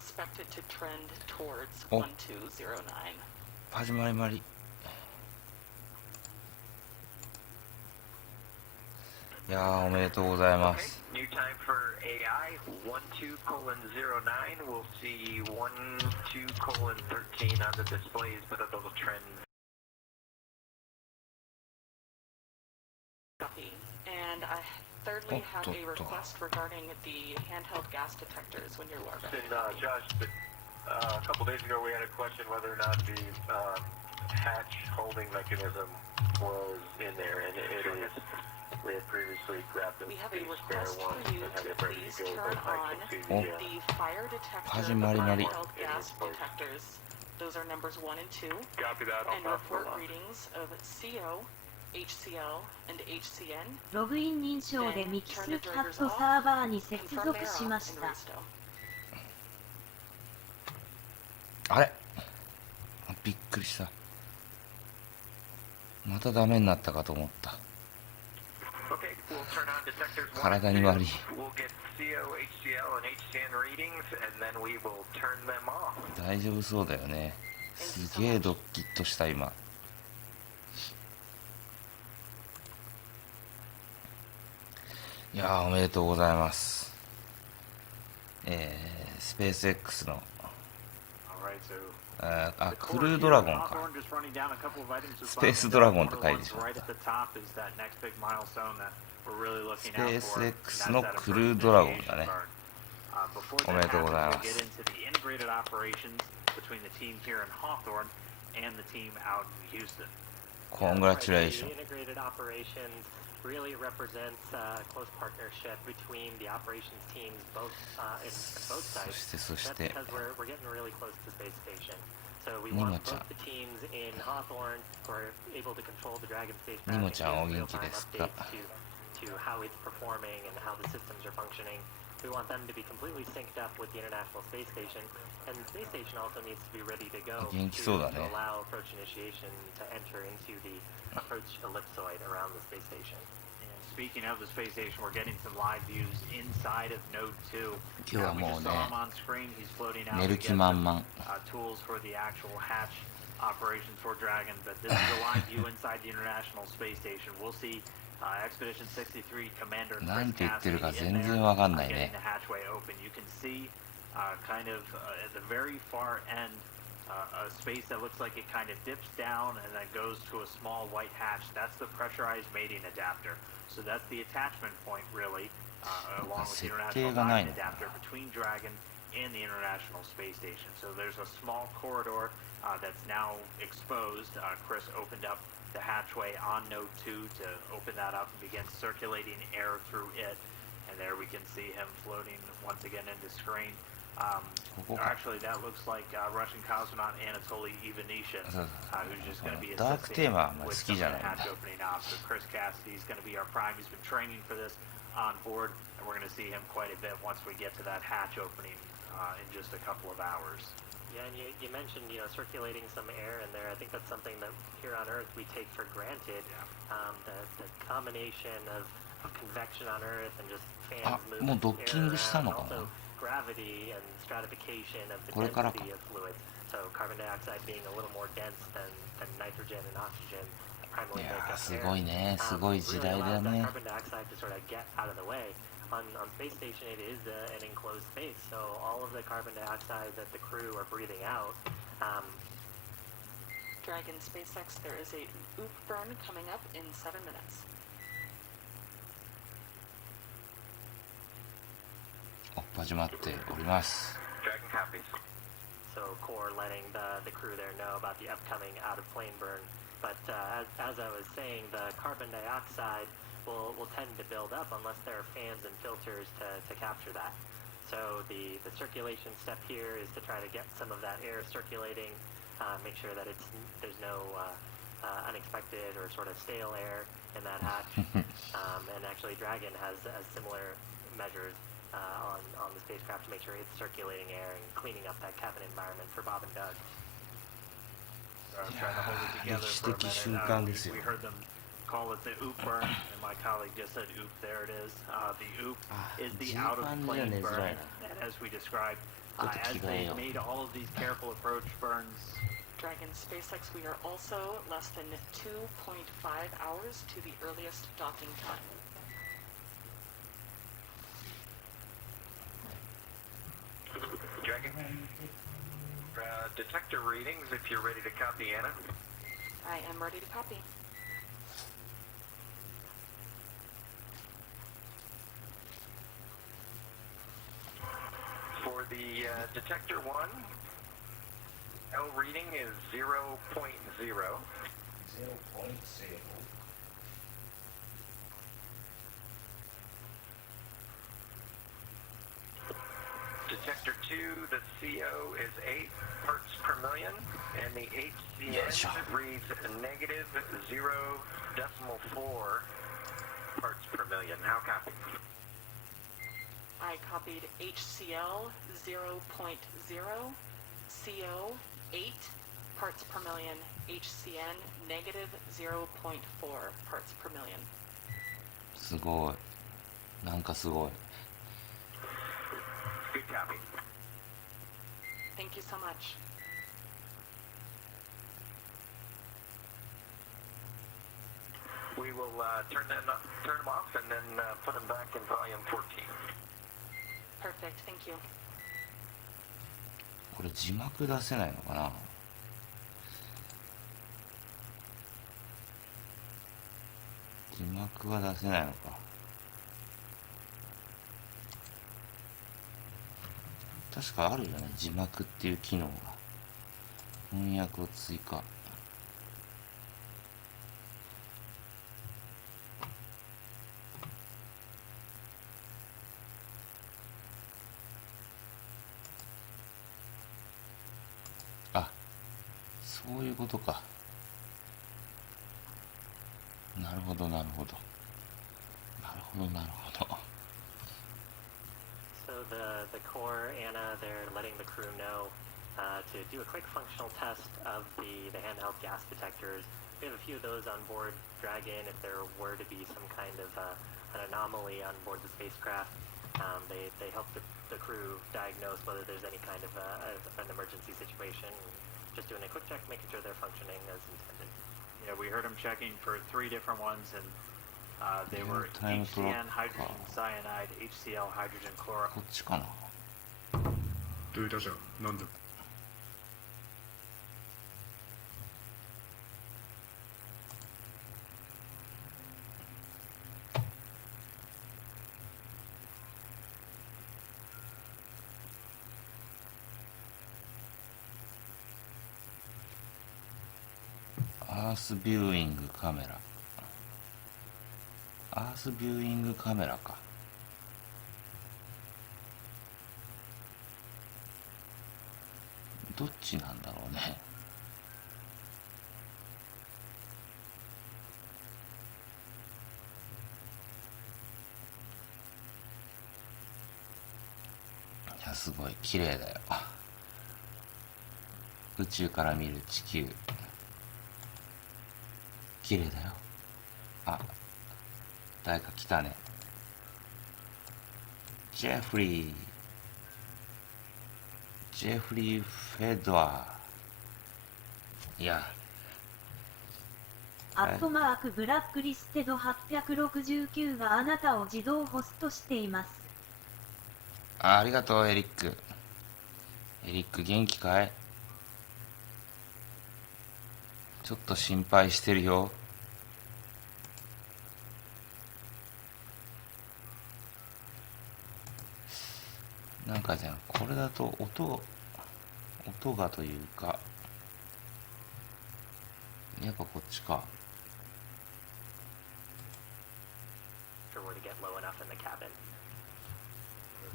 expect it to trend towards お、 1209. 始まりまり。いやー、おめでとうございます。New time for AI 12:09. We'll see 12:13 on the displays, but it'll trend. Copy. And I thirdly have a request regarding the handheld gas detectors when you're logged And Josh, a couple days ago we had a question whether or not the hatch holding mechanism was in there, and it is. We had previously grabbed We have a spare request one for you and had to it ready please to go, turn but I on can see the fire detector handheld gas detectors. Those are numbers 1 and 2. Copy that. And report readings of CO, HCl, and HCN. ログイン認証でミキスキャットサーバーに接続しました。あれ、びっくりした。またダメになったかと思った。体に悪い。大丈夫そうだよね。すげえドッキッとした今。いやー、おめでとうございます。スペース X のクルードラゴンか。スペースドラゴンって書いてしまった。スペース X のクルードラゴンだね。おめでとうございます。コングラチュレーション。really represents close partnership between the operations teams both in both sides. That's because we're getting really close to the space station. So we want both the teams in Hawthorne who are able to control the Dragon spacecraft and give real-time updates to how it's performing and how the systems are functioning. We want them to be completely synced up with the International Space Station, and the space station also needs to be ready to go to allow approach initiation to enter into the approach ellipsoid around the space station. And speaking of the space station, we're getting some live views inside of Node 2. We just saw him on screen. He's floating out to get some tools for the actual hatch operations for Dragon, but this is a live view inside the International Space Station. We'll see Expedition 63 Commander Chris Cassidy in there getting the hatchway open. You can see kind of at the very far end a space that looks like it kind of dips down and then goes to a small white hatch. That's the pressurized mating adapter. So that's the attachment point really, along with the International Mating Adapter between Dragon and the International Space Station. So there's a small corridor that's now exposed. Chris opened up the hatchway on Node 2 to open that up and begin circulating air through it. And there we can see him floating once again into screen. Actually, that looks like Russian cosmonaut Anatoly Ivanishin, who's just going to be assisting with some of the hatch opening ops. So Chris Cassidy is going to be our prime. He's been training for this on board, and we're going to see him quite a bit once we get to that hatch opening in just a couple of hours. Yeah, and you mentioned, circulating some air in there. I think that's something that here on Earth we take for granted. The combination of convection on Earth and just fans moving air around, and also gravity and stratification of the density of fluids. So carbon dioxide being a little more dense than nitrogen and oxygen primarily make up air. Really allows that carbon dioxide to sort of get out of the way. On space station, it is an enclosed space, so all of the carbon dioxide that the crew are breathing out. Dragon SpaceX, there is a oop burn coming up in 7 minutes. 始まっております。 Dragon copies. So core letting the crew there know about the upcoming out of plane burn. But as I was saying, the carbon dioxide will tend to build up unless there are fans and filters to capture that. So the circulation step here is to try to get some of that air circulating, make sure that there's no unexpected or sort of stale air in that hatch. And actually Dragon has similar measures on the spacecraft to make sure it's circulating air and cleaning up that cabin environment for Bob and Doug. Trying to hold it together for a minute. We heard them call it the OOP burn, and my colleague just said OOP. There it is. The OOP is the out of plane burn, and as we described, と着 As 替え they よう。 made all of these careful approach burns, Dragon SpaceX, we are also less than 2.5 hours to the earliest docking time. Dragon. Detector readings if you're ready to copy, Anna. I am ready to copy. For the detector 1, L reading is 0.0. 0.0。Detector 2, the CO is 8 parts per million, and the HCN reads negative 0.4 parts per million. How copy? I copied HCl 0.0, CO 8 parts per million, HCN negative 0.4 parts per million. すごい。なんかすごい。 Good copy. Thank you so much. We will turn them off and then put them back in volume 14. Perfect, thank you. これ字幕出せないのかな。字幕は出せないのか。確かあるよね、字幕っていう機能が。翻訳を追加。あ、そういうことか。なるほどなるほど。なるほどなるほど。So the core, Anna, they're letting the crew know to do a quick functional test of the handheld gas detectors. We have a few of those on board Dragon. If there were to be some kind of an anomaly on board the spacecraft, they help the crew diagnose whether there's any kind of an emergency situation. Just doing a quick check, making sure they're functioning as intended. yeah, we heard them checking for 3 different ones, and they were Time clock. HCN hydrogen cyanide, HCl hydrogen chloride. こっちかな。トヨタ車なんだ。アースビューイングカメラ。アースビューイングカメラか。どっちなんだろうね。いや、すごい綺麗だよ。宇宙から見る地球。綺麗だよ。あ、誰か来たね。ジェフリー・フェドアー。いや、アットマークブラックリステド869があなたを自動ホストしています。ありがとうエリック。エリック元気かい？ちょっと心配してるよ。なんかじゃあこれだと音がというか、やっぱこっちか。 If it were to get low enough in the cabin.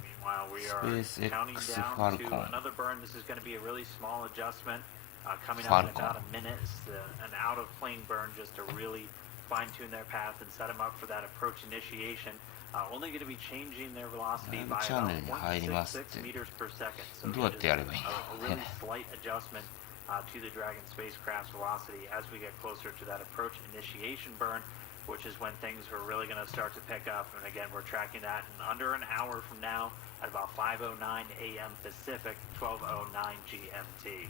Meanwhile, we are SpaceX counting down Falcon. to another burn. This is going to be a really small adjustment. Coming up in Falcon. about a minute. It's an out-of-plane burn just to really fine-tune their path and set them up for that approach initiation. Only going to be changing their velocity by about 1.66 meters per second. So どうやってやればいいんだ a really slight adjustment to the Dragon spacecraft's velocity as we get closer to that approach initiation burn, which is when things are really going to start to pick up. And again, we're tracking that in under an hour from now. at about 5:09 a.m. Pacific, 12:09 GMT.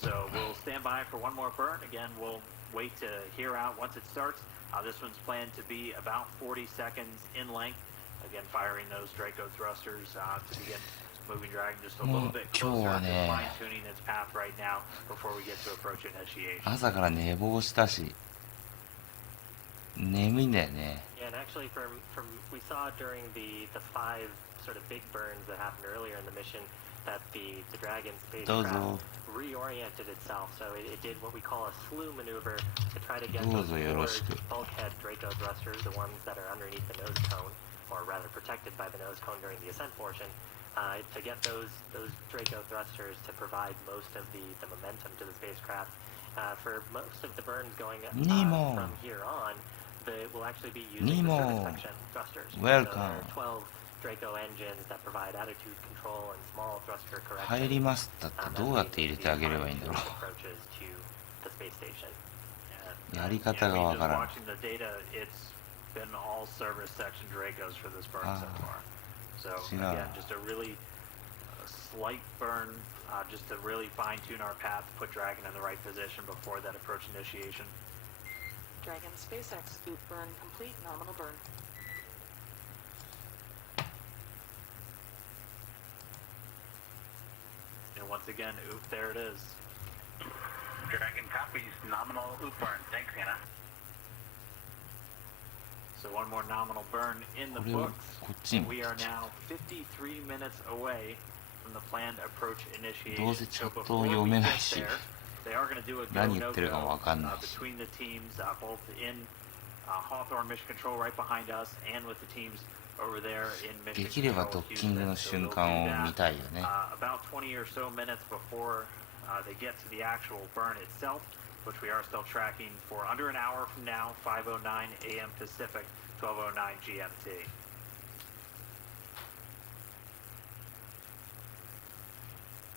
So we'll stand by for one more burn. Again, we'll wait to hear out once it starts. This one's planned to be about 40 seconds in length. Again, firing those Draco thrusters to begin moving Dragon just a little bit closer to fine-tuning its path right now before we get to approach initiation. 朝から寝坊したし眠いんだよね。 Yeah, and actually from we saw during the 5 sort of big burns that happened earlier in the mission that the Dragon spacecraft reoriented itself, so it did what we call a slew maneuver to try to get those bulkhead Draco thrusters, the ones that are underneath the nose cone, or rather protected by the nose cone during the ascent portion, to get those Draco thrusters to provide most of the momentum to the spacecraft. For most of the burns going from here on, we'll actually be using the service section thrusters. Welcome. So there are 12 Draco engines that provide attitude control and small thruster correction. 入りますったってどうやって入れてあげればいいんだろう。 approaches to the space station. やり方がわからない。 Watching the data, it's been all service section Dracos for this burn so far. So again, just a really slight burn, just to really fine-tune our path, put Dragon in the right position before that approach initiation. Dragon SpaceX boot burn complete, nominal burn. And once again, oop, there it is. Dragon copies, nominal oop burn. Thanks, Hannah. So one more nominal burn in the これを books. こっちに持って We き are ちゃ now 53 minutes away from the planned approach う。どう initiation. せチャ So ット before を we 読め get ないし there, they are going to do a 何言ってるかも go-no-go わかんないし between the teams, both in Hawthorne Mission Control right behind us and with the teams over there in で Mission きれば Control ドッキング Houston. の So 瞬 we'll 間 do を that 見たいよね。 about 20 or so minutes before they get to the actual burn itself, which we are still tracking for under an hour from now, 5:09 a.m. Pacific, 12:09 GMT.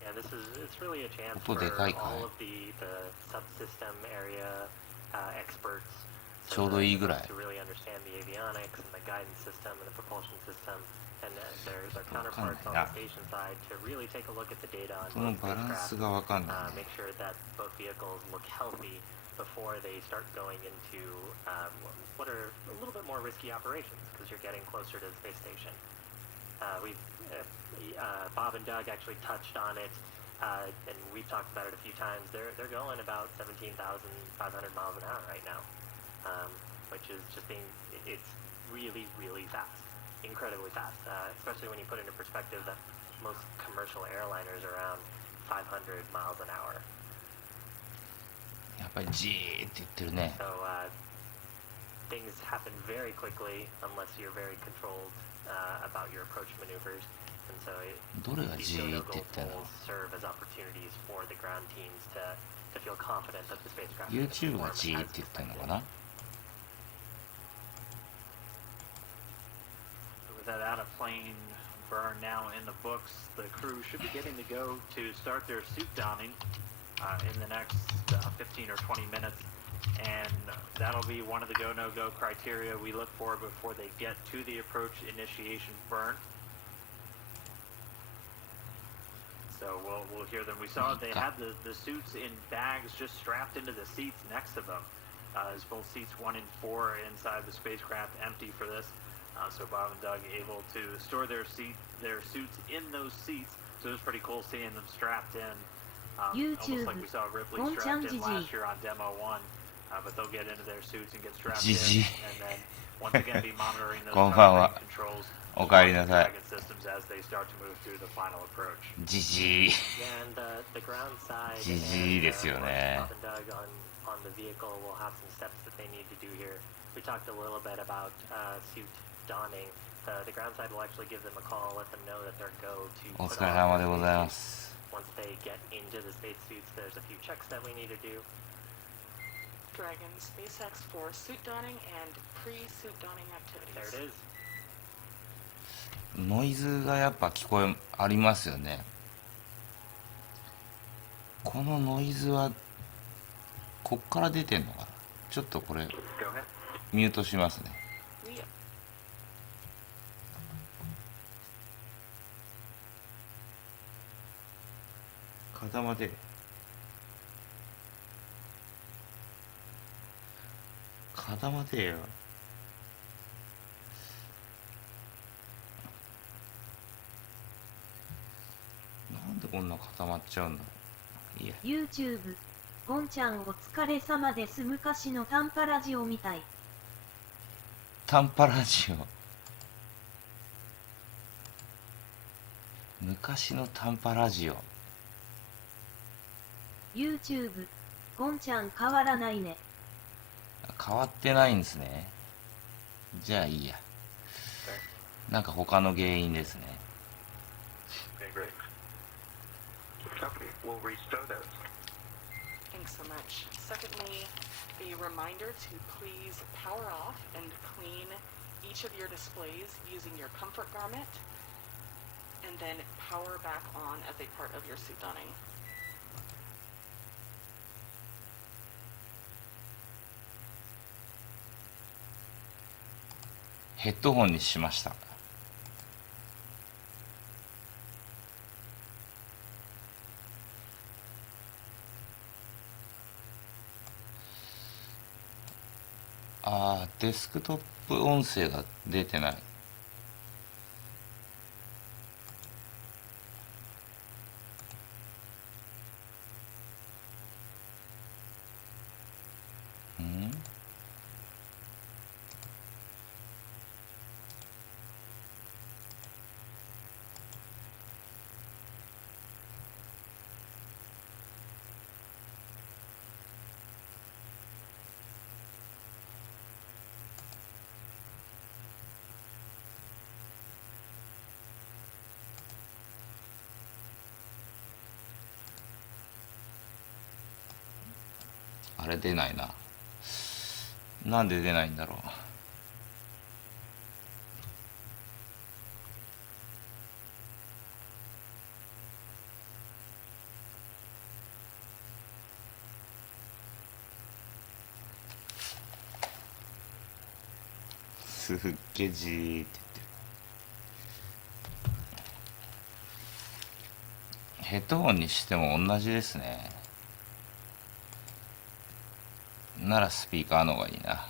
Yeah, it's really a chance 音 for でかいかい all of the subsystem area experts ちょうどいいぐらい to really understand the avionics and the guidance system and the propulsion system and their わかんない counterparts on な。 the station side to really take a look at the data on その both バランス spacecraft, がわかんないね。 make sure that both vehicles look healthy before they start going into what are a little bit more risky operations because you're getting closer to the space station. Bob and Doug actually touched on it, and we've talked about it a few times. They're going about 17,500 miles an hour right now, which is just it's really, really fast, incredibly fast, especially when you put into perspective that most commercial airliners are around 500 miles an hour. やっぱりジーって言ってるね。 So things happen very quickly unless you're very controlled about your approach maneuvers, and so どれが these ジーっ go-no-go て言ってんの polls serve as opportunities for the ground teams to feel confident that the spacecraft YouTube が perform ジーっ as て言ってんの expected. かな。 With that out of plane burn now in the books, the crew should be getting to go to start their suit donning in the next 15 or 20 minutes, and that'll be one of the go-no-go criteria we look for before they get to the approach initiation burn. So we'll hear them. We saw they had the suits in bags just strapped into the seats next to them. As both seats 1 and 4 inside the spacecraft empty for this. So Bob and Doug able to store their suits in those seats. So it was pretty cool seeing them strapped in. Almost like we saw Ripley strapped in last year on Demo 1. But they'll get into their suits and get strapped in. And then once again be monitoring those controls. おかえりなさい。 systems as they start to move through the final approach. ジジイ。 And the ground side ジジイですよね。 Bob and Doug on the vehicle will have some steps that they need to do here. We talked a little bit about suit donning. The ground side will actually give them a call, let them know that they're go to お put 疲れ on 様でございます。 Once they get into the space suits, there's a few checks that we need to do. Dragon SpaceX for suit donning and pre-suit donning There activities. it is. ノイズがやっぱ聞こえありますよね。このノイズはこっから出てんのかな。ちょっとこれミュートしますね。固まで固までよ。なんでこんな固まっちゃうんだろう。いや YouTube、ゴンちゃんお疲れ様です。昔の短波ラジオみたい。短波ラジオ、昔の短波ラジオ。 YouTube、ゴンちゃん変わらないね。変わってないんですね。じゃあいいや。なんか他の原因ですね。 Okay, great. Okay, we'll restore those. Thanks so much. Secondly, a reminder to please power off and clean each of your displays using your comfort garment, and then power back on as a part of your suit donning. ヘッドホンにしました。デスクトップ音声が出てない。あれ出ないな。なんで出ないんだろう。すっげえじーって言ってる。ヘッドホンにしても同じですね。ならスピーカーの方がいいな。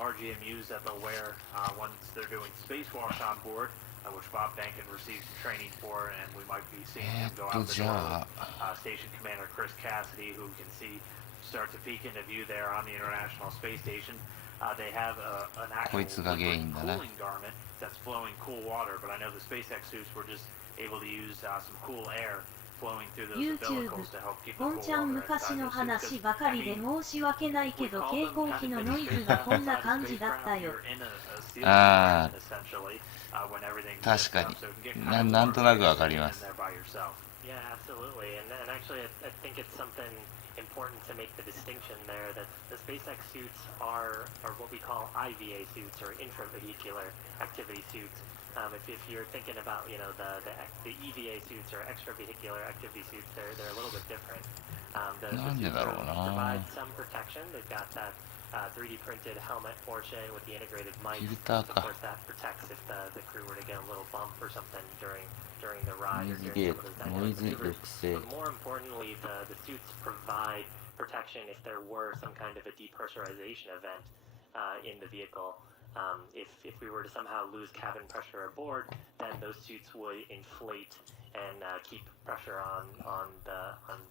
RGMUs that they'll wear once they're doing spacewalks on board, which Bob Bankin received some training for, and we might be seeing him go out the door with Station Commander Chris Cassidy, who can start to peek into view there on the International Space Station. They have an actual cooling garment that's flowing cool water, but I know the SpaceX suits were just able to use some cool air flowing through those umbilicals to help keep the ゴ cool ンちゃん water 昔 inside の the suits. 話ばかりで申し訳ないけど、携行機のノイズがこんな感じだったよ。ああ、確かに。なんとなくわかります。 Yeah, absolutely. And actually, I think it's something important to make the distinction there that the SpaceX suits are what we call IVA suits, or intravehicular activity suits. If you're thinking about, you know, the EVA suits or extravehicular activity suits, they're a little bit different. The suits provide some protection. They've got that 3D printed helmet portion with the integrated mic. Of course, that protects if the crew were to get a little bump or something during the ride or during some of those dynamic maneuvers. But more importantly, the suits provide protection if there were some kind of a depressurization event in the vehicle. If we were to somehow lose cabin pressure aboard, then those suits would inflate and keep pressure on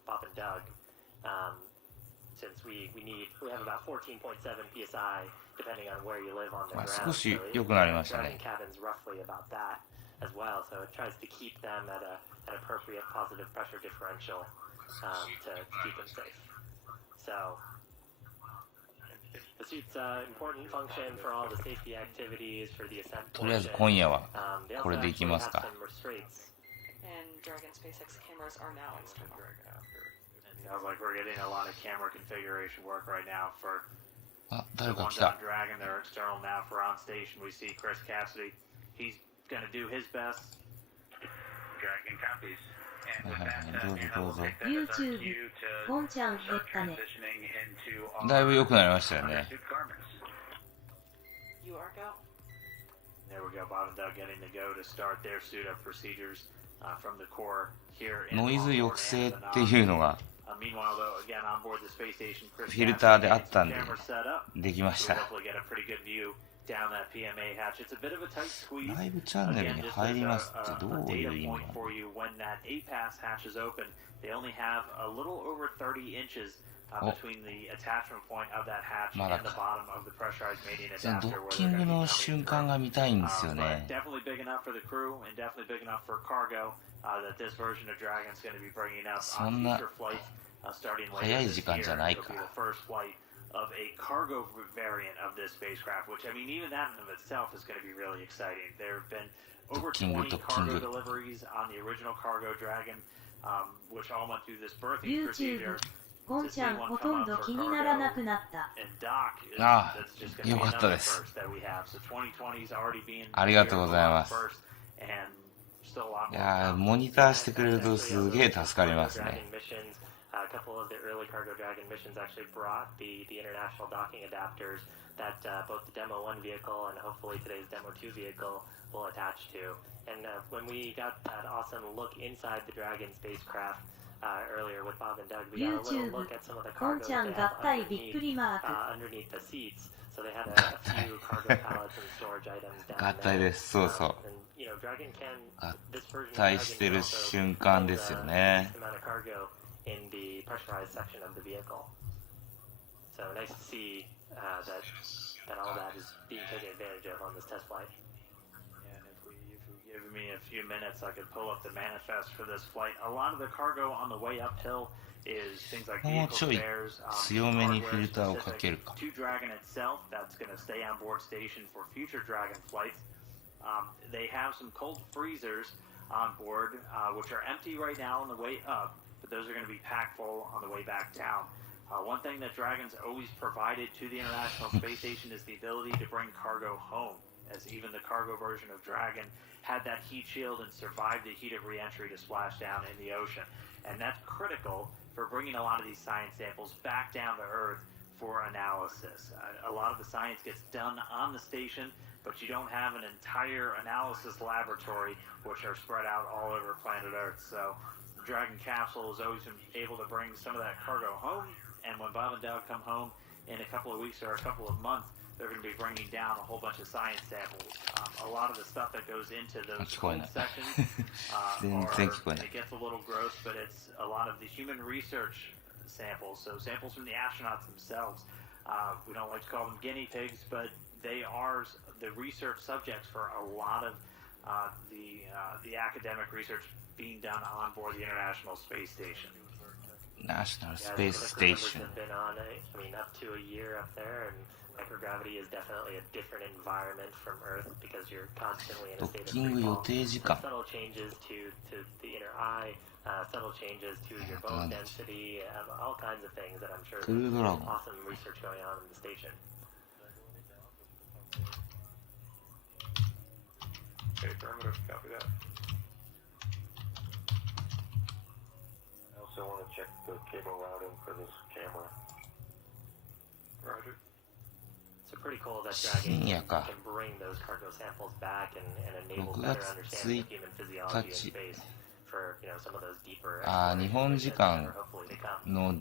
Bob and Doug. Since we have about 14.7 psi depending on where you live on the ground. 少し良くなりましたね。 Cabin's roughly about that as well, so it tries to keep them at an appropriate positive pressure differential to keep them safe. So the suit's important function for all the safety activities for the ascent とりあえず portion. 今夜は They これ also でいき actually ま have すか。 some restraints. And Dragon SpaceX cameras are now external. Sounds like we're getting a lot of camera configuration work right now for あ、 the 誰か ones 来た。 on Dragon. They're external now for on station. We see Chris Cassidy. He's going to do his best. Dragon copies. And with はいはい that, どうぞ Anna どう will ぞ。 take that as our YouTube、 cue ゴ to ンちゃん減 start ったね。 transitioning into だいぶ良 our くなりましたよね。 suit garments. You are go. There we go. Bob and Doug getting to go to start their suit up procedures. from the core here in ノイズ Hawthorne 抑制 and っていうのが Meanwhile, though, again, on board the space station, Chris フィルター Gadsden であ getting ったん some で cameras set up. できまし So た。 hopefully get a pretty good view down that PMA hatch. It's a bit of a tight squeeze. ライブチャンネル Again, に just 入 as ります a ってどういう data 意味な point の？ for you, when that A-pass hatch is open, they only have a little over 30 inches between the attachment point of that hatch and the bottom of the pressurized mating ド adapter ッ where キ they're ン going グ to be の coming 瞬 through. 間が見たいんですよ But ね。 definitely big enough for the crew and definitely big enough for cargo that this version of Dragon's going to be bringing up そ on んな future flights starting 早 later い this 時間 year. じゃない It'll か。 be the first flight of a cargo variant of this spacecraft, which I mean, even that in of itself is going to be really exciting. There have been over 20 cargo deliveries on the original cargo Dragon, which all went through this berthing procedure. ゴンちゃんほとんど気にならなくなった。ああ、よかったです。ありがとうございます。いやー、モニターしてくれるとすげえ助かりますね。A couple of the early Cargo Dragon missions actually brought the international docking adapters that both the Demo 1 vehicle and hopefully today's Demo 2 vehicle will attach to. And when we got that awesome look inside the Dragon spacecraft earlier with Bob and Doug, we got a little look at some of the cargo they have underneath the seats. So they had a few cargo pallets and storage items down 合体 there. です。そうそう。 And, you know, Dragon can, 合 this version of 体 Dragon して can る also 瞬間ですよ hold ね a decent amount of cargo in the pressurized section of the vehicle. So nice to see that all that is being taken advantage of on this test flight. And if you give me a few minutes, I could pull up the manifest for this flight. A lot of the cargo on the way uphill is things like もう vehicle ちょい spares, 強めにフィ hardware ルターをかける specific か。 to Dragon itself that's going to stay on board station for future Dragon flights. They have some cold freezers on board, which are empty right now on the way up, but those are going to be packed full on the way back down. One thing that Dragon's always provided to the International Space Station is the ability to bring cargo home, as even the cargo version of Dragon had that heat shield and survived the heat of re-entry to splash down in the ocean. And that's critical for bringing a lot of these science samples back down to Earth for analysis. A lot of the science gets done on the station, but you don't have an entire analysis laboratory which are spread out all over planet Earth. So Dragon capsule has always been able to bring some of that cargo home, and when Bob and Doug come home in a couple of weeks or a couple of months, they're going to be bringing down a whole bunch of science samples. A lot of the stuff that goes into those cold sections it gets a little gross, but it's a lot of the human research samples, so samples from the astronauts themselves. We don't like to call them guinea pigs, but they are the research subjects for a lot of the academic research being done on board the International Space Station. National Space Station. Have been on, I mean, up to a year up there, and microgravity is definitely a different environment from Earth because you're constantly in a ド state ッ of キング予定時 free fall. 間。 Subtle changes to the inner eye, subtle changes to your bone density, all kinds of things that I'm sure クルードラゴン。 awesome research going on in the station. Okay, perimeter, copy that. I also want to check the cable routing for this camera. Roger. So pretty cool that Dragon 深夜か。 can bring those cargo samples back and enable 6 better 月 understanding of 1 human physiology in 日 space for, you know, some of those deeper あー、日本時間 hopefully to come. の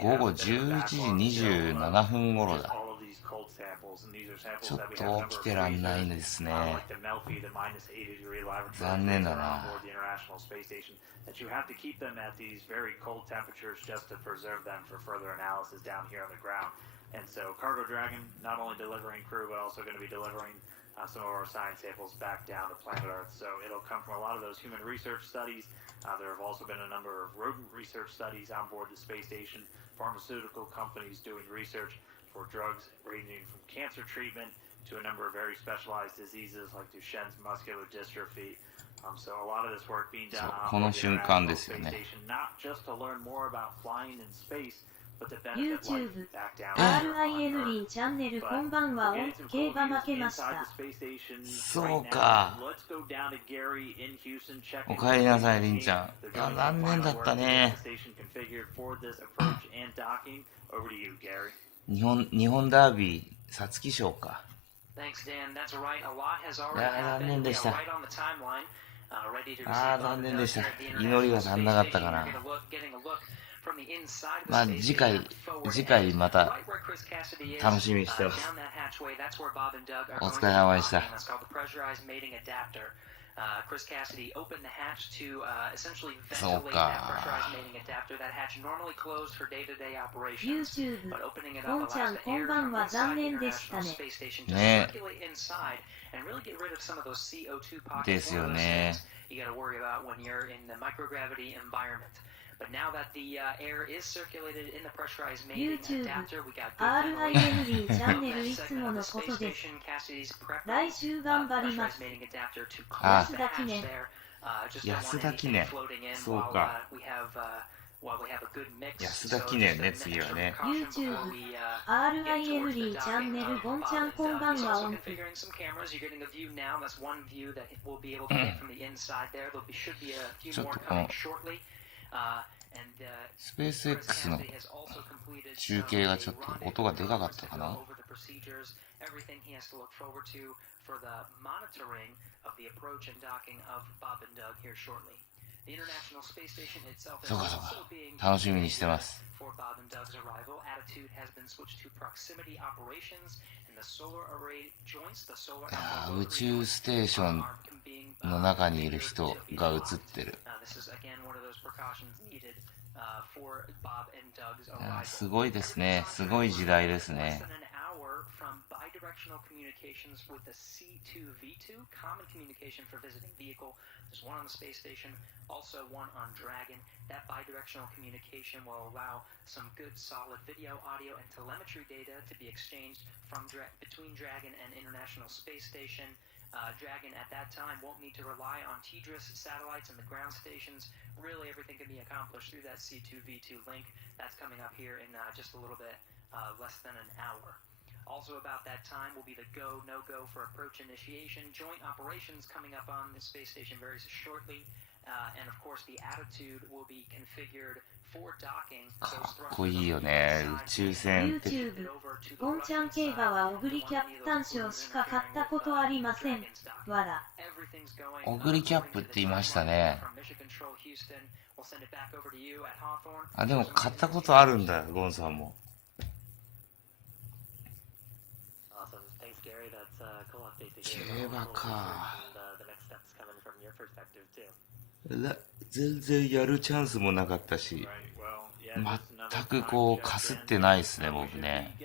午後11時27分頃だ。 All of these cold samples, and these are ち samples ょ that っ we と have a number 起 of きてらんないん freezers, ですね。 like the Melfi, the minus 80-degree laboratory 残念だ freezer な。 on board the International Space Station, that you have to keep them at these very cold temperatures just to preserve them for further analysis down here on the ground. And so Cargo Dragon, not only delivering crew, but also going to be delivering some of our science samples back down to planet Earth. So it'll come from a lot of those human research studies. There have also been a number of rodent research studies on board the space station, pharmaceutical companies doing research for drugs ranging from cancer treatment to a number of very specialized diseases like Duchenne's muscular dystrophy. So a lot of this work being done on board the International Space Station, not just to learn more about flying in space, but to benefit life YouTube back down. RIN リンチャンネルこんばんは。音競馬負けました。そうか。おかえりなさい、りんちゃん。あ、残念だったね。日本ダービー、皐月賞か。いや、残念でした。ああ、残念でした。祈りが足んなかったかな。まあ次回また楽しみにしてます。お疲れ様でした。そうか。YouTube、ゴンちゃんこんばんは、残念でしたね。ね。ですよね。YouTube、RIND チャンネルいつものことです。来週頑張ります。安田記念。安田記念。そうか。安田記念ね、次はね。YouTube、RIND チャンネル、ゴンちゃんこんばんは、オン。ちょっとこのスペース X の中継がちょっと音がでかかったかな。そうかそうか、楽しみにしてます。宇宙ステーションの中にいる人が映ってる。すごいですね。すごい時代ですね。Dragon at that time won't need to rely on TDRS satellites and the ground stations. Really, everything can be accomplished through that C2V2 link. That's coming up here in just a little bit less than an hour. Also about that time will be the go, no-go for approach initiation. Joint operations coming up on the space station very shortly. And of course, the attitude will be configured for docking. かっこいいよね、宇宙船って。YouTube、ゴンちゃん競馬はオグリキャップ単勝しか買ったことありません。わら。オグリキャップって言いましたね。あ、でも買ったことあるんだ、ゴンさんも。競馬か。全然やるチャンスもなかったし、全くこうかすってないですね、僕ね。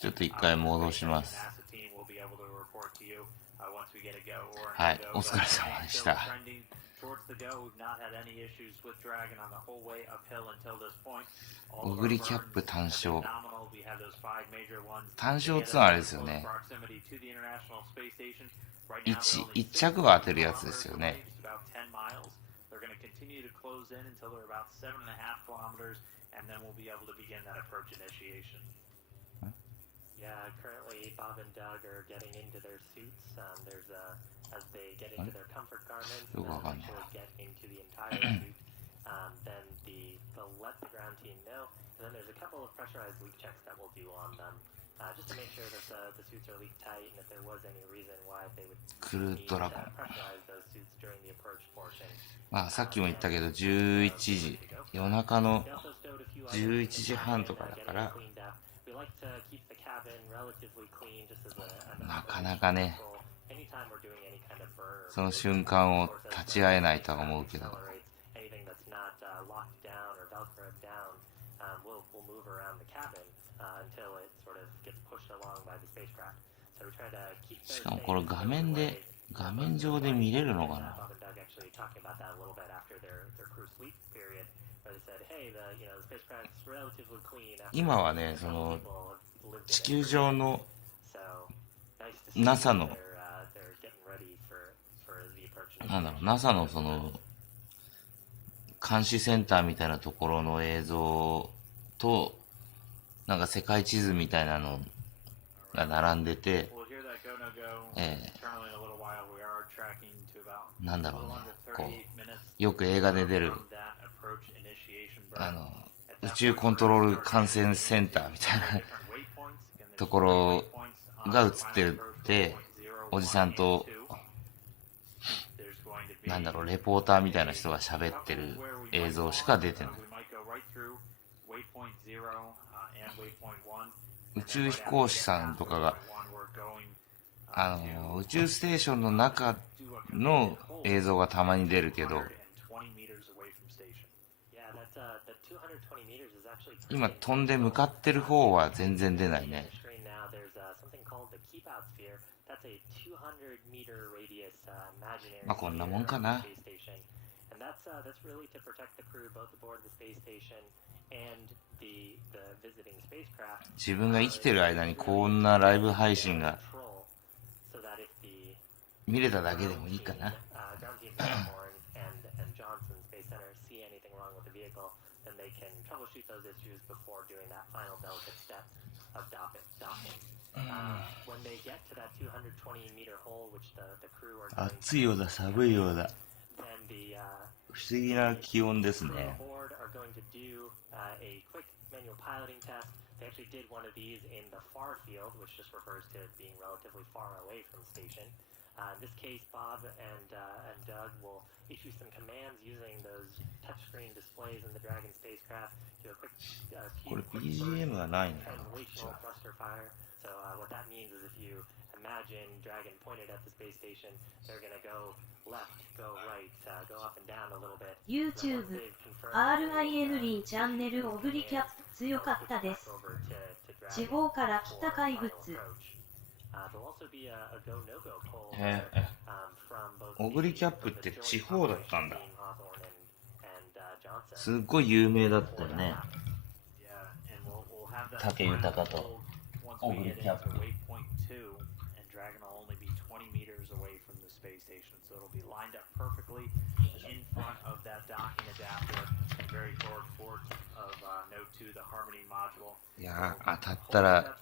ちょっと一回戻します。はい、お疲れ様でした。オグリキャップ単勝。単勝ツアーあれですよね。1着は当てるやつですよね。Yeah, currently Bob and Doug are getting into their suits. As they get into their comfort garments, and eventually get into the entire suit. Then they'll let the ground team know. And then there's a couple of pressurized leak checks that we'll do on them, just to make sure that the suits are leak tight, and if there was any reason why they would need to pressurize those suits during the approach portion. まあさっきも言ったけど11時、夜中の11時半とかだから。なかなかね、その瞬間を立ち会えないとは思うけど。しかもこれ画面上で見れるのかな。今はね、その地球上の NASA のNASA のその監視センターみたいなところの映像となんか世界地図みたいなのが並んでて、なんだろうね、こうよく映画で出る宇宙コントロール観戦センターみたいなところが映ってるって、おじさんと、なんだろう、レポーターみたいな人が喋ってる映像しか出てない。宇宙飛行士さんとかが、宇宙ステーションの中の映像がたまに出るけど、今飛んで向かってる方は全然出ないね。まあこんなもんかな。自分が生きてる間にこんなライブ配信が見れただけでもいいかな。暑いようだ、寒いようだ。不思議な気温ですね。They actually did one of these in the far field, which just refers to being relatively far away from the station. In this case, Bob and Doug will issue some commands using those touchscreen displays in the Dragon spacecraft to a quick few BGM はないのかな。 translational thruster fire. So what that means is if you imagine Dragon pointed at the space station, they're going to go left, go right, go up and down a little bit. YouTube RIND チャンネルオグリキャップ強かったです。地方から来た怪物。オグリキャップって地方だったんだ。すっごい有名だったよね。武豊とオグリキャップ。いやー、当たったら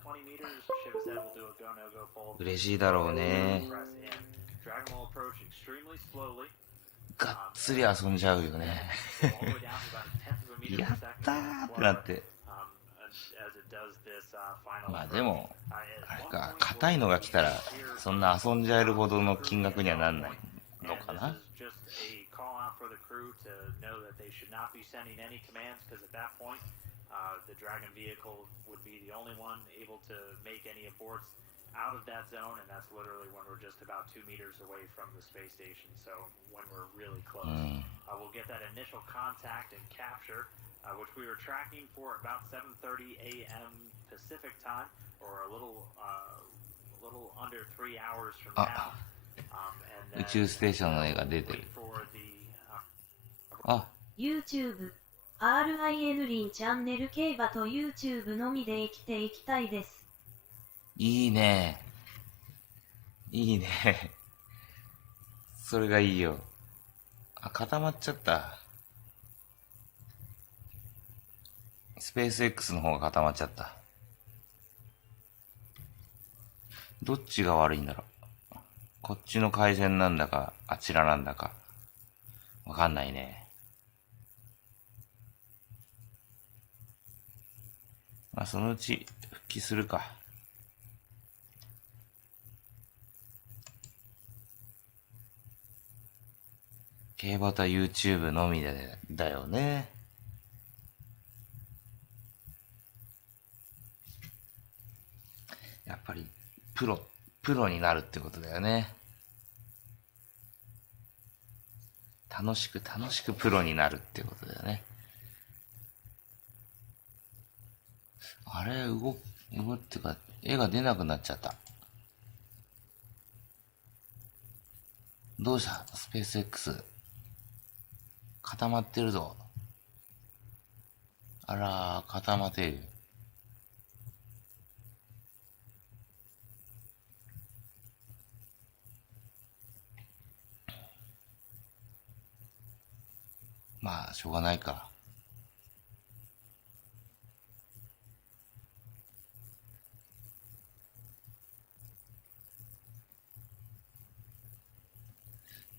嬉しいだろうね。がっつり遊んじゃうよね。やったーってなって。まあでも、あれか、硬いのが来たらそんな遊んじゃえるほどの金額にはなんないのかな。The Dragon vehicle would be the only one able to make any aborts out of that zone, and that's literally when we're just about 2 meters away from the space station, so when we're really close. We'll get that initial contact and capture, which we were tracking for about 7:30 a.m. Pacific time, or a little under 3 hours from now. 宇宙ステーションの絵が出てる。あ、YouTube RIND チャンネル競馬と YouTube のみで生きていきたいです。いいね。いいね。それがいいよ。あ、固まっちゃった。スペース X の方が固まっちゃった。どっちが悪いんだろう。こっちの回線なんだか、あちらなんだか。わかんないね。まあ、そのうち復帰するか。競馬と YouTube のみでだよね。やっぱりプロになるってことだよね。楽しくプロになるってことだよね。あれ、動ってか、絵が出なくなっちゃった。どうしたスペース X。固まってるぞ。あら、固まってる。まあ、しょうがないか。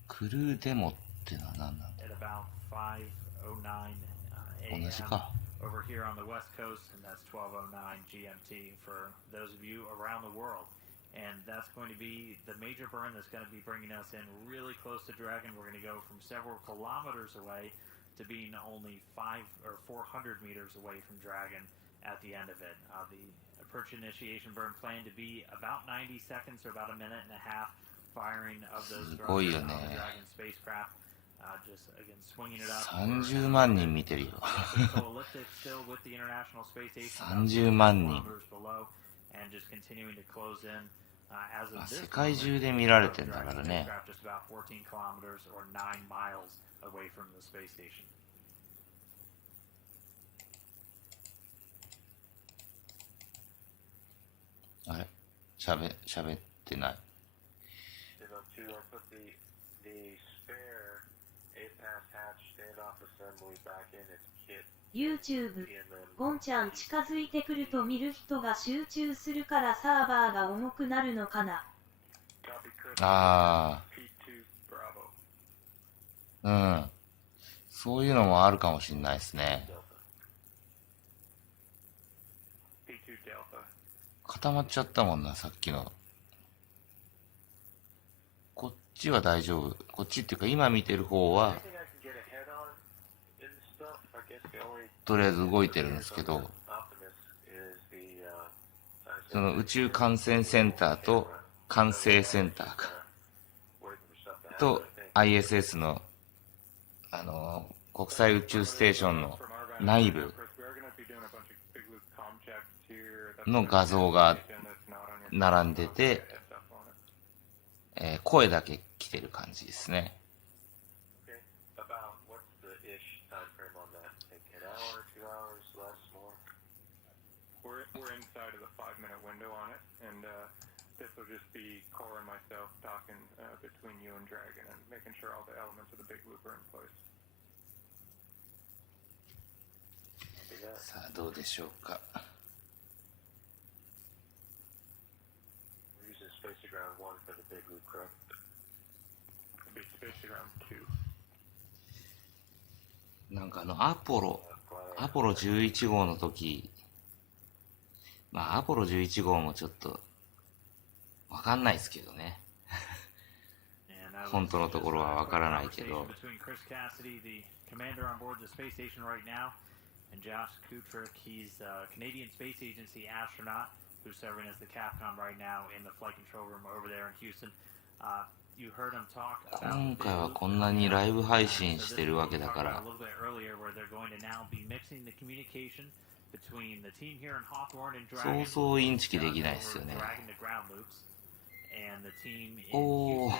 クルーデモってのは何なんだろう。同じか。over here on the West Coast, and that's 12:09 GMT for those of you around the world. And that's going to be the major burn that's going to be bringing us in really close to Dragon. We're going to go from several kilometers away to being only 500 or 400 meters away from Dragon at the end of it. The approach initiation burn planned to be about 90 seconds or about a minute and a half firing of those thrusters on the Dragon spacecraft. Just again swinging it up. 30万人見てるよ。elliptic still with the International Space Station. 30万人。 And just continuing to close in. 世界中で見られてんだからね。あれ喋ってない。YouTube、ゴンちゃん近づいてくると見る人が集中するからサーバーが重くなるのかな。ああ。うん。そういうのもあるかもしれないですね。固まっちゃったもんな、さっきの。こっちは大丈夫。こっちっていうか今見てる方は、とりあえず動いてるんですけど、その宇宙観戦センターと管制センターかと ISS の国際宇宙ステーションの内部の画像が並んでて、声だけ来てる感じですね。We're inside of the 5-minute window on it, and this will just be Cora and myself talking between you and Dragon and making sure all the elements of the big loop are in place. さあどうでしょうか。We're using space to ground 1 for the big loop, correct? It'll be space to ground 2. なんかアポロ11号の時、まあアポロ11号もちょっとわかんないですけどね。本当のところはわからないけど。And Josh Kutrick, he's a Canadian Space Agency astronaut who's serving as the Capcom right now in the flight control room over there in Houston. You heard him talk about 今回はこんなにライブ配信してるわけだから。 a little bit earlier where they're going to now be mixing the communication between the team here in Hawthorne and Dragon. そうそうインチキできないですよね。おー、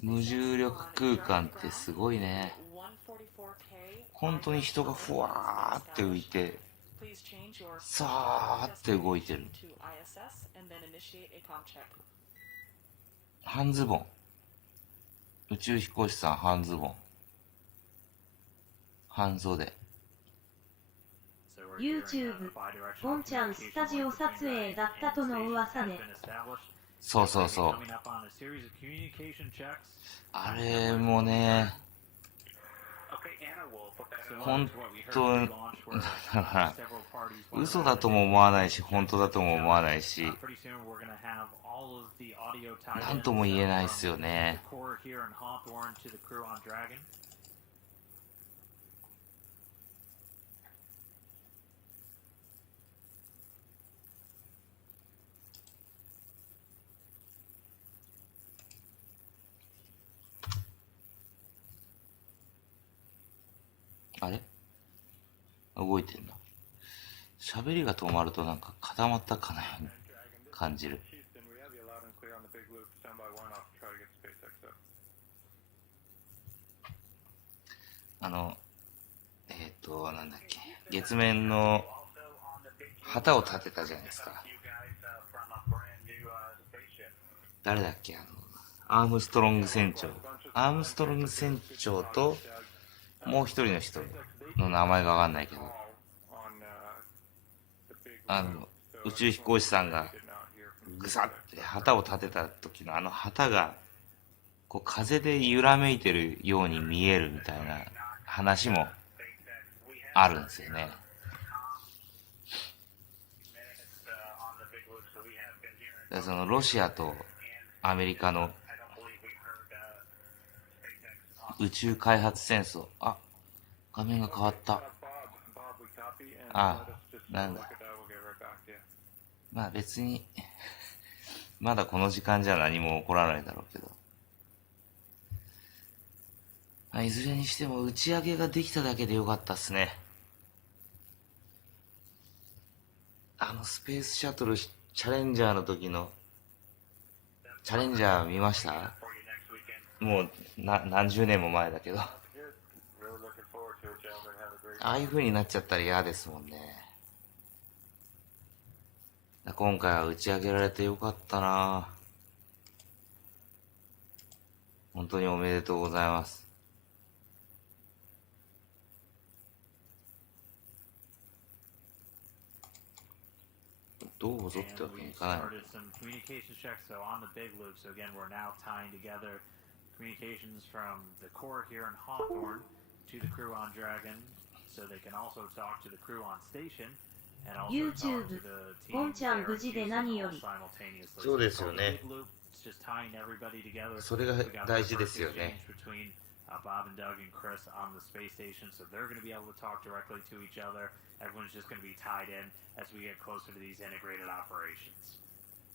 無重力空間ってすごいね。本当に人がふわーって浮いて、さーって動いてる。半ズボン。宇宙飛行士さん半ズボン。半袖。YouTube、ゴンちゃんスタジオ撮影だったとの噂ね。そうそうそう。あれもね、本当だから嘘だとも思わないし本当だとも思わないし、なんとも言えないっすよね。あれ動いてんの。喋りが止まるとなんか固まったかのように感じる。なんだっけ、月面の旗を立てたじゃないですか。誰だっけ、アームストロング船長ともう一人の人の名前がわかんないけど、宇宙飛行士さんがぐさって旗を立てた時の旗がこう風で揺らめいてるように見えるみたいな話もあるんですよね。らそのロシアとアメリカの宇宙開発戦争。あ、画面が変わった。あ、なんだ。まあ別にまだこの時間じゃ何も起こらないだろうけど、まあ、いずれにしても打ち上げができただけでよかったっすね。スペースシャトルチャレンジャーの時のチャレンジャー見ました？もう何十年も前だけど、ああいう風になっちゃったら嫌ですもんね。今回は打ち上げられてよかったな。本当におめでとうございます。どうぞってわけにいかない。Communications from the core here in Hawthorne to the crew on Dragon, so they can also talk to the crew on station and also talk to the team there simultaneously. そうですよね。 It's just tying everybody together. それが大事ですよね。 Between Bob and Doug and Chris on the space station, so they're going to be able to talk directly to each other. Everyone's just going to be tied in as we get closer to these integrated operations.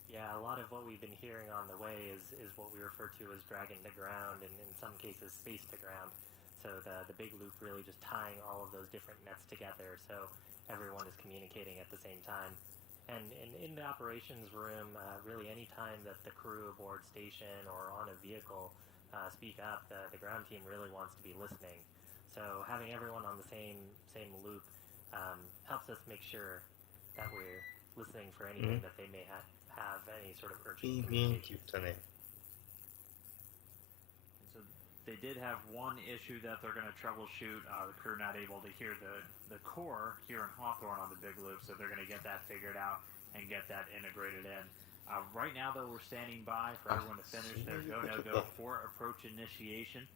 Yeah, a lot of what we've been hearing on the way is what we refer to as dragging to ground, and in some cases space to ground. So the big loop really just tying all of those different nets together so everyone is communicating at the same time. And in the operations room, really any time that the crew aboard station or on a vehicle speak up, the ground team really wants to be listening. So having everyone on the same loop helps us make sure that we're listening for anything that they may have any sort of urgent communication. So they did have one issue that they're going to troubleshoot. The crew not able to hear the core here in Hawthorne on the big loop, so they're going to get that figured out and get that integrated in. Right now, though, we're standing by for everyone to finish their go-no-go for approach initiation.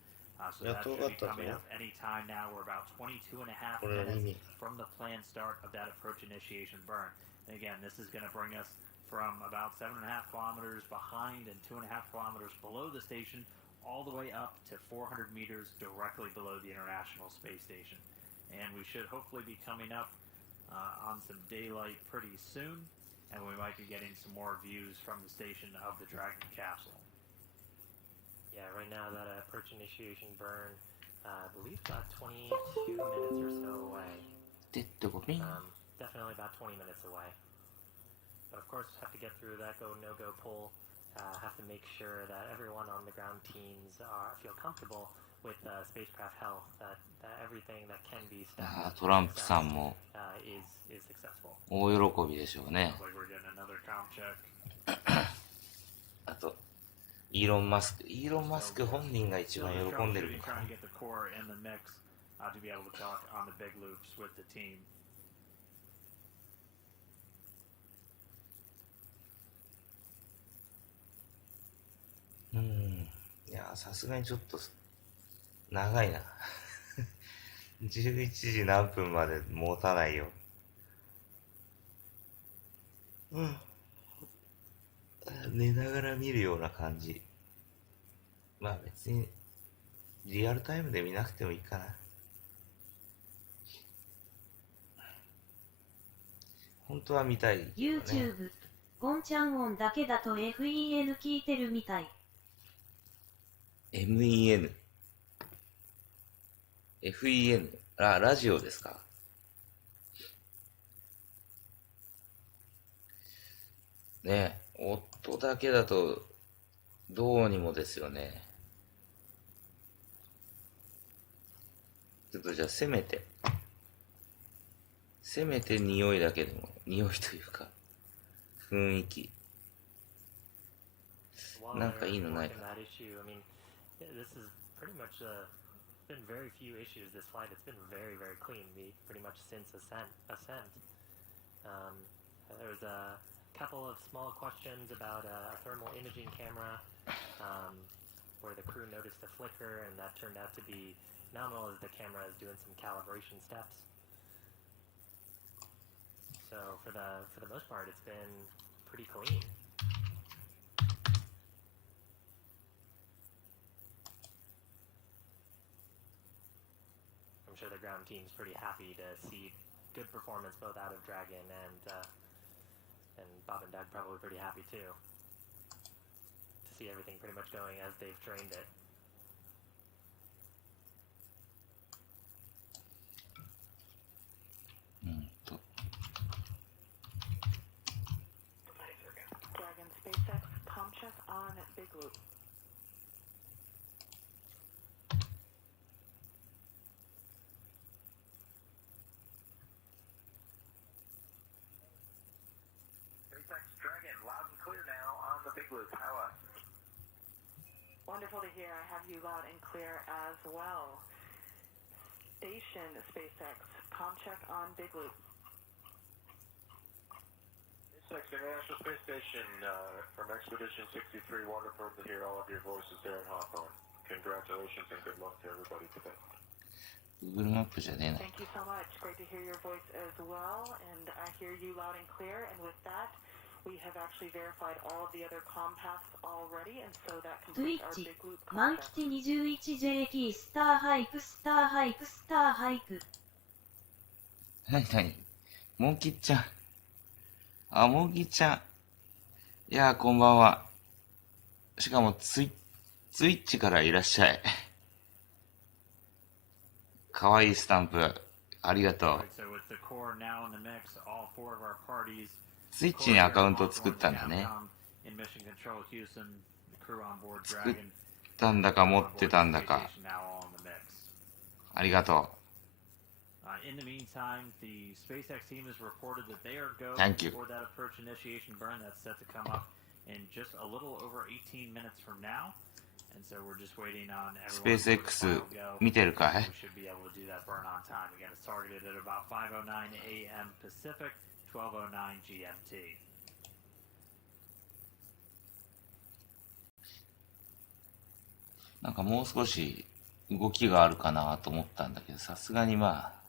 So that should be coming up any time now. We're about 22 and a half minutes from the planned start of that approach initiation burn. And again, this is going to bring us from about 7.5 kilometers behind and 2.5 kilometers below the station, all the way up to 400 meters directly below the International Space Station. And we should hopefully be coming up on some daylight pretty soon, and we might be getting some more views from the station of the Dragon capsule. Yeah, right now that approach initiation burn, I believe about 22 minutes or so away. Definitely about 20 minutes away. But of course, have to get through that go-no-go poll. Have to make sure that everyone on the ground teams feel comfortable with spacecraft health. That everything that can be staffed トランプさんも is successful. 大喜びでしょうね。 Like we're getting another comp check. あとイーロン・マスク本人が一番喜んでるのかな。 Trying to get the core in the mix to be able to talk on the big loops with the team. いやさすがにちょっと長いな11時何分まで持たないよ。寝ながら見るような感じ。まあ別にリアルタイムで見なくてもいいかな。本当は見たい、ね。YouTube、ゴンちゃん音だけだと FEN 聞いてるみたい。MEN。FEN。ラジオですか。ねえ、音だけだとどうにもですよね。ちょっとじゃあせめて匂いだけでも、匂いというか雰囲気なんかいいのないか。 This is pretty much been very few issues this flight. It's been very, very clean pretty much since ascent. There was a couple of small questions about a thermal imaging camera where the crew noticed a flicker, and that turned out to be nominal as the camera is doing some calibration steps. So for the most part, it's been pretty clean. sure the ground team's pretty happy to see good performance both out of Dragon and Bob and Doug probably pretty happy too to see everything pretty much going as they've trained it. Dragon SpaceX, com check on Big Loop. SpaceX Dragon, loud and clear now on the Big Loop. How Wonderful to hear. I have you loud and clear as well. Station SpaceX, com check on Big Loop. SpaceX International Space Station from Expedition 63. Wonderful to hear all of your voices there in Hawthorne. Congratulations and good luck to everybody today. Google マップじゃねえな。 Thank you so much. Great to hear your voice as well, and I hear you loud and clear. And with that, we have actually verified all of the other com paths already, and so that completes our Twitch Big Loop 満 com 吉 check. 21JK スターハイクスターハイクスターハイク。なになにモンキちゃん。あ、モンキちゃん。いやー、こんばんは。しかもツイッチからいらっしゃい。かわいいスタンプ。ありがとう。 Alright, so with the core now in the mix, all 4 of our parties. ツイッチにアカウントを作ったんだね。 In Mission Control Houston, the crew on board 作っ Dragon. たんだか持ってたんだか。 Now all in the mix. ありがと In the meantime, the SpaceX team has reported that they are go Thank you. for that approach initiation burn that's set to come up in just a little over 18 minutes from now. And so we're just waiting on う。ス everyone ペー to ス X final go. 見てるかい We should be able to do that burn on time. Again, it's targeted at about 5:09 a.m. Pacific, 12:09 GMT. なんかもう少し動きがあるかなと思ったんだけど、さすがにまあ、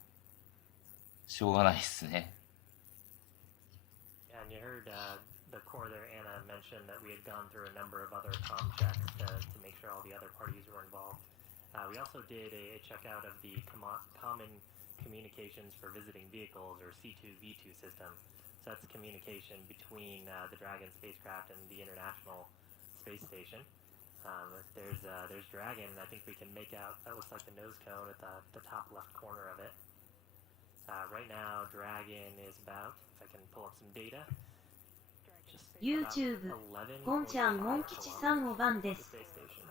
しょうがないっすね。And you heard the core there, Anna, mention that we had gone through a number of other comm checks to make sure all the other parties were involved. We also did a checkout of the common communications for visiting vehicles, or C2V2 system. So that's communication between the Dragon spacecraft and the International Space Station. There's Dragon, and I think we can make out, that looks like the nose cone at the top left corner of it. Right now, Dragon is about, if I can pull up some data, just YouTube about 11ゴンちゃんモン吉さんおばんです。 space station.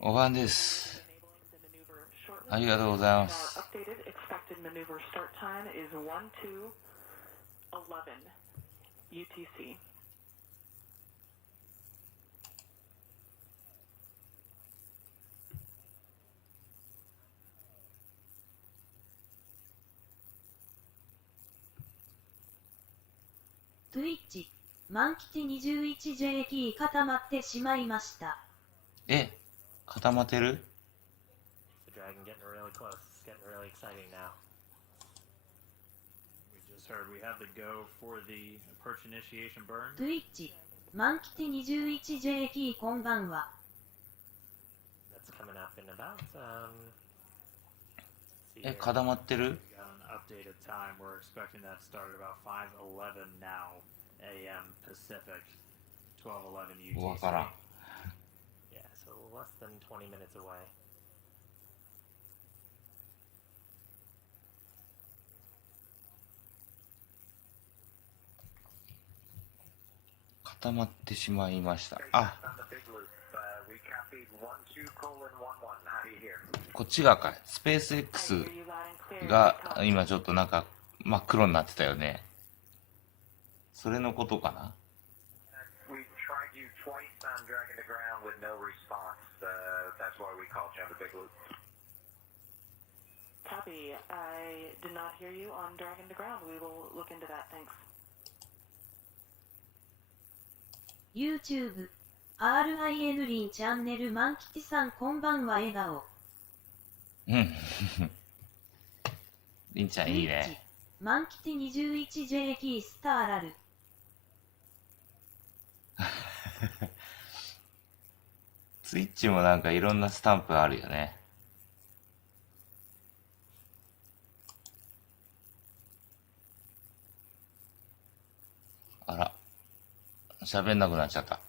おばんです。ありがとうございます。 Updated expected maneuver start time is 12:11 UTC. トゥイッチ満吉 21JK 固まってしまいました。え、固まってる The Dragon getting really close. It's getting really exciting now. We just heard we have the go for the approach initiation burn. トゥイッチ満吉 21JK こんばんは。 That's coming up in about, let's see え、 here. 固まってる We got an updated time. We're expecting that to start at about 5:11 now a.m. Pacific, 12:11 わからん。 UTC. Yeah, so less than 20 minutes away. 固まってしまいました。あ、 on the Big Loop, we copied 12:11. How do you hear? こっちがかい。スペース I X hear you loud and clear. が今ちょっとなんか真っ黒になってたよね。それのことかな We tried you twice on Dragon to Ground with no response. That's why we called you on the Big Loop. Copy. I did not hear you on Dragon to Ground. We will look into that. Thanks. YouTube RIN リンチャンネル満吉さんこんばんは笑顔。うん。りんちゃんいいね。満吉 21JK スターラル。ツイッチもなんかいろんなスタンプあるよね。喋んなくなっちゃった。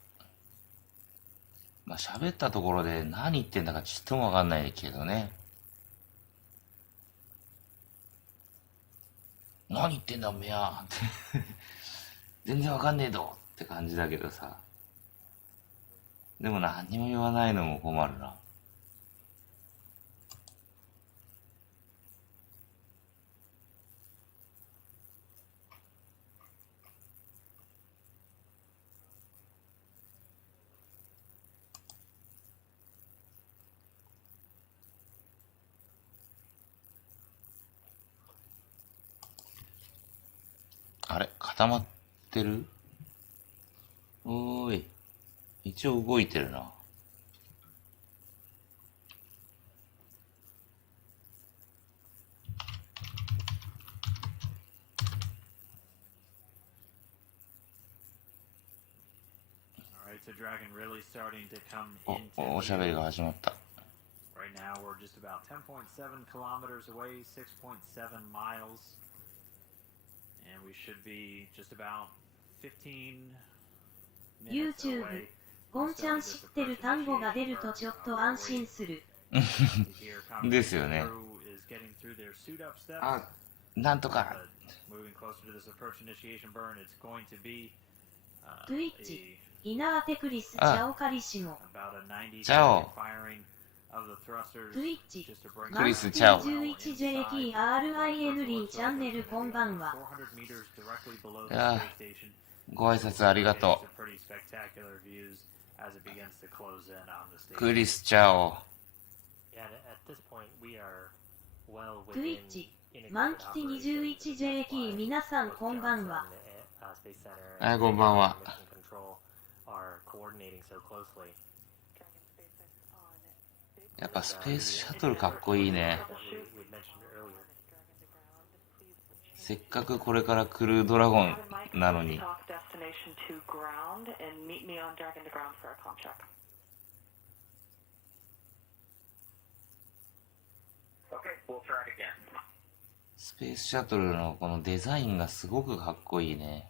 まあ、喋ったところで何言ってんだかちっともわかんないけどね。何言ってんだおめえやって全然わかんねえどって感じだけどさ。でも何にも言わないのも困るな。あれ固まってる？おーい。一応動いてるな。おしゃべりが始まった。Right now we're just about 10.7 kilometers away, 6.7 miles, and we should be just about 15 minutes YouTube away. ゴンちゃん知ってる単語が出るとちょっと安心する。ですよね。あ、なんとか。Twitch、イナーテクリス・チャオカリシモ。チャオ。Twitch、クリス・チャオ。11JTRIND チャンネルこんばんは。いやご挨拶ありがとう。クリス・チャオ。Twitch、満吉 21JT 皆さんこんばんは。はい、こんばんは。やっぱスペースシャトルかっこいいね。せっかくこれからクルードラゴンなのに。スペースシャトルのこのデザインがすごくかっこいいね。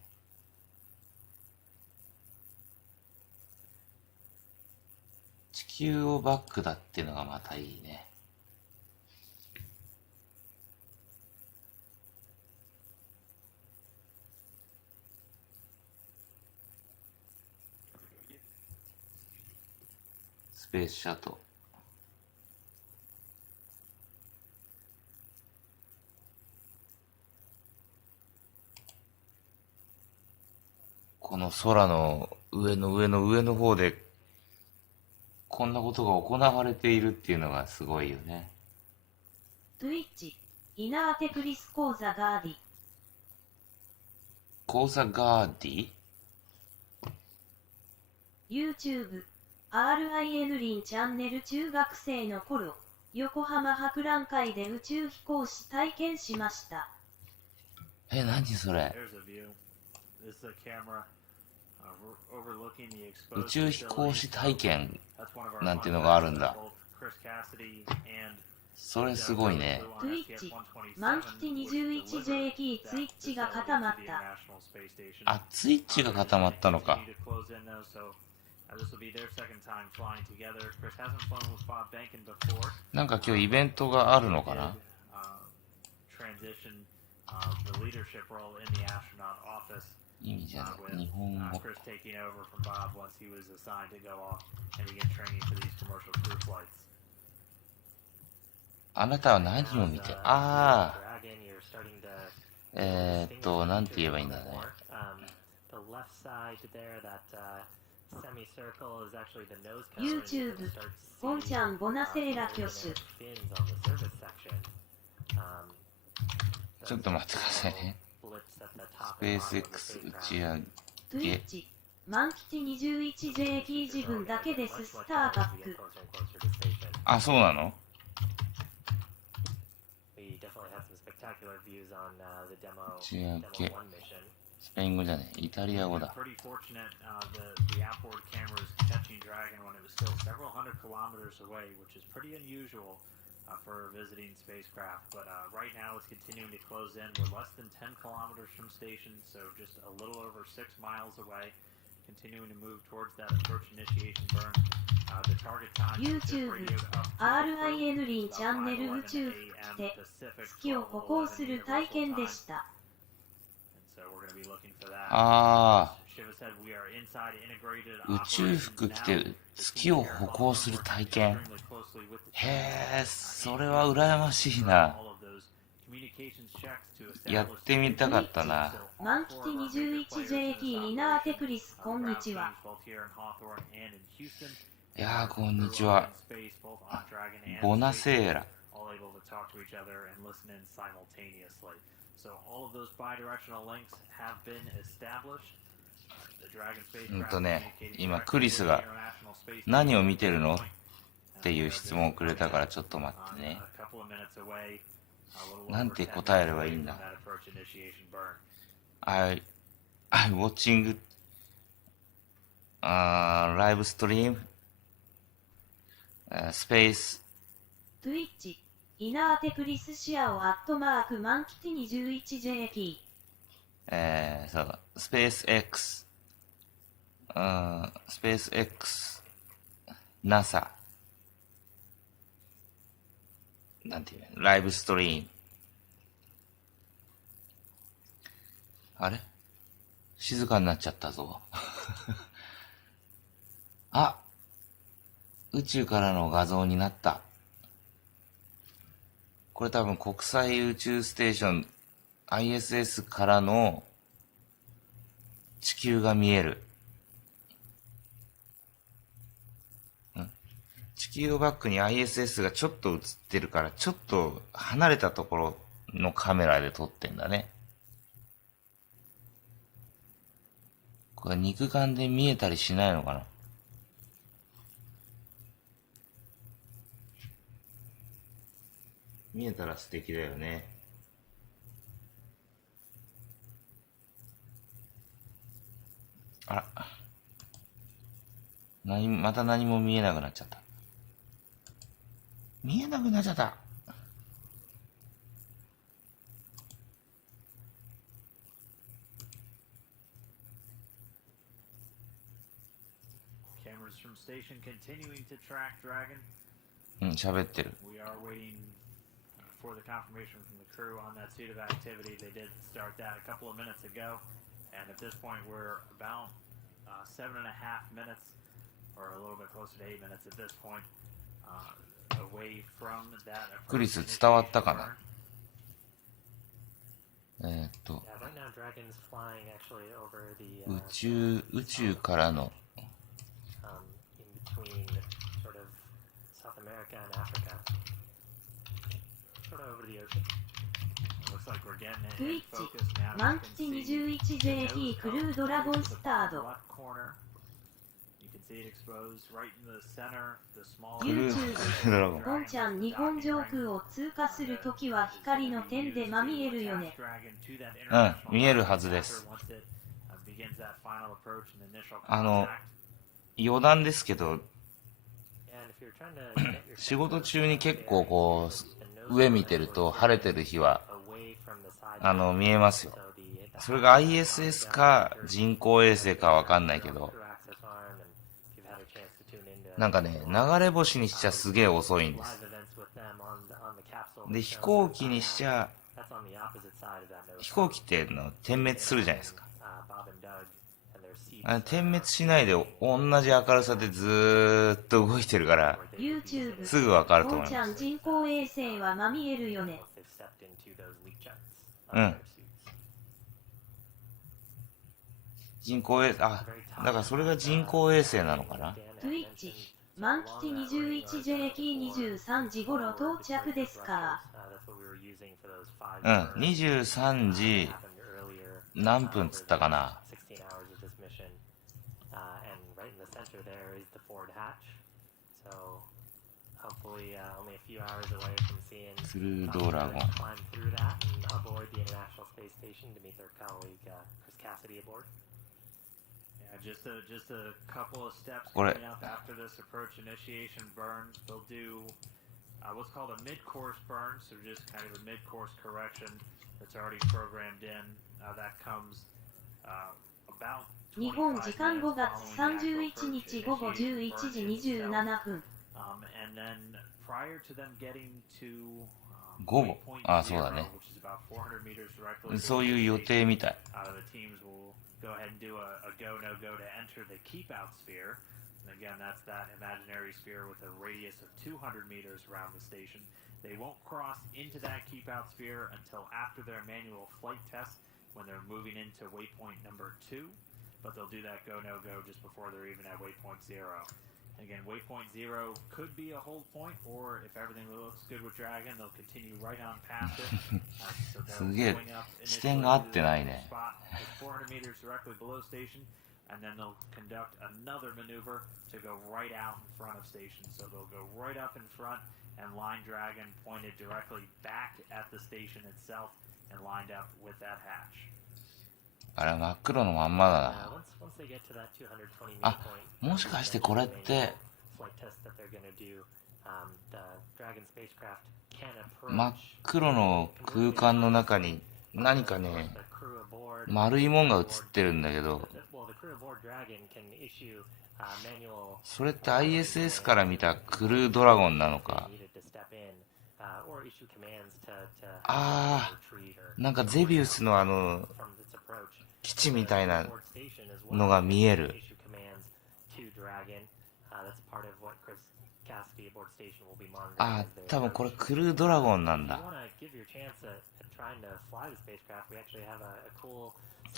地球をバックだっていうのがまたいいね。スペースシャトル。この空の上の方でこんなことが行われているっていうのがすごいよね。Twitch、イナーテクリス講座ガーディ。講座ガーディ？ YouTube、RIN リンチャンネル中学生の頃、横浜博覧会で宇宙飛行士体験しました。何それ？宇宙飛行士体験なんてのがあるんだ。それすごいね。Twitch、満吉 21JT ツイッチが固まった。あ、ツイッチが固まったのか。なんか今日イベントがあるのかな？意味じゃない。日本語。あなたは何を見て、なんて言えばいいんだね。YouTube、ゴンちゃんボナセーラ挙手。ちょっと待ってくださいね。スペース X 打ち上げ。Twitch、満吉 21JT 自分だけですスターバック。あ、そうなの？打ち上げ。スペイン語じゃねえ、イタリア語だ。for visiting spacecraft, but right now it's continuing to close in. We're less than 10 kilometers from station, so just a little over 6 miles away. continuing to move towards that approach initiation burn. The target time YouTube RIN リンチャンネル宇宙服着て月を歩行する体験でした。ああ、宇宙服着て月を歩行する体験。へえ、それは羨ましいな。やってみたかったな。マンキテ 21JT イナーテクリス、こんにちは。いやー、こんにちは。ボナセーラ。今クリスが何を見てるのっていう質問をくれたからちょっと待ってね。なんて答えればいいんだ。I'm watching live stream space Twitch イナーテクリスシアオアットマークマンキティ 21JT そうだ、スペース X スペース X NASA なんていうの、ライブストリーム。あれ静かになっちゃったぞ。あ、宇宙からの画像になった。これ多分国際宇宙ステーション ISS からの地球が見える。地球をバックに ISS がちょっと映ってるから、ちょっと離れたところのカメラで撮ってんだね。これ肉眼で見えたりしないのかな。見えたら素敵だよね。あら。また何も見えなくなっちゃった。見えなくなっちゃった。うん、喋ってる。For the confirmation from the crew on that suit of activity. They did start that a couple of minutes ago, and at this point we're about 7.5 minutes, or a little bit closer to 8 minutes at this point, away from that. クリス伝わったかな。宇宙からのTwitch マンキティ 21JT クルードラゴンスタード YouTube ゴンちゃん、日本上空を通過するときは光の点でまみえるよね。うん、見えるはずです。余談ですけど、仕事中に結構こう上見てると晴れてる日は見えますよ。それが ISS か人工衛星かわかんないけど、なんかね、流れ星にしちゃすげえ遅いんです。で、飛行機にしちゃ、飛行機って点滅するじゃないですか。点滅しないで同じ明るさでずーっと動いてるから、すぐわかると思います。ゴンちゃん、人工衛星はまみえるよね。うん。人工衛星、だからそれが人工衛星なのかな。Twitch マンキティ 21JT23 時頃到着ですか。うん、23時何分つったかな。クルードラゴン。Just a couple of steps これ coming up after this approach initiation burn. They'll do what's called a mid-course burn, so just kind of a mid-course correction that's already programmed in. That comes about 日本時間5月31日午後11時27分。午後、あ、そうだね。そういう予定みたい。Again, that's that imaginary sphere with a radius of 200 meters around the station. They won't cross into that keep out sphere until after their manual flight test when they're moving into waypoint number 2, but they'll do that go no go just before they're even at waypoint 0. Again, waypoint 0 could be a hold point, or if everything looks good with Dragon, they'll continue right on past it. So they're going up initially to the spot 400 meters directly below station.And then they'll conduct another maneuver to go right out in front of station. So they'll go right up in front and line Dragon pointed directly back at the station itself and lined up with that hatch. あれ真っ黒のまんまだな。あ、もしかしてこれって真っ黒の空間の中に何かね、丸いもんが映ってるんだけど、それって ISS から見たクルードラゴンなのか。あー、なんかゼビウスの基地みたいなのが見える。あー、多分これクルードラゴンなんだ。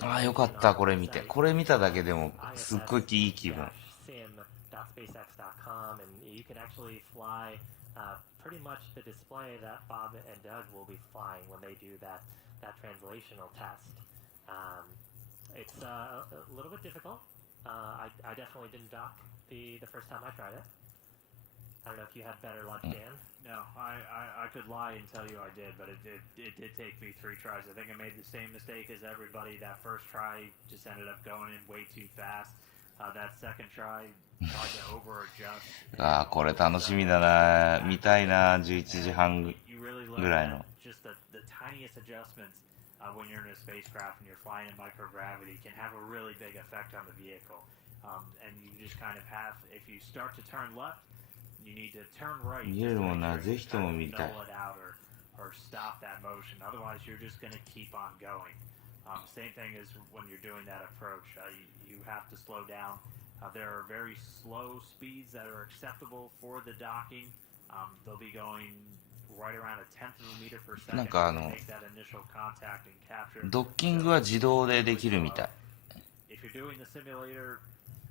ああ、よかった、これ見て。これ見ただけでもすっごいいい気分。I don't know if you had better luck, Dan. No, I could lie and tell you I did, but it did take me 3 tries. I think I made the same mistake as everybody. That first try just ended up going in way too fast. That second try tried to over adjust. ああ、これ楽しみだな。見たいな、11時半ぐらいの。Just the tiniest adjustments when you're in a spacecraft and you're flying in microgravity can have a really big effect on the vehicle. And you just kind of have, if you start to turn left,You need to turn right. 見えるもんな、ぜひとも見たい。Or stop that motion. Otherwise, you're just going to keep on going. Same thing as when you're doing that approach. You have to slow down. There are very slow speeds that are acceptable for the docking. They'll be going right around a tenth of a meter per second. なんかmake that initial contact and capture. ドッキングは自動でできるみたい。If you're doing the simulator,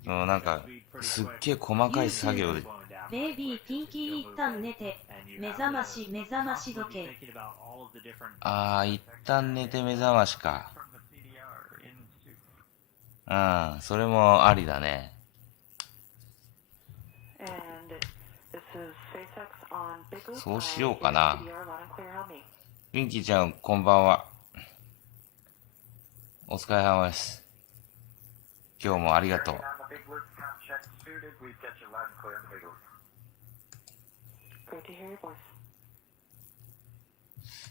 なんかすっげえ細かい作業で。ベイビーキンキー一旦寝て、目覚まし時計。ああ、一旦寝て目覚ましか。うん、それもありだね。そうしようかな。リンキーちゃん、こんばんは。お疲れ様です。今日もありがとう。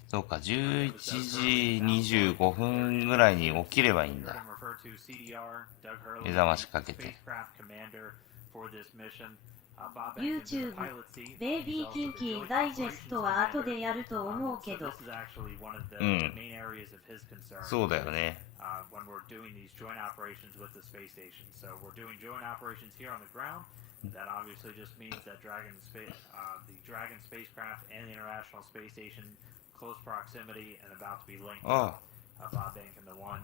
そうか、11時25分ぐらいに起きればいいんだ。目覚ましかけて。YouTube、ベイビーキンキーダイジェストは後でやると思うけど。うん。そうだよね。That obviously just means that the Dragon spacecraft and the International Space Station close proximity and about to be linked. Bob Bank and the One.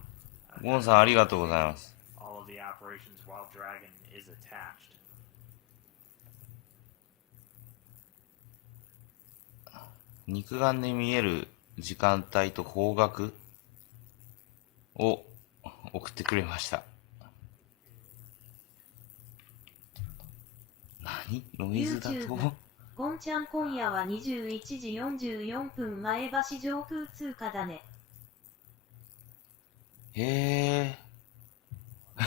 ゴンさんありがとうございます。All of the operations while Dragon is attached. 肉眼で見える時間帯と方角を送ってくれました。何？ノイズだと？ゴンちゃん今夜は21時44分前橋上空通過だね。へー。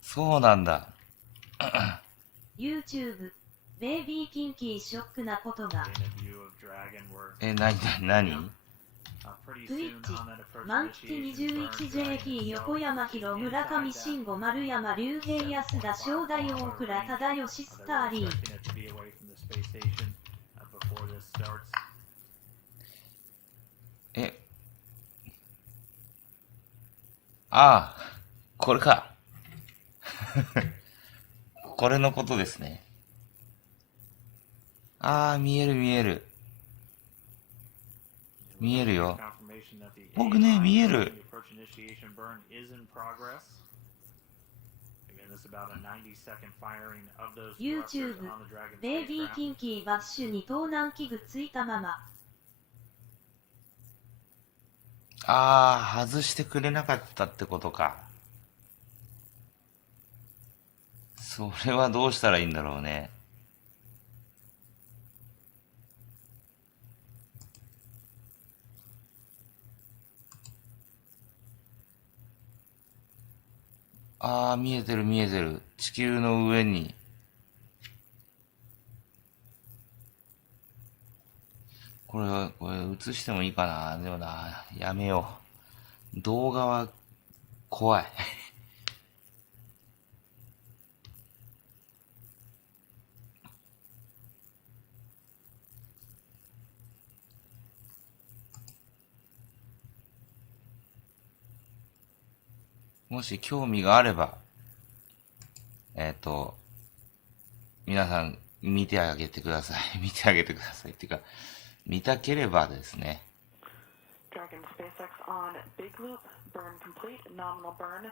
そうなんだ。YouTube、ベイビーキンキーショックなことが。何？ Twitch、満吉 21JT 横山弘村上慎吾丸山竜平安田正代大倉忠義スターリー。え、ああ、これか。これのことですね。ああ、見える見える。見えるよ。僕ね、見える。YouTube、ベイビーキンキーバッシュに盗難器具ついたまま。ああ、外してくれなかったってことか。それはどうしたらいいんだろうね。ああ、見えてる見えてる。地球の上に。これ映してもいいかな。でもな、やめよう。動画は怖い。もし興味があれば、皆さん見てあげてください。見てあげてください。っていうか、見たければですね。Dragon SpaceX on Big Loop, burn complete, nominal burn.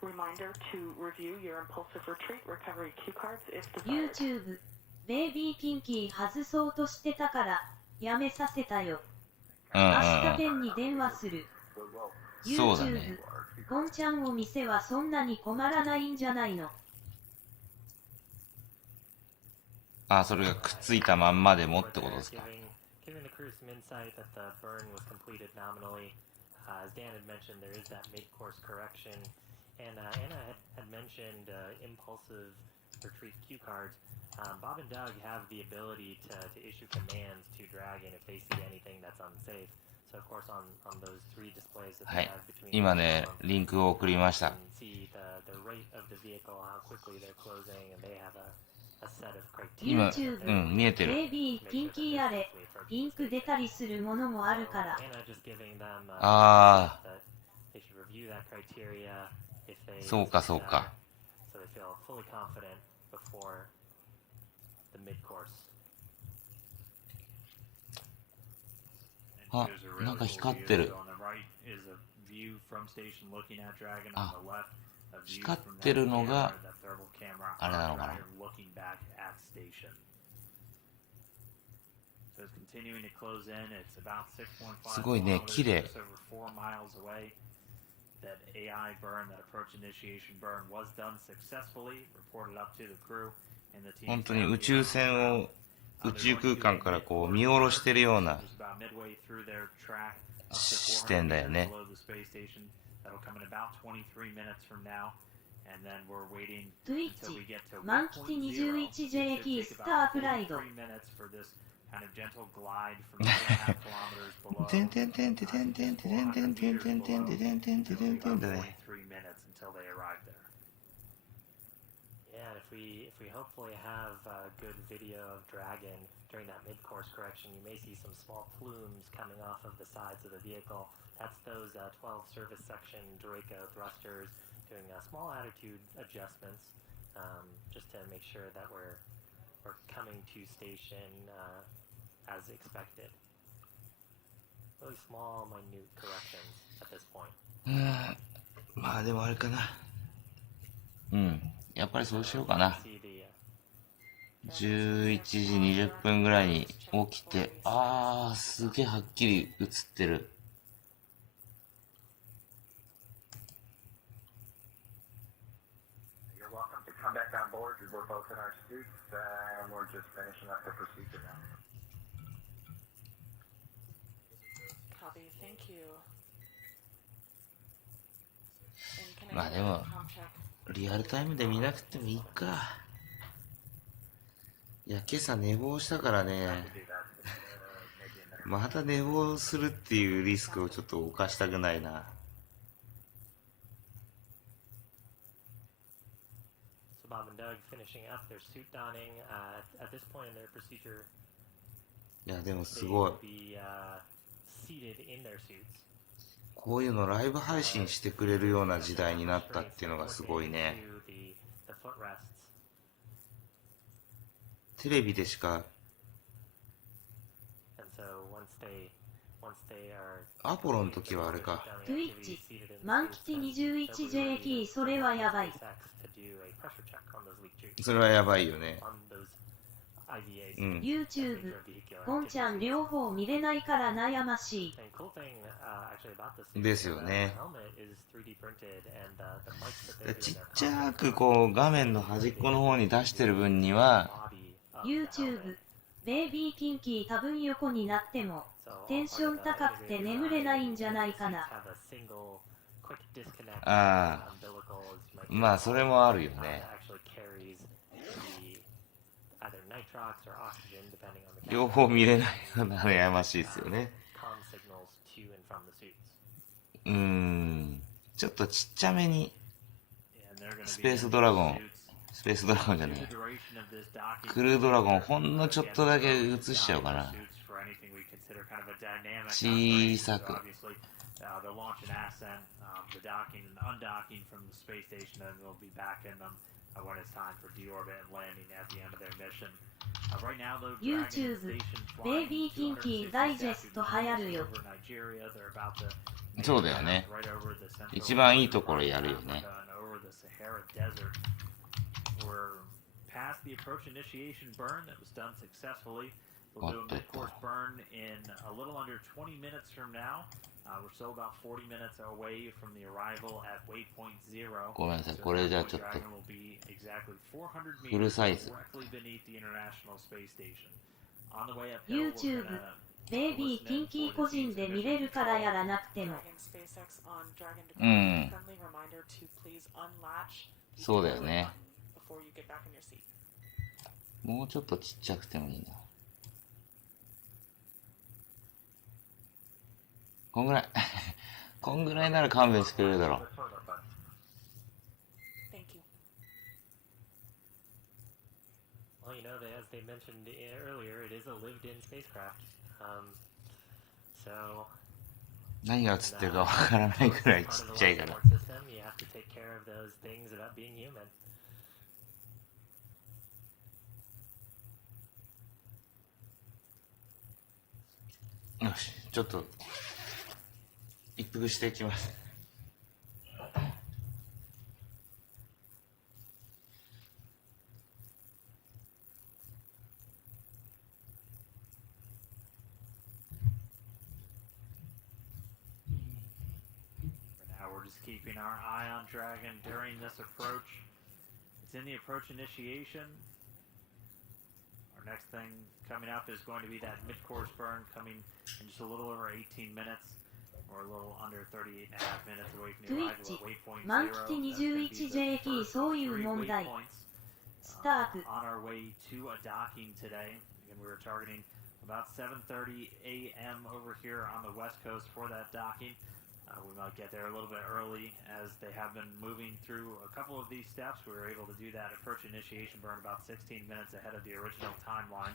Reminder to review your impulsive retreat recovery cue cards if desired. YouTube、ベイビーキンキー外そうとしてたから、やめさせたよ。明日店に電話する。そうだね。YouTube、ゴンちゃんお店はそんなに困らないんじゃないの。あ、それがくっついたまんまでもってことですか。Giving the crew some insight that the burn was completed nominally. As Dan had mentioned, there is that mid-course correction. And Anna had mentioned impulsive retreat cue cards. Bob and Doug have the ability to issue commands to Dragon if they see anything that's unsafe. So of course on those three displays that they have between 今ね、リンクを送りました。see the rate of the vehicle, how quickly they're closing, and they have a set of criteria. 今、YouTube、見えてる。ベイビーキンキーあれ、リンク出たりするものもあるから。ああ、 They should review that criteria if they そうかそうか。 so they feel fully confident before the mid-course. あ、なんか光ってる。あ、光ってるのがあれなのかな。すごいね、綺麗。本当に宇宙船を宇宙空間からこう見下ろしてるような視点だよね。Twitch、満吉 21JT スタープライド。てんてんてんてんてんてんてんてんてんてんてんてんてんてんてんてんてんだね。Yeah, if we hopefully have a good video of Dragon during that mid-course correction, you may see some small plumes coming off of the sides of the vehicle. That's those 12 service section Draco thrusters doing small attitude adjustments, just to make sure that we're coming to station as expected. Really small, minute corrections at this point. まあでもあれかな。やっぱりそうしようかな。11時20分ぐらいに起きて、あー、すげえはっきり映ってる。You're welcome to come back on board. We're both in our suits, and we're just finishing up the procedure now. Copy, thank you. And can まあ I で get a も com check? リアルタイムで見なくてもいいか。いや、今朝寝坊したからね。また寝坊するっていうリスクをちょっと冒したくないな。So Bob and Doug finishing up their suit donning. At this point in their procedure, いやでもす they ごい will be seated in their suits. こういうのライブ配信してくれるような時代になったっていうのがすごいね。 The footrests. テレビでしか And so once they are アポロの時はあれか Twitch 満吉 21JT それはやばい。それはやばいよね。うん YouTube ゴンちゃん両方見れないから悩ましい。ですよね。 でちっちゃくこう画面の端っこの方に出してる分には YouTube ベイビーキンキー多分横になってもテンション高くて眠れないんじゃないかな。ああまあそれもあるよね。両方見れないのは悩ましいですよね。ちょっとちっちゃめにスペースドラゴンじゃねえクルードラゴンほんのちょっとだけ映しちゃおうかな。小さく。They'll launch an ascent, the docking and undocking from the space station, and they'll be back in them when it's time for deorbit and landing at the end of their mission. Right now, though, YouTube ベイビーキンキーダイジェスト流行るよ。そうだよね。一番いいところやるよね。We're past the approach initiation burn that was done successfully. We'll do a mid-course burn in a little under 20 minutes from now. We're still about 40 minutes away from the arrival at waypoint 0. ごめんなさい、これじゃちょっと Dragon will be exactly 400フル meters サイズ。 directly beneath the International Space Station. On the way uphill, we're YouTube gonna ベイビーキンキー個人で見れるからやらなくても。SpaceX on Dragon to うん friendly reminder to please unlatch the そうだよね。 before you get back in your seat. もうちょっとちっちゃくてもいいな。こんぐらいこんぐらいなら勘弁してくれるだろう。 Thank you. Well, you know, as they mentioned earlier, it is a lived-in spacecraft. So 何が映ってるかわからないくらいちっちゃいから。 support system, you have to take care of those things about being human. よし、ちょっと一服していきます。Now we're just keeping our eye on Dragon during this approach. It's in the approach initiation. Our next thing coming up is going to be that mid-course burn coming in just a little over 18 minutes. We're a little under 38 and a half minutes away from the arrival at waypoint 満 0. 吉 21JT そういう問題。 スターク On our way to a docking today. Again, we were targeting about 7:30 a.m. over here on the west coast for that docking. We might get there a little bit early as they have been moving through a couple of these steps. We were able to do that approach initiation burn about 16 minutes ahead of the original timeline.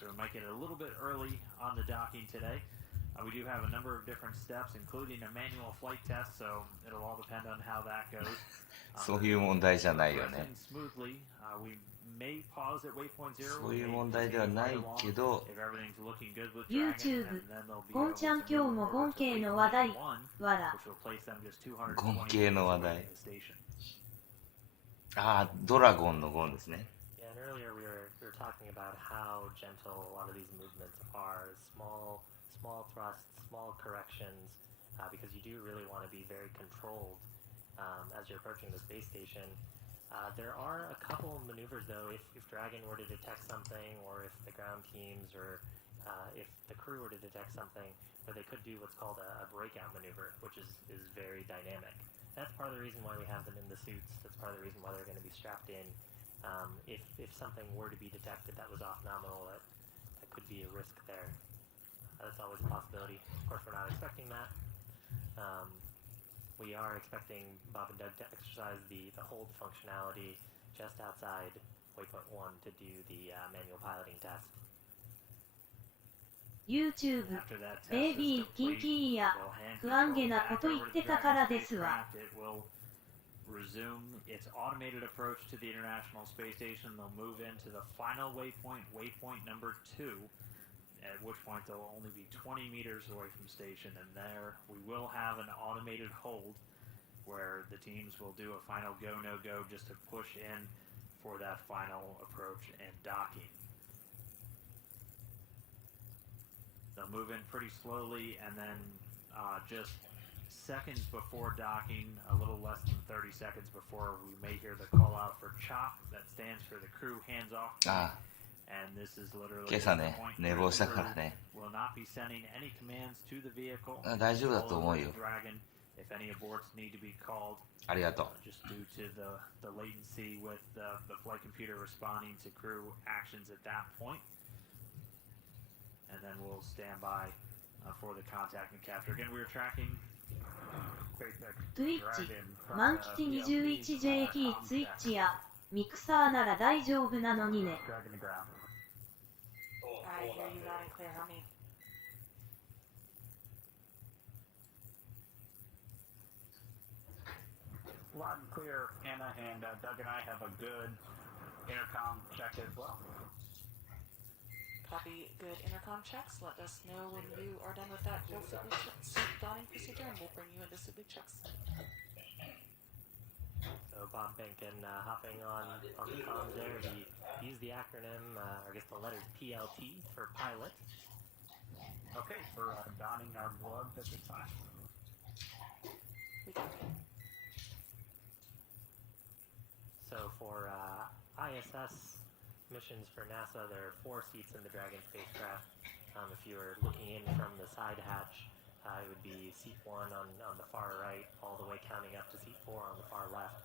So we might get it a little bit early on the docking today. We do have a number of different steps, including a manual flight test, so it'll all depend on how that goes. そういう問題じゃないよね。 Smoothly, we may pause at waypoint 0. そういう問題ではないけど、 If everything's looking good with YouTube Dragon, and then they'll be ゴンちゃん able to 今日も move ゴン over to 系の waypoint 話題 1, わら。 which will place them just 220ゴン系の話題。 meters away from the station. ああ、ドラゴンのゴンですね。 Yeah, and earlier we were talking about how gentle a lot of these movements are. Small thrusts, small corrections, because you do really want to be very controlled as you're approaching the space station. There are a couple maneuvers though, if Dragon were to detect something, or if the ground teams, or if the crew were to detect something, where they could do what's called a breakout maneuver, which is very dynamic. That's part of the reason why we have them in the suits. That's part of the reason why they're going to be strapped in. If something were to be detected that was off nominal, that could be a risk there. That's always a possibility. Of course, we're not expecting that. We are expecting Bob and Doug to exercise the hold functionality just outside waypoint 1 to do the manual piloting test. YouTube、ベイビーキンキーや不安げなこと言ってたからですわ。Resume its automated approach to the International Space Station. They'll move into the final waypoint, waypoint number 2, at which point they'll only be 20 meters away from station. And there we will have an automated hold where the teams will do a final go, no go just to push in for that final approach and docking. They'll move in pretty slowly, and then just seconds before docking, a little less than 30 seconds before, we may hear the call out for CHOP. That stands for the crew hands off. And this is literally the point where the crew will not be sending any commands to the vehicle. 大丈夫だと思うよ。 Dragon, if any aborts need to be called, ありがとう。 just due to the latency with the flight computer responding to crew actions at that point. And then we'll stand by for the contact and capture. Again, we were tracking Twitch、満吉 21JT ツイッチやミクサーなら大丈夫なのにね。I hear you loud and clear, homie. Loud and clear, Anna, and Doug and I have a good intercom check as well. Copy. Good intercom checks. Let us know when you are done with that full suit donning procedure, and we'll bring you into suit leak checks. So Bob Benkin hopping on the comms there. He used the acronym, or I guess the letters PLT for pilot. Okay, for donning our gloves at the time. We copy. So for ISS missions for NASA, there are 4 seats in the Dragon spacecraft. If you were looking in from the side hatch, it would be seat 1 on the far right, all the way counting up to seat 4 on the far left.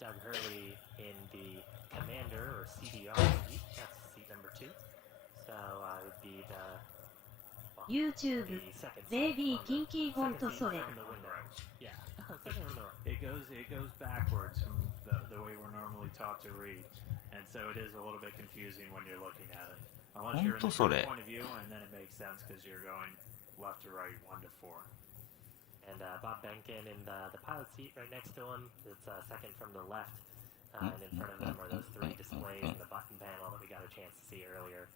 Doug Hurley in the commander or CDR seat, that's seat number 2. So it would be the YouTube、ベイビーキンキーフォントそれ。Yeah. It goes backwards from the way we're normally taught to read, and so it is a little bit confusing when you're looking at it. Unless you're in the point of view, and then it makes sense because you're going left to right, 1 to 4. And Bob Benkin in the pilot seat right next to him. It's second from the left, and in front of them are those 3 displays and the button panel that we got a chance to see earlier.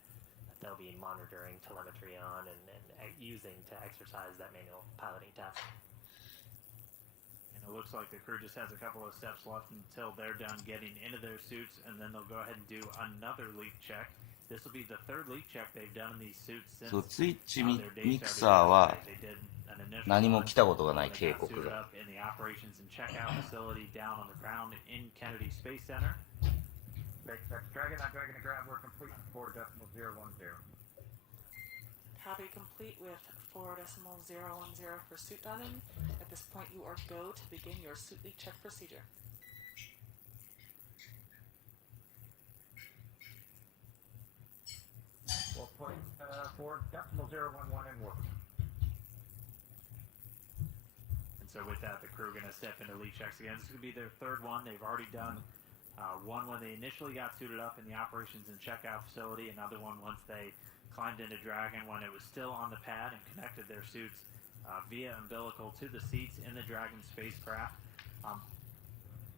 That they'll be monitoring telemetry on and using to exercise that manual piloting test. And it looks like the crew just has a couple of steps left until they're done getting into their suits, and then they'll go ahead and do another leak check. This will be the 3rd leak check they've done in these suits since そう、ツイッチミクサーは何も来たことがない警告が。in the operations and checkout facility down on the ground in Kennedy Space Center. Dragon, not Dragon to grab, we're complete 4.010. Copy complete with 4.010 for suit donning. At this point, you are go to begin your suit leak check procedure. We'll put 4.011 in work. And so with that, the crew are going to step into leak checks again. This is going to be their 3rd one. They've already done one when they initially got suited up in the operations and checkout facility, another one once they climbed into Dragon when it was still on the pad and connected their suits via umbilical to the seats in the Dragon spacecraft.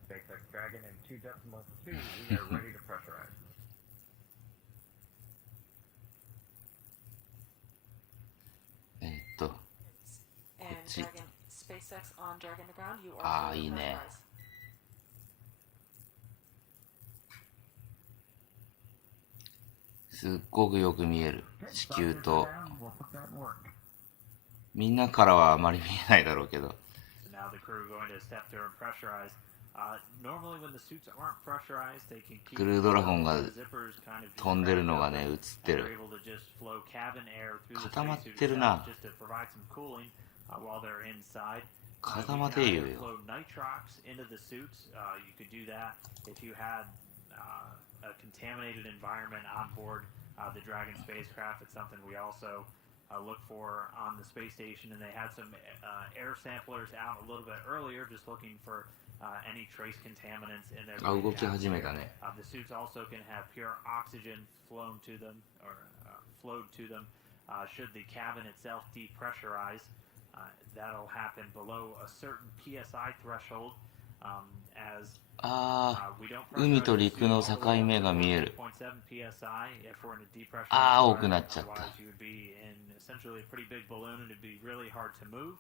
SpaceX Dragon in 2.2, we are ready to pressurize. And Dragon SpaceX on Dragon to ground, you are ready to pressurize. すっごくよく見える。地球とみんなからはあまり見えないだろうけど。Now the crew going to step through and pressurize. Normally when the suits aren't pressurized, they can keep クルードラゴンが飛んでるのがね映ってる。固まってるな。固まって言うよ。Flow nitrox into the suits. You could do that if you had a contaminated environment on board the Dragon spacecraft. It's something we also look for on the space station, and they had some air samplers out a little bit earlier, just looking for any trace contaminants in their あ、動き始めたね。The suits also can have pure oxygen flown to them or flowed to them. Should the cabin itself depressurize, that'll happen below a certain PSI threshold. As あ we don't あ、海と pressurize the 陸 suit の all the 境 way 目 up が to 見える。 0.7 PSI, if we're in a depressurized ああ、多く environment, なっちゃった。 otherwise you would be in essentially a pretty big balloon and it'd be really hard to move.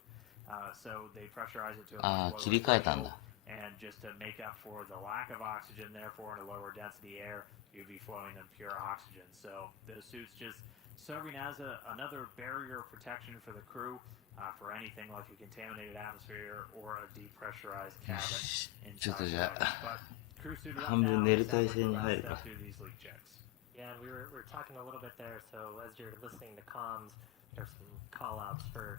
So they pressurize it to a ああ、 much 切 lower り替えたん threshold. だ。 And just to make up for the lack of oxygen, therefore, in a lower density air, you'd be flowing in pure oxygen. So those suits just serving as another barrier of protection for the crew for anything like a contaminated atmosphere or a depressurized cabin ちょっと inside じ the ゃ cabin. あ、 But crew suited up 半分 now, 寝る set 体 for 勢 the に last 入る step か。 through these leak checks. Yeah, and we're talking a little bit there, so as you're listening to comms, there's some call-outs for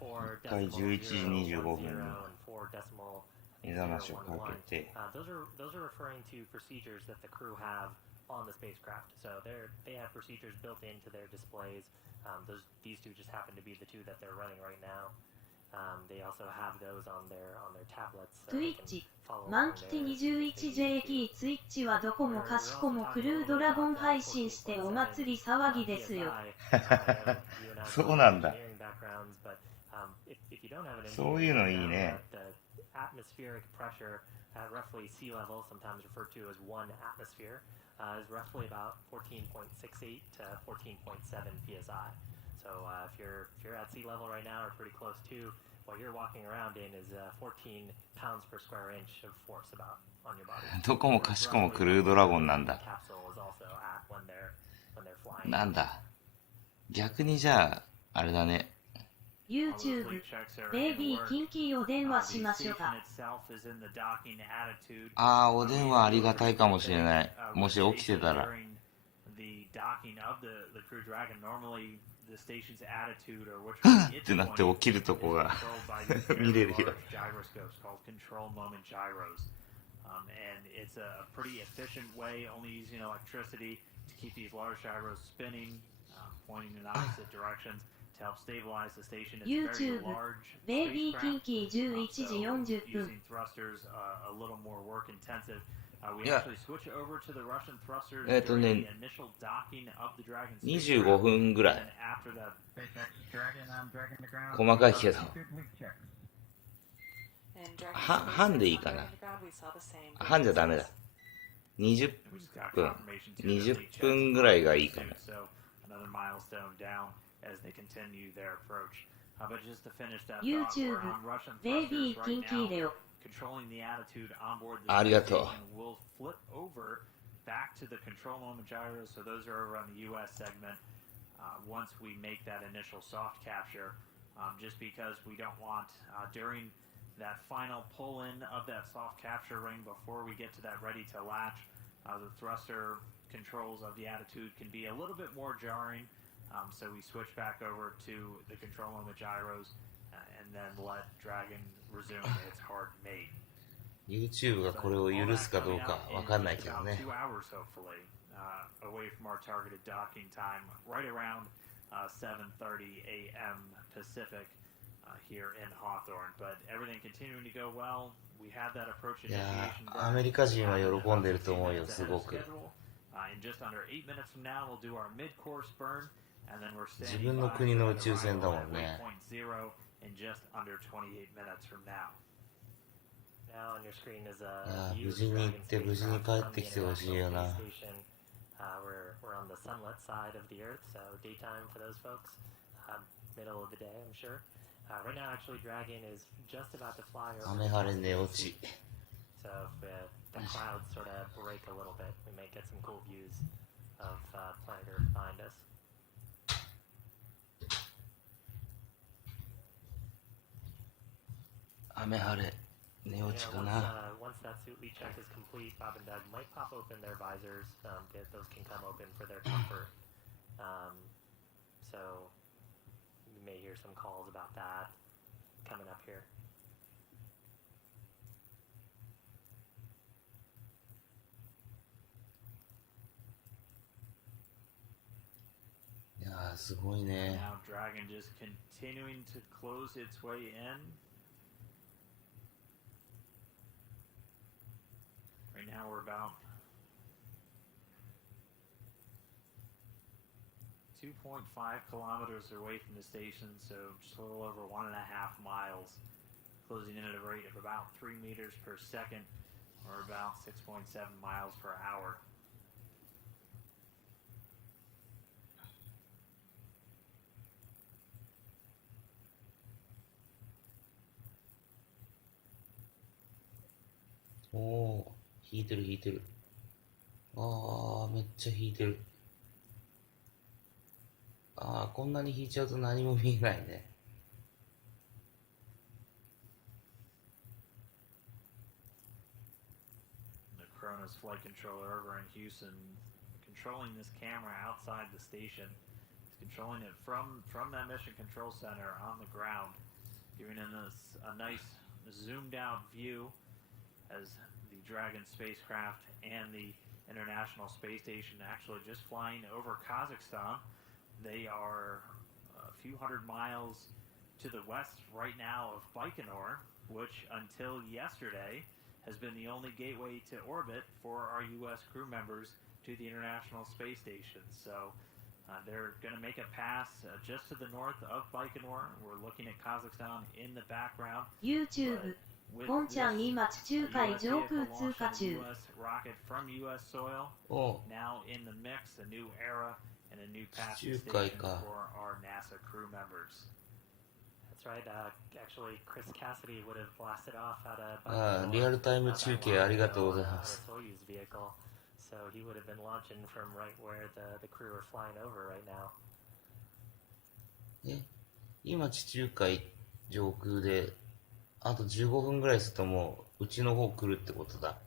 4 decimal 11時 0, 25 10, 分に and 4 decimal 目覚ましをか 011. けて、 Those are referring to procedures that the crew have on the spacecraft. So they have procedures built into their displays. These two just happen to be the two that they're running right now. They also have those on their tablets. So they can Twitch follow 満 along 期 there て 21JT ツイッチはどこもかしこもクルードラゴン配信してお祭り騒ぎですよ。そうなんだ。そういうのいいね。 Atmospheric pressure at roughly sea level, sometimes referred to as 1 atmosphere, is roughly about 14.68 to 14.7 psi. So if you're at sea level right now or pretty close to, what you're walking around in is 14 pounds per square inch of force about on your body. どこもかしこもクルードラゴンなんだ。 Capsule is also at when they're flying. なんだ。逆にじゃあ、あれだね。 YouTube、ベイビーキンキーお電話しましょうか。ああ、お電話ありがたいかもしれない。もし起きてたら。ってなって起きるとこが見れるよ。And it's a pretty efficient way, only using electricity to keep these large gyros spinning, pointing in opposite directions to help stabilize the station. It's very YouTube、 large ベイビーキン spacecraft, キー11時 so 40分。 using thrusters a little more work intensive. We Yeah. actually switch over to the Russian thrusters ね during the initial docking of the Dragon 25 spacecraft, 分ぐら and い。 after that細かいけど。 And Dragon は SpaceX 半でいいかな。 underground, we saw the same. 半じゃダメだ。20 we just got 分。 confirmation too that leak 20 checks 分ぐらいがいいかも。 So another milestone down as they continue their approach. But just to finish that thought, YouTube we're on Russian ベイビ thrusters ーキン right キー now, レオ。 controlling the attitude on board the ありが space とう。 station. We'll flip over back to the control moment gyros. So those are over on the U.S. segment. Once we make that initial soft capture, just because we don't want during that final pull-in of that soft capture ring before we get to that ready to latch, the thruster controls of the attitude can be a little bit more jarring. So we switch back over to the control moment gyros and then let Dragon resume its hard mate. YouTube がこれを許すかどうかわかんないけどね。 2 hours hopefully away from our targeted docking time, right around 7:30 a.m. Pacific here in Hawthorne. But everything continuing to go well. We had that approach いや initiation. ー、アメリカ人は喜んでると思うよ、すごく。 In just under 8 minutes from now, we'll do our mid-course burn, and then we're 自 standing 分の by 国 for の that 宇宙船だ arrival も at んね。 waypoint 0 in just under 28 minutes from now. Now on your screen is あ a ー、無事に行って無事に帰ってきてほしいよな。 We're on the sunlit side of the Earth, so daytime for those folks. Middle of the day, I'm sure. Right now, actually, Dragon is just about to fly over. 雨晴れ寝落ち。 So if the clouds sort of break a little bit, we may get some cool views of planet Earth behind us. 雨晴れ寝落ちかな。 Once that suit leak check is complete, Bob and Doug might pop open their visors. Those can come open for their comfort. So you may hear some calls about that coming up here. いややー、すごいね。 Now Dragon just continuing to close its way in. Right now we're about 2.5 kilometers away from the station, so just a little over 1.5 miles, closing in at a rate of about 3 meters per second, or about 6.7 miles per hour. おお、引いてる引いてる。ああ、めっちゃ引いてる。ああ、こんなに引いちゃうと何も見えないね。The Cronus flight controller over in Houston, controlling this camera outside the station. He's controlling it from that mission control center on the ground, giving us a nice zoomed out view as the Dragon spacecraft and the International Space Station actually just flying over Kazakhstan. They are a few hundred miles to the west right now of Baikonur, which until yesterday has been the only gateway to orbit for our U.S. crew members to the International Space Station. So they're going to make a pass just to the north of Baikonur. We're looking at Kazakhstan in the background. YouTube ポンちゃん今地中海上空通過中。 rocket from U.S. soil. お Now in the mix, a new era and a new path 地 station 中海か。 for our NASA crew members. That's right. Actually, Chris Cassidy would have blasted off at a ああ、リアルタイム中継ありがとうございま a す。 Soyuz vehicle, so he would have been launching from right where the crew are flying over right now. え、今地中海上空で、あと15分ぐらいするともう、うちの方来るってことだ。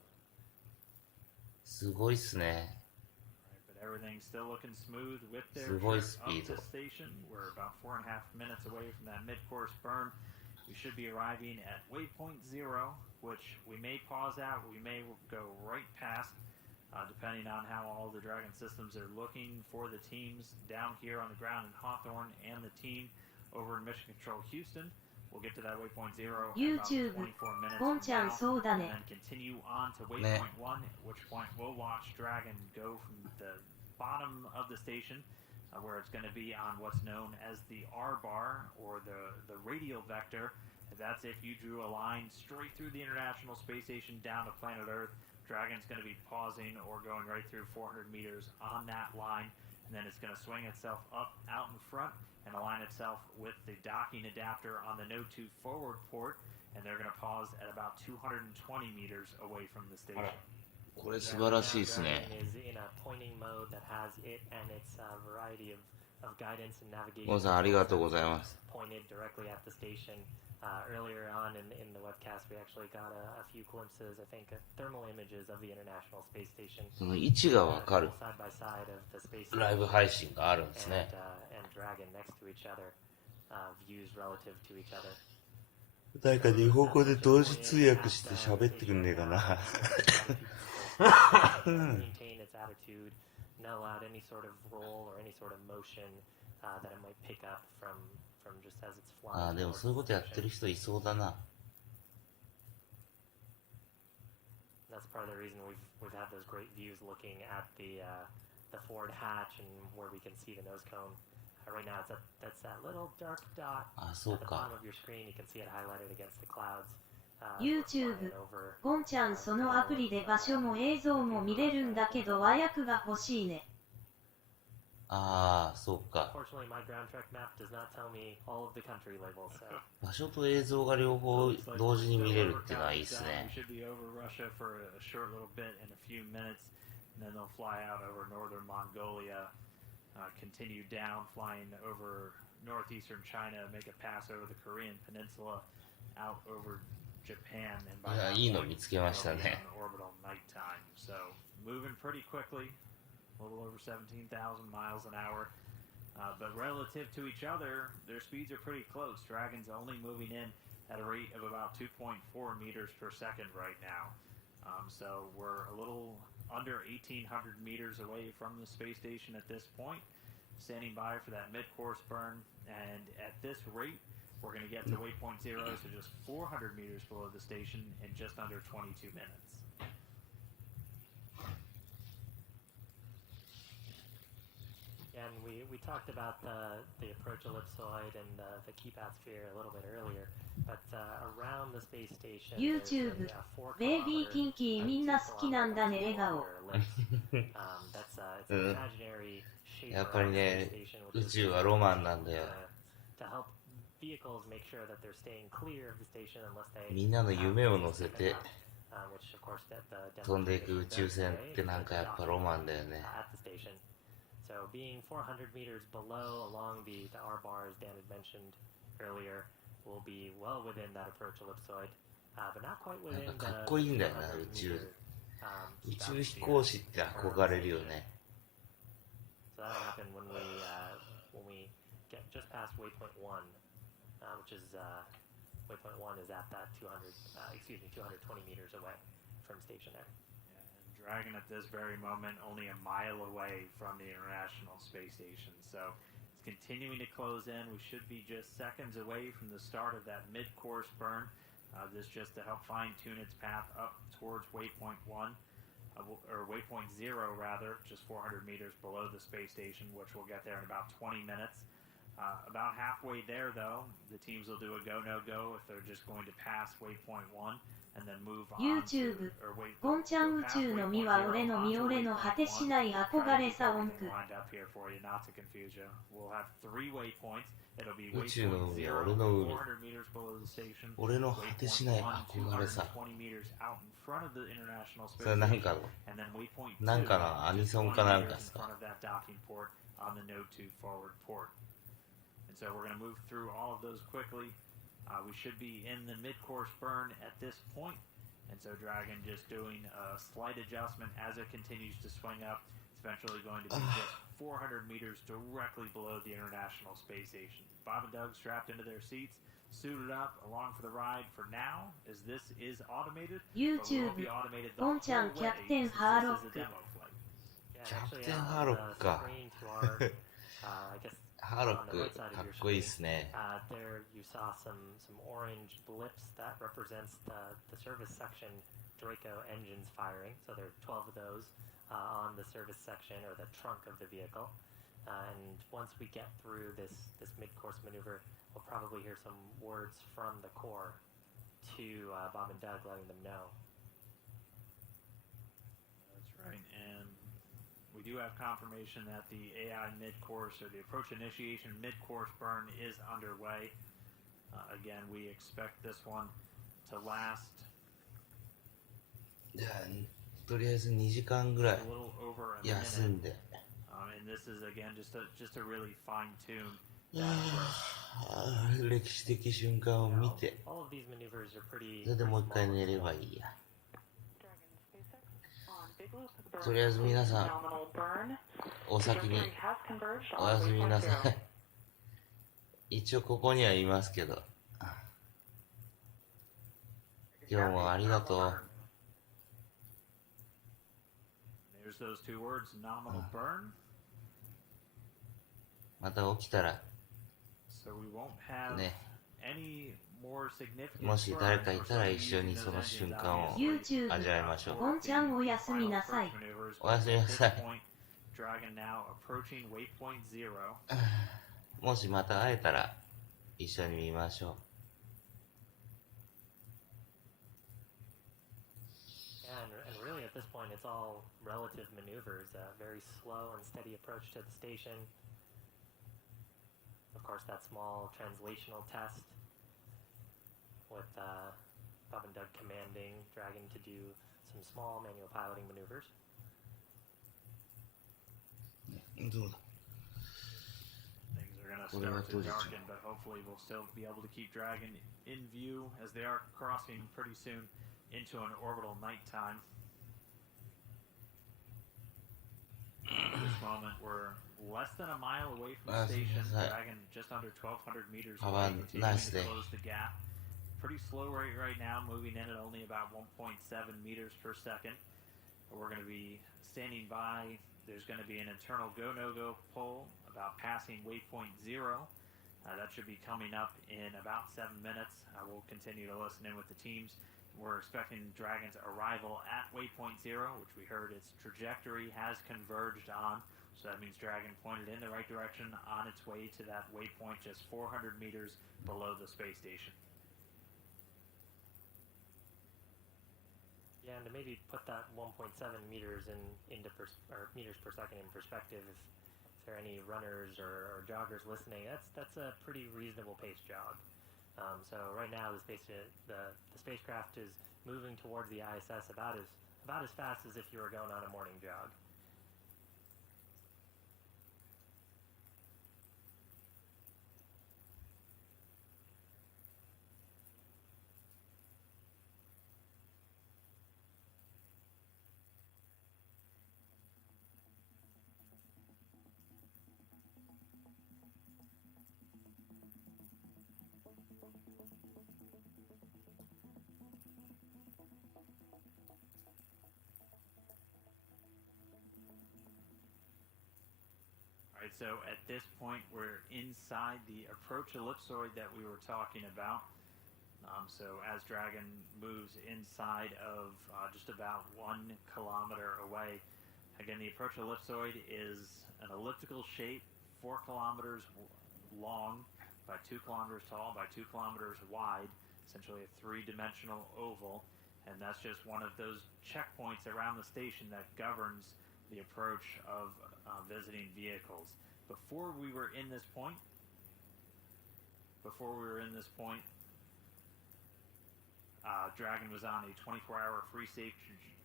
すごいっすね。 But everything's still looking smooth with their すごい trip ス up ピード。 to station. We're about 4.5 minutes away from that mid-course burn. We should be arriving at waypoint 0, which we may pause at, we may go right past, depending on how all the Dragon systems are looking for the teams down here on the ground in Hawthorne and the team over in Mission Control Houston. We'll get to that waypoint 0 in about YouTube 24 minutes ポン from ちゃん now, そうだ and ね。 then continue on to waypoint ね。 1, at which point we'll watch Dragon go from the bottom of the station, where it's going to be on what's known as the R bar, or the radial vector. That's if you drew a line straight through the International Space Station down to planet Earth. Dragon's going to be pausing or going right through 400 meters on that line, and then it's going to swing itself up out in front and align itself with the docking adapter on the Node 2 forward port, and they're going to pause at about 220 meters away from the station. これ素晴らしいですね。 Dragon is in a pointing mode that has it and its variety of guidance and navigation. ゴンさんありがとうございます。 Pointed directly at the station. Earlier on in the webcast, we actually got a few glimpses, I think, thermal images of the International Space Station. その位置がわかる Side by side of the space ライブ配信があるんですね。 and Dragon next to each other, views relative to each other. 誰か日本語で同時通訳して喋ってくんねえかな。 Maintain its attitude, null out any sort of roll or any sort of motion that it might pick up from just as it's ああ、 flying. でもそういうことやってる人いそうだな。 That's part of the reason we've had those great views looking at the forward hatch and where we can see the nose cone. Right now, that's that little dark dot ああ、そう at the か。 bottom of your screen. You can see it highlighted against the clouds. YouTube flying over. ゴンちゃんそのアプリで場所も映像も見れるんだけど和訳が欲しいね。ああ、そうか。 Unfortunately, my ground track map does not tell me all of the country labels. So 場所と映像が両方同時に見れるっていうのはいいですね。 We should be over Russia for a short little bit in a few minutes, and then they'll fly out over northern Mongolia, continue down, flying over northeastern China, make a pass over the Korean Peninsula, out over Japan, and by いや、 that いいの point, 見つけましたね。 on orbital nighttime. So moving pretty quickly, a little over 17,000 miles an hour. But relative to each other, their speeds are pretty close. Dragon's only moving in at a rate of about 2.4 meters per second right now. So we're a little under 1,800 meters away from the space station at this point. standing by for that mid-course burn, and at this rate, we're going to get to waypoint 0, so just 400 meters below the station in just under 22 minutes. And we talked about the approach ellipsoid and the keep out sphere a little bit earlier, but around the space station, YouTube there's a 4ベイビーキンキーみんな好きなんだね笑顔 That's it's an imaginary shape やっぱり around the ね space station, 宇 which is 宙はロマンなんだよ to help vehicles make sure that they're staying clear of the station unless they みんなの夢を乗せて which of course the 飛んでいく宇宙 demonstration 船 does って today, なんかやっぱロマンだよね at the station. So being 400 meters below along the R bar, as Dan had mentioned earlier, will be well within that approach ellipsoid, but not quite なん within か the かっこいいんだよな 200宇宙 meter, 宇 keep 宙 out 飛 sphere 行士って憧れるよね So that'll happen when we get just past waypoint 1, which is waypoint 1 is at that 220 meters away from station there. And Dragon at this very moment only a mile away from the International Space Station, so it's continuing to close in. We should be just seconds away from the start of that mid-course burn. This just to help fine-tune its path up towards waypoint 1, or waypoint 0 rather, just 400 meters below the space station, which will get there in about 20 minutes. About halfway there, though, the teams will do a go-no-go if they're just going to pass waypoint 1 and then move on YouTube to, or wait, ゴンちゃん宇宙の実は俺の実俺の果てしない憧れさ音符 lined up here for you, not to confuse you. We'll have 3 waypoints. It'll be 宇宙の waypoint 海 0, は俺の海 400 meters below the station. 俺の果てしない Waypoint 1, 憧れさ 220 meters out in front of the International そ Space れはなん Station. かの And then waypoint 2, なんかのアニソン just か 20なんか meters っ in すか front of that docking port on the Node 2 forward port. And so we're going to move through all of those quickly. We should be in the mid-course burn at this point. And so Dragon just doing a slight adjustment as it continues to swing up. It's eventually going to be just 400 meters directly below the International Space Station. Bob and Doug strapped into their seats, suited up, along for the ride for now, as this is automated. But will YouTube be automated the ゴンちゃん whole キャ way プテン since ハー this ロ is ッ a ク demo flight. Yeah, Captain actually, on Harlock the か screen to our, I guess ハロックかっこいいっすね there you saw some orange blips that represents the service section Draco engines firing. So there are 12 of those on the service section or the trunk of the vehicle. And once we get through this mid-course maneuver, we'll probably hear some words from the core to Bob and Doug, letting them know. That's right, and we do have confirmation that the AI mid-course or the approach initiation mid-course burn is underway. Again, we expect this one to last じゃあとりあえず2時間ぐらい a little over a 休 minute. んで And this is again just a really fine-tuned あー歴史的瞬間を見て All of these maneuvers are pretty それでもう一回 small. 寝ればいいや On Big Loop, the とりあえず皆さん nominal burn お先に trajectory has converged お on やすみ waypoint なさ 0. い一応ここにはいますけど今日もありがとう There's those 2 words, nominal burn. また起きたら So we won't have ね any more significant もし burns 誰かい for たら somebody 一緒に using そ those の瞬 engines 間を YouTube 味わいましょうゴンちゃんおやすみなさい maneuvers. おやすみなさい At this point, Dragon now approaching waypoint 0. もしまた会えたら一緒に見ましょ And really at this point it's all relative maneuvers, a very slow and steady approach to the station. Of course that small translational test with Bob and Doug commanding Dragon to do some small manual piloting maneuvers. うどうだ Things are going to What start about to those? darken, but hopefully we'll still be able to keep Dragon in view as they are crossing pretty soon into an orbital nighttime. At this moment, we're less than a mile away from the station. Dragon just under 1,200 meters Have away, a continuing nice to day. close the gap. Pretty slow rate right now, moving in at only about 1.7 meters per second. We're going to be standing by. There's going to be an internal go-no-go poll about passing waypoint 0. That should be coming up in about 7 minutes. We'll continue to listen in with the teams. We're expecting Dragon's arrival at waypoint 0, which we heard its trajectory has converged on. So that means Dragon pointed in the right direction on its way to that waypoint just 400 meters below the space station. Yeah, and to maybe put that 1.7 meters meters per second in perspective, if there are any runners or joggers listening, that's a pretty reasonable pace jog. So right now the spacecraft is moving towards the ISS about as fast as if you were going on a morning jog. Alright, so at this point we're inside the approach ellipsoid that we were talking about. So as Dragon moves inside of just about 1 kilometer away, again the approach ellipsoid is an elliptical shape, 4 kilometers long by 2 kilometers tall by 2 kilometers wide, essentially a 3-dimensional oval, and that's just one of those checkpoints around the station that governs the approach of visiting vehicles. Before we were in this point, Dragon was on a 24-hour free safe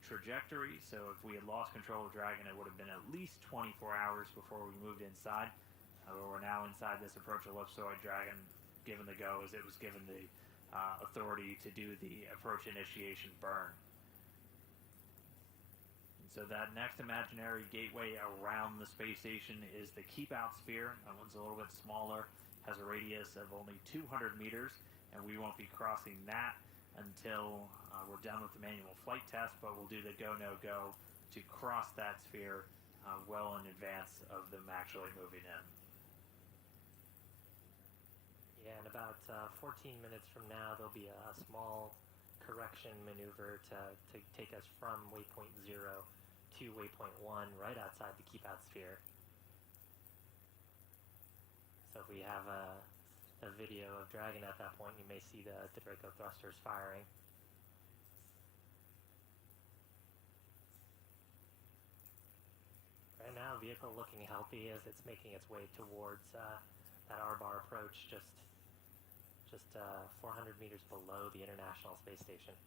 trajectory, so if we had lost control of Dragon, it would have been at least 24 hours before we moved inside. But we're now inside this approach ellipsoid. Dragon, given the go, as it was given the authority to do the approach initiation burn. So that next imaginary gateway around the space station is the keep out sphere. That one's a little bit smaller, has a radius of only 200 meters, and we won't be crossing that until we're done with the manual flight test, but we'll do the go, no go to cross that sphere well in advance of them actually moving in. Yeah, in about 14 minutes from now, there'll be a small correction maneuver to take us from waypoint 0 to waypoint 1 right outside the keep out sphere. So if we have a video of Dragon at that point, you may see the Draco thrusters firing. Right now, vehicle looking healthy as it's making its way towards that R-bar approach, just 400 meters below the International Space Station.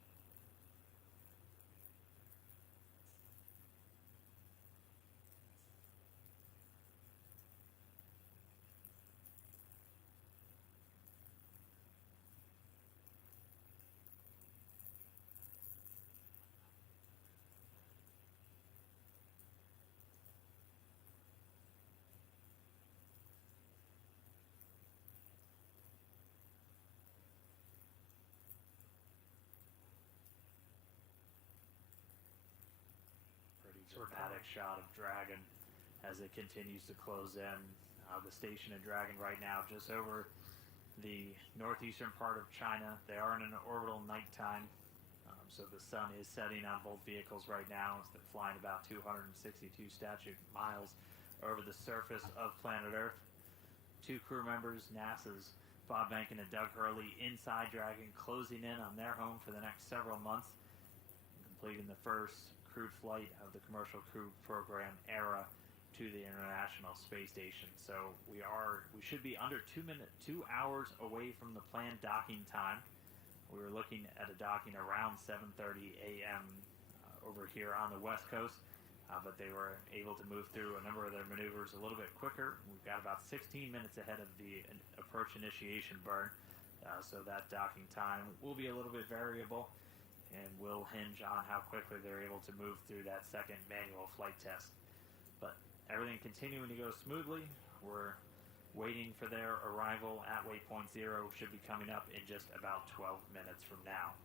Dramatic shot of Dragon as it continues to close in. The station and Dragon right now just over the northeastern part of China. They are in an orbital nighttime, so the sun is setting on both vehicles right now as they're flying about 262 statute miles over the surface of planet Earth. 2 crew members, NASA's Bob Behnken and Doug Hurley, inside Dragon, closing in on their home for the next several months, completing the first crewed flight of the commercial crew program era to the International Space Station. So we should be under 2 hours away from the planned docking time. We were looking at a docking around 7:30 a.m. Over here on the West Coast, but they were able to move through a number of their maneuvers a little bit quicker. We've got about 16 minutes ahead of the approach initiation burn, so that docking time will be a little bit variable and will hinge on how quickly they're able to move through that second manual flight test. But everything continuing to go smoothly. We're waiting for their arrival at waypoint 0, should be coming up in just about 12 minutes from now.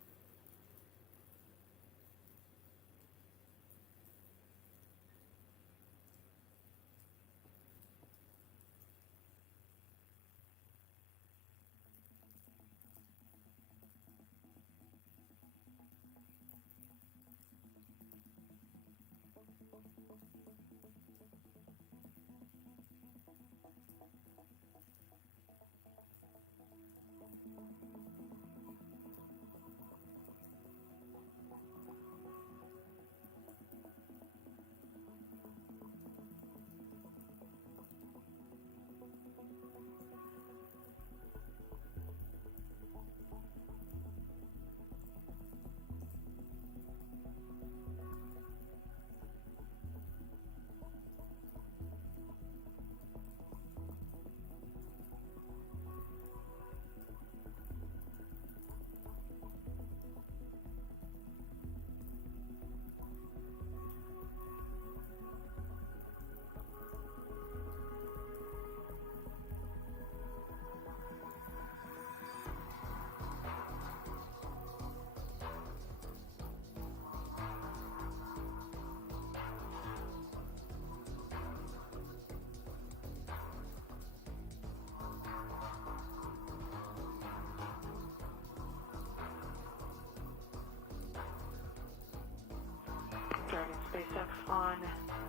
On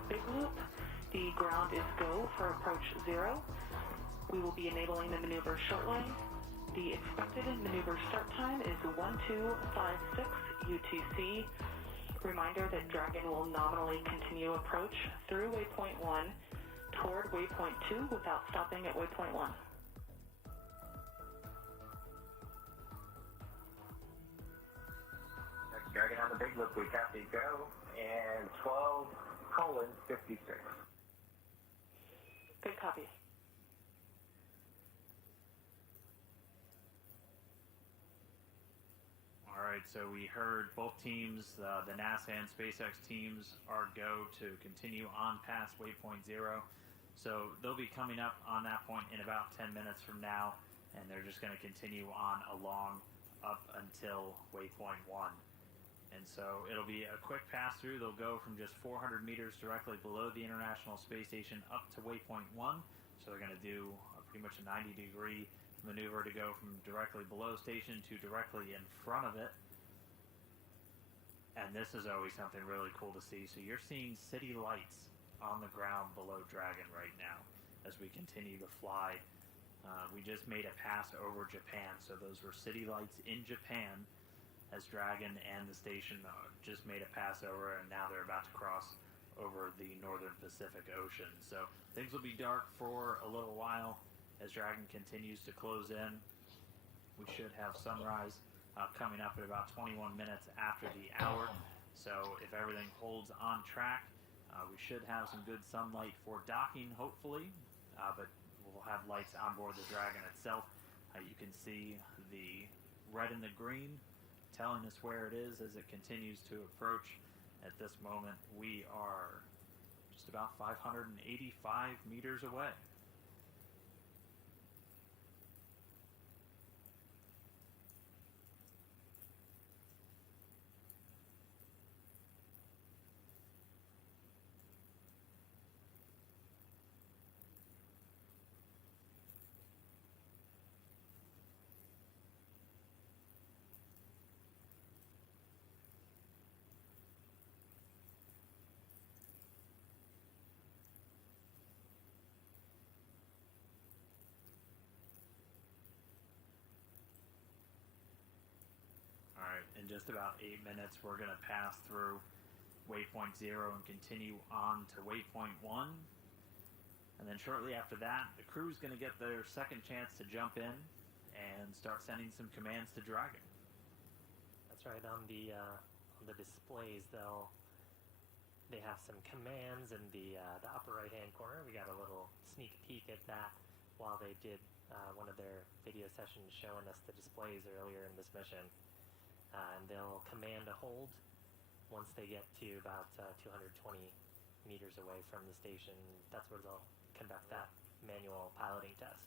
Big Loop, the ground is go for approach 0. We will be enabling the maneuver shortly. The expected maneuver start time is 1256 UTC. Reminder that Dragon will nominally continue approach through waypoint 1 toward waypoint 2 without stopping at waypoint 1. Next Dragon on the Big Loop, we copy go, and 12:56. Good copy. All right, so we heard both teams, the NASA and SpaceX teams, are go to continue on past waypoint 0. So they'll be coming up on that point in about 10 minutes from now, and they're just going to continue on along up until waypoint 1. And so it'll be a quick pass through. They'll go from just 400 meters directly below the International Space Station up to waypoint 1. So they're going to do pretty much a 90-degree maneuver to go from directly below station to directly in front of it. And this is always something really cool to see. So you're seeing city lights on the ground below Dragon right now as we continue to fly. We just made a pass over Japan, so those were city lights in Japan as Dragon and the station just made a pass over, and now they're about to cross over the northern Pacific Ocean. So things will be dark for a little while as Dragon continues to close in. We should have sunrise coming up at about 21 minutes after the hour. So if everything holds on track, we should have some good sunlight for docking, hopefully, but we'll have lights on board the Dragon itself. You can see the red and the green telling us where it is as it continues to approach. At this moment, we are just about 585 meters away. In just about 8 minutes, we're going to pass through waypoint 0 and continue on to waypoint 1. And then shortly after that, the crew's going to get their second chance to jump in and start sending some commands to Dragon. That's right. On the displays, they have some commands in the upper right-hand corner. We got a little sneak peek at that while they did one of their video sessions showing us the displays earlier in this mission. And they'll command a hold once they get to about 220 meters away from the station. That's where they'll conduct that manual piloting test.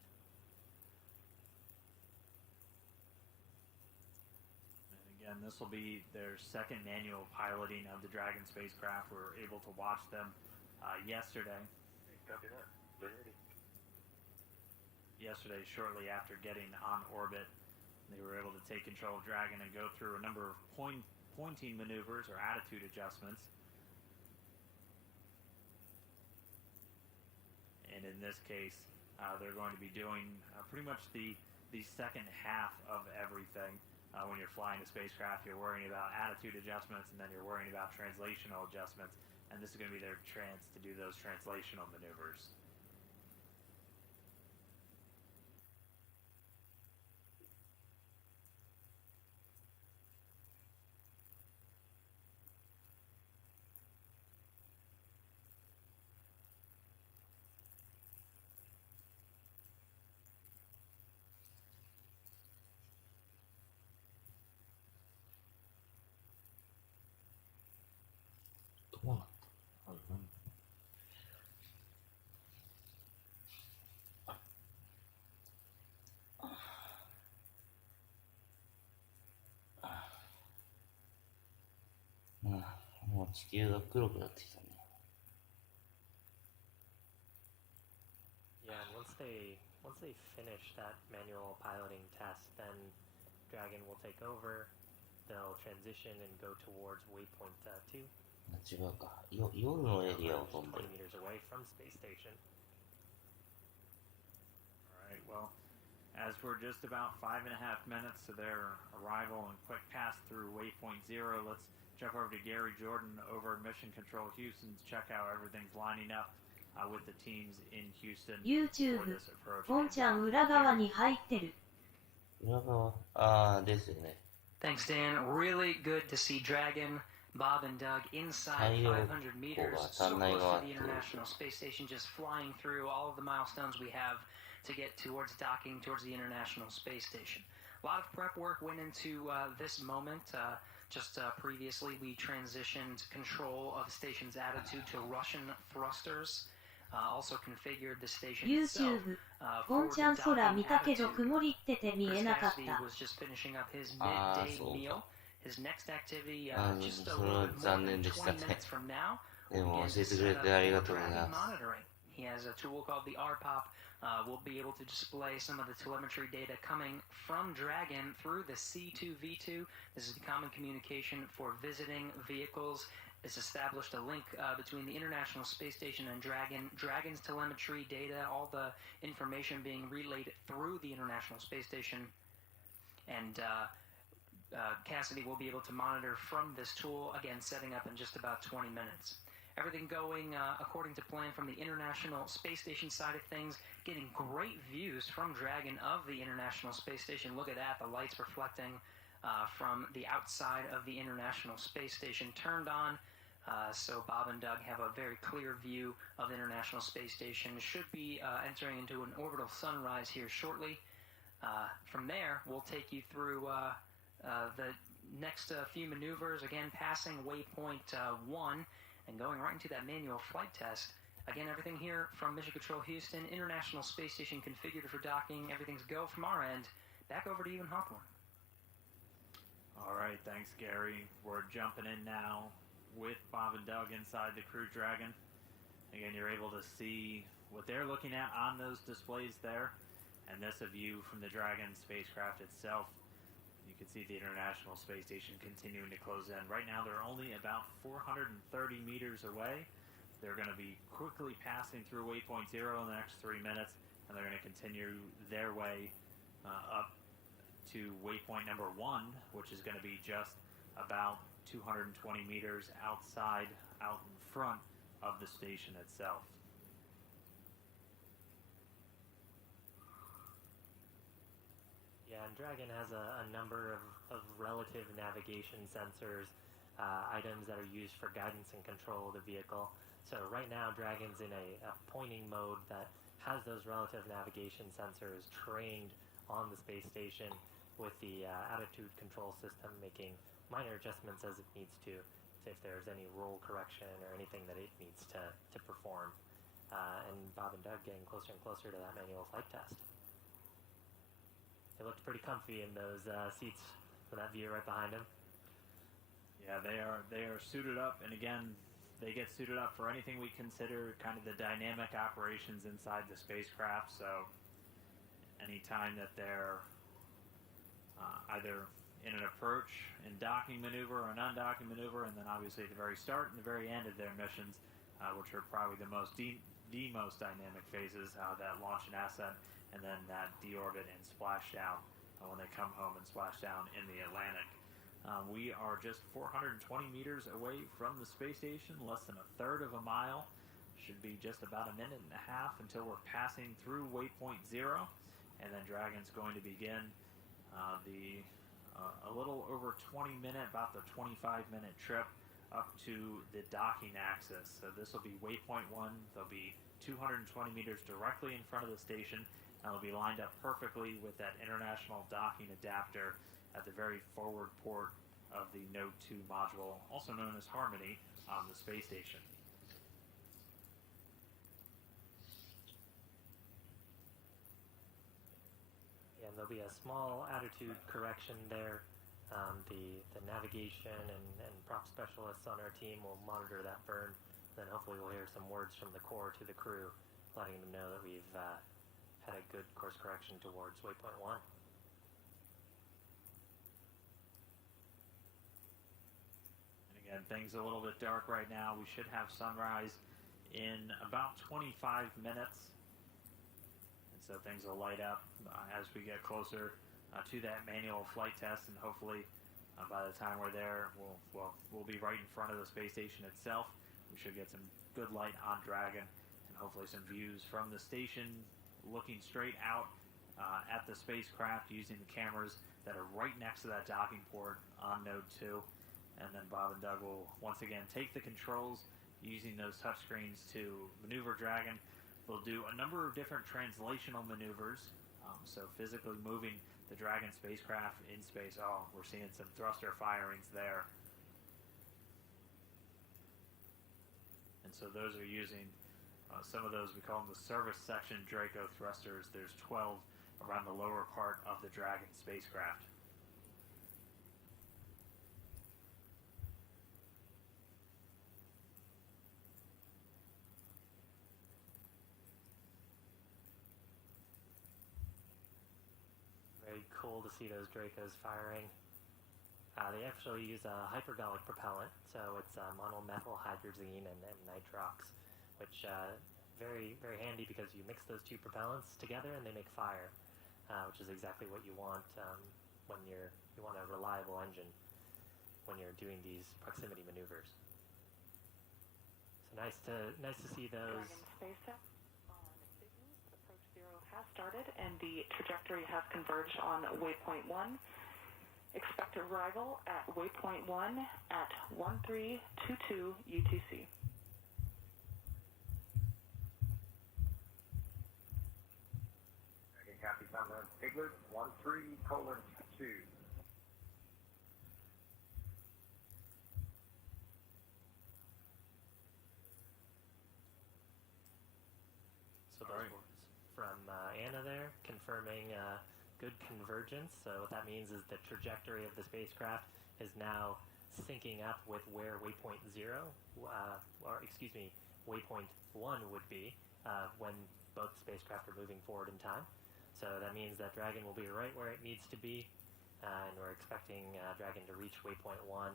And again, this will be their second manual piloting of the Dragon spacecraft. We were able to watch them yesterday. Copy that. They're ready. Yesterday, shortly after getting on orbit, they were able to take control of Dragon and go through a number of pointing maneuvers or attitude adjustments. And in this case, they're going to be doing pretty much the second half of everything. When you're flying a spacecraft, you're worrying about attitude adjustments, and then you're worrying about translational adjustments. And this is going to be their chance to do those translational maneuvers.もう地球が黒くなってきたね。 Yeah, and once they finish that manual piloting test, then Dragon will take over. They'll transition and go towards waypoint 2. 違うか。夜のエリアを飛んでる。 20 meters away from space station. Alright, well, as we're just about 5.5 minutes to their arrival and quick pass through waypoint 0, let's jump over to Gary Jordan over at Mission Control Houston to check how everything's lining up with the teams in Houston for YouTube this approach. ポンちゃん裏側に入ってる。裏側、ああ、ですよね。 Thanks, Dan. Really good to see Dragon, Bob, and Doug inside 500 meters, so close to the International Space Station, just flying through all of the milestones we have to get towards docking towards the International Space Station. A lot of prep work went into this moment. Just previously, we transitioned control of the station's attitude to Russian thrusters. Also configured the station itself YouTube ポンちゃん空見たけど曇りってて見えなかった。 was just finishing up his midday meal. His next activity, just a それ little は bit more 残 than 念でしたね。 20 minutes from now, で we'll も begin 教え to てくれ set てありが up とうござい Dragon ます。 monitoring. He has a tool called the RPOP. We'll be able to display some of the telemetry data coming from Dragon through the C2V2. This is the common communication for visiting vehicles. It's established a link between the International Space Station and Dragon. Dragon's telemetry data, all the information being relayed through the International Space Station. And Cassidy will be able to monitor from this tool, again, setting up in just about 20 minutes. Everything going according to plan from the International Space Station side of things. Getting great views from Dragon of the International Space Station. Look at that, the lights reflecting from the outside of the International Space Station turned on. So Bob and Doug have a very clear view of the International Space Station. Should be entering into an orbital sunrise here shortly. From there, we'll take you through the next few maneuvers. Again, passing waypoint 1 and going right into that manual flight test. Again, everything here from Mission Control Houston, International Space Station configured for docking. Everything's go from our end. Back over to you and Hawthorne. All right, thanks, Gary. We're jumping in now with Bob and Doug inside the Crew Dragon. Again, you're able to see what they're looking at on those displays there, and this a view from the Dragon spacecraft itself. You can see the International Space Station continuing to close in. Right now, they're only about 430 meters away. They're going to be quickly passing through waypoint 0 in the next 3 minutes, and they're going to continue their way up to waypoint number 1, which is going to be just about 220 meters out in front of the station itself. Yeah, and Dragon has a number of relative navigation sensors, items that are used for guidance and control of the vehicle. So right now, Dragon's in a pointing mode that has those relative navigation sensors trained on the space station with the attitude control system making minor adjustments as it needs to, if there's any roll correction or anything that it needs to perform. And Bob and Doug getting closer and closer to that manual flight test. They looked pretty comfy in those seats with that view right behind them. Yeah, they are suited up, and again, they get suited up for anything we consider kind of the dynamic operations inside the spacecraft. So anytime that they're either in an approach and docking maneuver or an undocking maneuver, and then obviously at the very start and the very end of their missions, which are probably the most dynamic phases, that launch and ascent, and then that deorbit and splashdown when they come home and splash down in the Atlantic. We are just 420 meters away from the space station, less than a third of a mile. Should be just about a minute and a half until we're passing through waypoint 0, and then Dragon's going to begin a little over 20-minute, about the 25-minute trip up to the docking axis. So this will be waypoint 1. There'll be 220 meters directly in front of the station, and it'll be lined up perfectly with that international docking adapter at the very forward port of the Node 2 module, also known as Harmony, on the space station. Yeah, and there'll be a small attitude correction there. The navigation and prop specialists on our team will monitor that burn. Then hopefully we'll hear some words from the core to the crew, letting them know that we've had a good course correction towards waypoint 1. Again, things a little bit dark right now. We should have sunrise in about 25 minutes. And so things will light up as we get closer to that manual flight test, and hopefully by the time we're there, we'll be right in front of the space station itself. We should get some good light on Dragon, and hopefully some views from the station looking straight out at the spacecraft using the cameras that are right next to that docking port on Node 2. And then Bob and Doug will once again take the controls using those touchscreens to maneuver Dragon. They'll do a number of different translational maneuvers, so physically moving the Dragon spacecraft in space. Oh, we're seeing some thruster firings there. And so those are using some of those, we call them the service section Draco thrusters. There's 12 around the lower part of the Dragon spacecraft. Very cool to see those Dracos firing. They actually use a hypergolic propellant, so it's monomethylhydrazine and nitrox, which very, very handy because you mix those two propellants together and they make fire, which is exactly what you want when you want a reliable engine when you're doing these proximity maneuvers. So nice to see those. Dragon space test on Cygnus. Approach 0 has started and the trajectory has converged on waypoint 1. Expect arrival at waypoint 1 at 1322 UTC. Dragon copy from Igloo 13:2. So those words from Anna there, confirming good convergence. So what that means is the trajectory of the spacecraft is now syncing up with where waypoint 0, waypoint 1 would be when both spacecraft are moving forward in time. So that means that Dragon will be right where it needs to be, and we're expecting Dragon to reach waypoint 1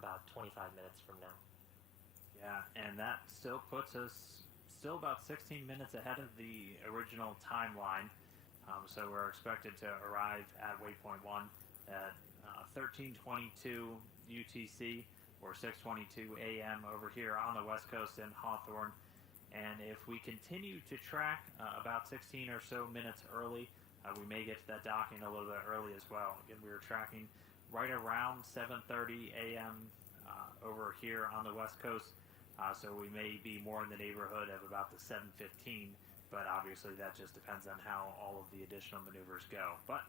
about 25 minutes from now. Yeah, and that still puts us about 16 minutes ahead of the original timeline. So we're expected to arrive at waypoint 1 at 13:22 UTC, or 6:22 a.m. over here on the West Coast in Hawthorne. And if we continue to track about 16 or so minutes early, we may get to that docking a little bit early as well. Again, we were tracking right around 7:30 a.m. Over here on the West Coast, so we may be more in the neighborhood of about the 7:15. But obviously that just depends on how all of the additional maneuvers go. But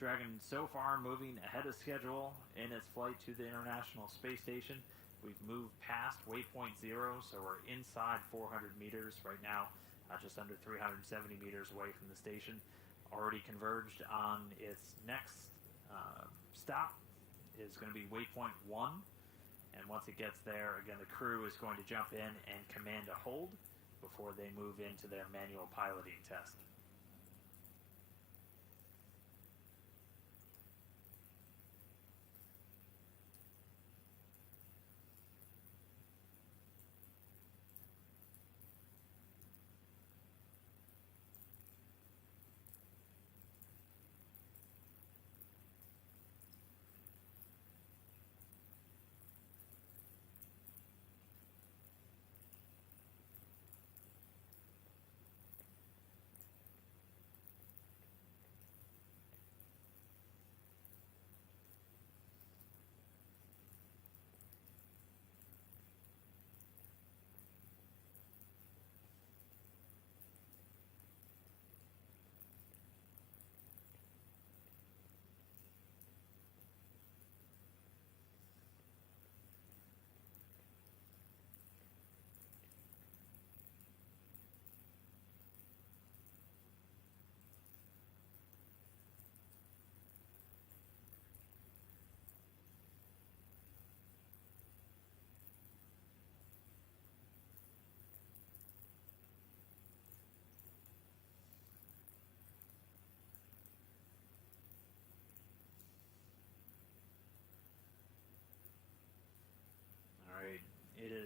Dragon so far moving ahead of schedule in its flight to the International Space Station. We've moved past waypoint 0, so we're inside 400 meters right now, just under 370 meters away from the station. Already converged on its next stop is going to be waypoint 1. And once it gets there, again, the crew is going to jump in and command a hold before they move into their manual piloting test.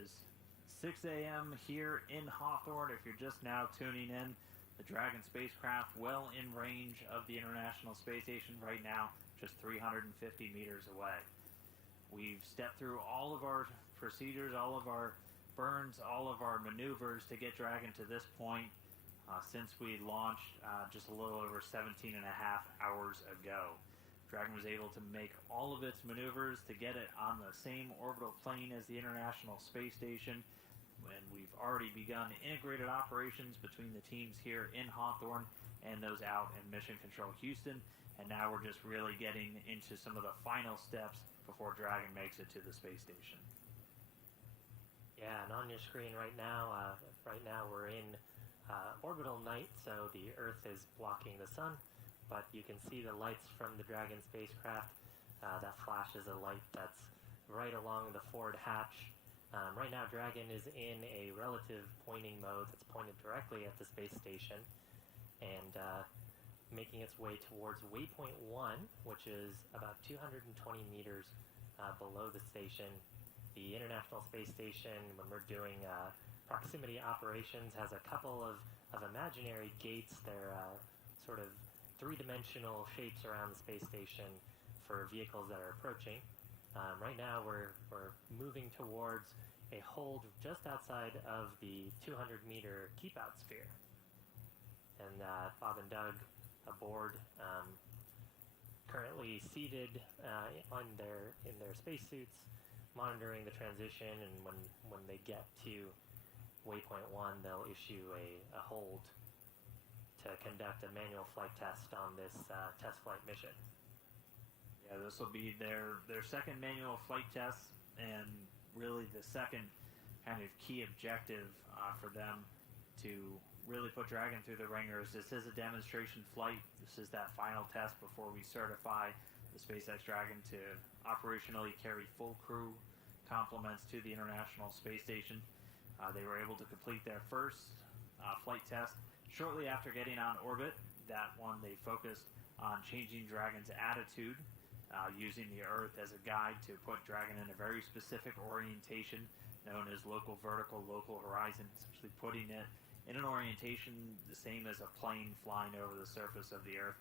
is 6 a.m. here in Hawthorne. If you're just now tuning in, the Dragon spacecraft well in range of the International Space Station right now, just 350 meters away. We've stepped through all of our procedures, all of our burns, all of our maneuvers to get Dragon to this point since we launched just a little over 17 and a half hours ago. Dragon was able to make all of its maneuvers to get it on the same orbital plane as the International Space Station, and we've already begun integrated operations between the teams here in Hawthorne and those out in Mission Control Houston, and now we're just really getting into some of the final steps before Dragon makes it to the space station. Yeah, and on your screen right now we're in orbital night, so the Earth is blocking the sun, but you can see the lights from the Dragon spacecraft. That flashes a light that's right along the forward hatch. Right now, Dragon is in a relative pointing mode that's pointed directly at the space station, and making its way towards waypoint 1, which is about 220 meters below the station. The International Space Station, when we're doing proximity operations, has a couple of imaginary gates. They're sort of three-dimensional shapes around the space station for vehicles that are approaching. Right now we're moving towards a hold just outside of the 200-meter keep-out sphere. And Bob and Doug aboard, currently seated in their spacesuits, monitoring the transition, and when they get to waypoint 1, they'll issue a hold to conduct a manual flight test on this test flight mission. Yeah, this will be their second manual flight test, and really the second kind of key objective for them to really put Dragon through the ringers. This is a demonstration flight. This is that final test before we certify the SpaceX Dragon to operationally carry full crew complements to the International Space Station. They were able to complete their first flight test shortly after getting on orbit. That one, they focused on changing Dragon's attitude, using the Earth as a guide to put Dragon in a very specific orientation known as local vertical, local horizon, essentially putting it in an orientation the same as a plane flying over the surface of the Earth.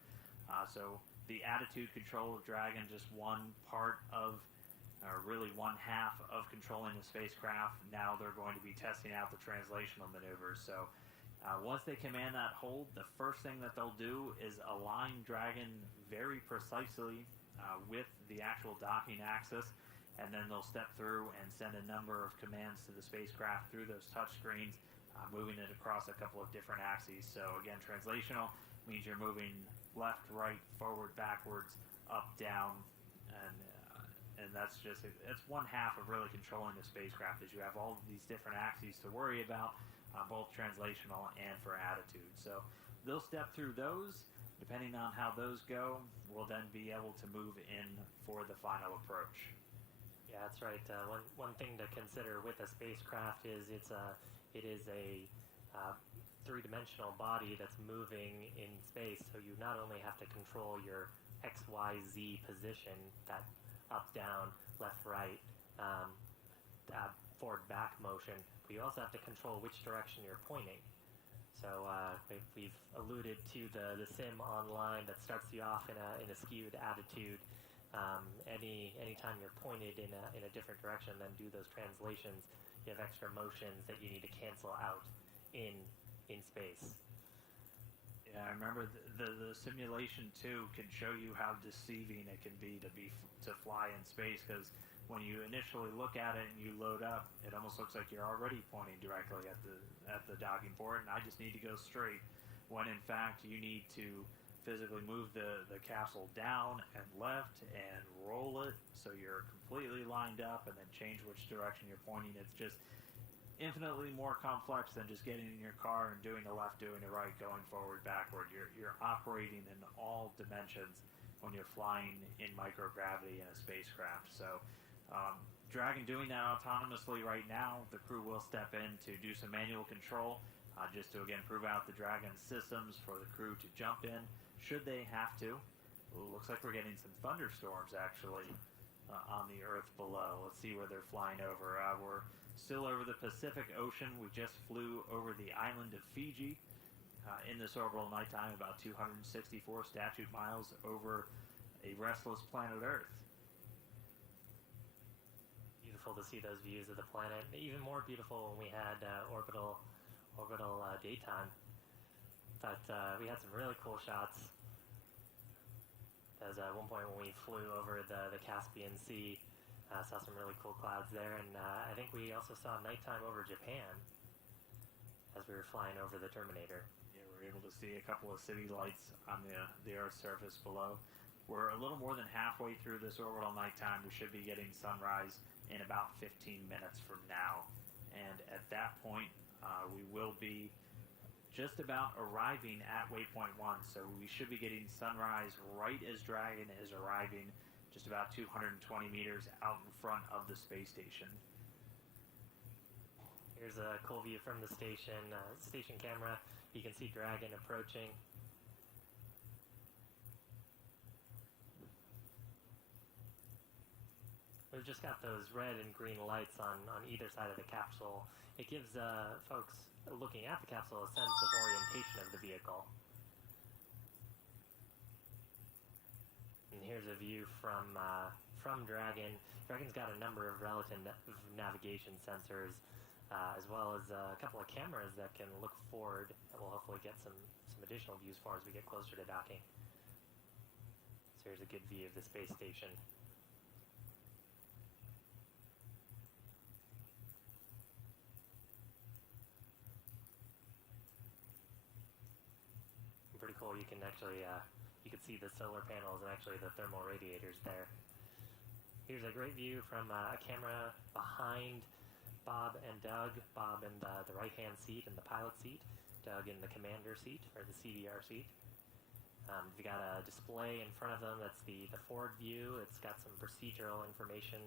So the attitude control of Dragon, just one part of, or really one half of controlling the spacecraft. Now they're going to be testing out the translational maneuvers. So once they command that hold, the first thing that they'll do is align Dragon very precisely with the actual docking axis, and then they'll step through and send a number of commands to the spacecraft through those touch screens, moving it across a couple of different axes. So again, translational means you're moving left, right, forward, backwards, up, down, and that's just, it's one half of really controlling the spacecraft, is you have all of these different axes to worry about, both translational and for attitude. So they'll step through those. Depending on how those go, we'll then be able to move in for the final approach. Yeah, that's right. One thing to consider with a spacecraft is it is a three-dimensional body that's moving in space. So you not only have to control your X, Y, Z position, that up, down, left, right, forward, back motion, but you also have to control which direction you're pointing. So we've alluded to the sim online that starts you off in a skewed attitude. Anytime you're pointed in a different direction, then do those translations, you have extra motions that you need to cancel out in space. Yeah, I remember the simulation too can show you how deceiving it can be to fly in space, because when you initially look at it and you load up, it almost looks like you're already pointing directly at the docking port, and I just need to go straight, when in fact you need to physically move the capsule down and left and roll it so you're completely lined up, and then change which direction you're pointing. It's just infinitely more complex than just getting in your car and doing the left, doing the right, going forward, backward. You're operating in all dimensions when you're flying in microgravity in a spacecraft. So Dragon doing that autonomously right now. The crew will step in to do some manual control, just to again prove out the Dragon systems for the crew to jump in should they have to. Ooh, looks like we're getting some thunderstorms actually on the Earth below. Let's see where they're flying over. We're still over the Pacific Ocean. We just flew over the island of Fiji in this orbital nighttime, about 264 statute miles over a restless planet Earth. Beautiful to see those views of the planet. Even more beautiful when we had orbital daytime. But we had some really cool shots. There was one point when we flew over the Caspian Sea, saw some really cool clouds there, and I think we also saw nighttime over Japan as we were flying over the Terminator. Yeah, we were able to see a couple of city lights on the Earth's surface below. We're a little more than halfway through this orbital nighttime. We should be getting sunrise in about 15 minutes from now. And at that point, we will be just about arriving at waypoint 1. So we should be getting sunrise right as Dragon is arriving, just about 220 meters out in front of the space station. Here's a cool view from the station camera. You can see Dragon approaching. We've just got those red and green lights on either side of the capsule. It gives folks looking at the capsule a sense of orientation of the vehicle. And here's a view from Dragon. Dragon's got a number of relative navigation sensors, as well as a couple of cameras that can look forward, and we'll hopefully get some additional views for as we get closer to docking. So here's a good view of the space station. Pretty cool. You can actually you can see the solar panels and actually the thermal radiators there. Here's a great view from a camera behind Bob and Doug. Bob in the right-hand seat in the pilot seat. Doug in the commander seat, or the CDR seat. You've got a display in front of them. That's the forward view. It's got some procedural information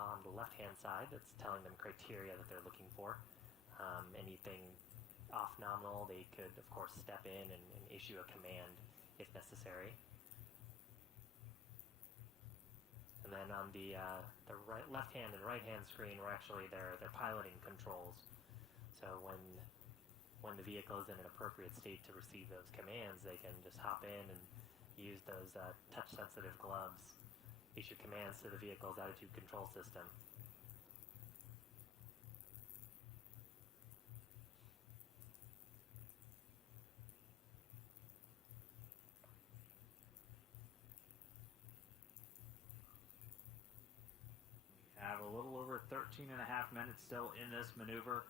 on the left-hand side that's telling them criteria that they're looking for. Anything off nominal, they could, of course, step in and issue a command if necessary. And then on the left-hand and right-hand screen were actually their piloting controls. So when the vehicle is in an appropriate state to receive those commands, they can just hop in and use those touch-sensitive gloves, issue commands to the vehicle's attitude control system. Have a little over 13 and a half minutes still in this maneuver.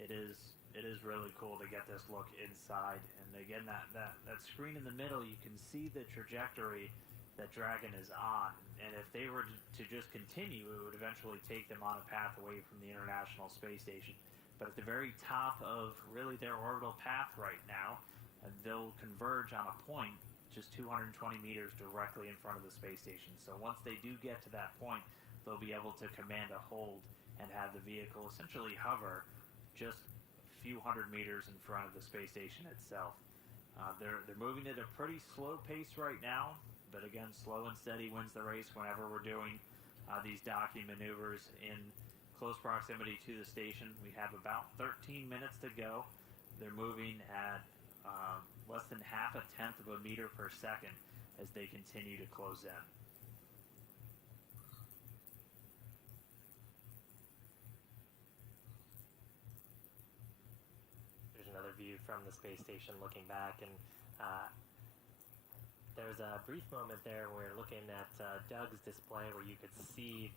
It is really cool to get this look inside, and again that screen in the middle, you can see the trajectory that Dragon is on, and if they were to just continue, it would eventually take them on a path away from the International Space Station. But at the very top of really their orbital path right now, they'll converge on a point just 220 meters directly in front of the space station. So once they do get to that point, they'll be able to command a hold and have the vehicle essentially hover just a few hundred meters in front of the space station itself. They're moving at a pretty slow pace right now, but again, slow and steady wins the race whenever we're doing these docking maneuvers in close proximity to the station. We have about 13 minutes to go. They're moving at less than half a tenth of a meter per second as they continue to close in. There's another view from the space station looking back, and there's a brief moment there where we're looking at Doug's display where you could see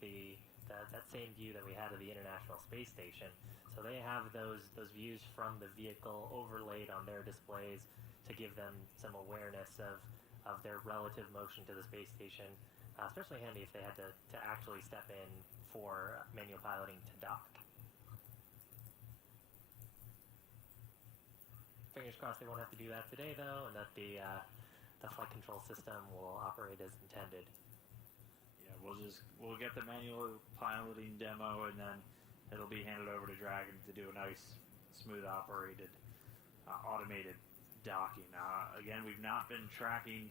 that same view that we had of the International Space Station. So they have those views from the vehicle overlaid on their displays to give them some awareness of their relative motion to the space station. Especially handy if they had to actually step in for manual piloting to dock. Fingers crossed they won't have to do that today, though, and that the flight control system will operate as intended. Yeah, we'll get the manual piloting demo, and then it'll be handed over to Dragon to do a nice, smooth operated, automated docking. Again, we've not been tracking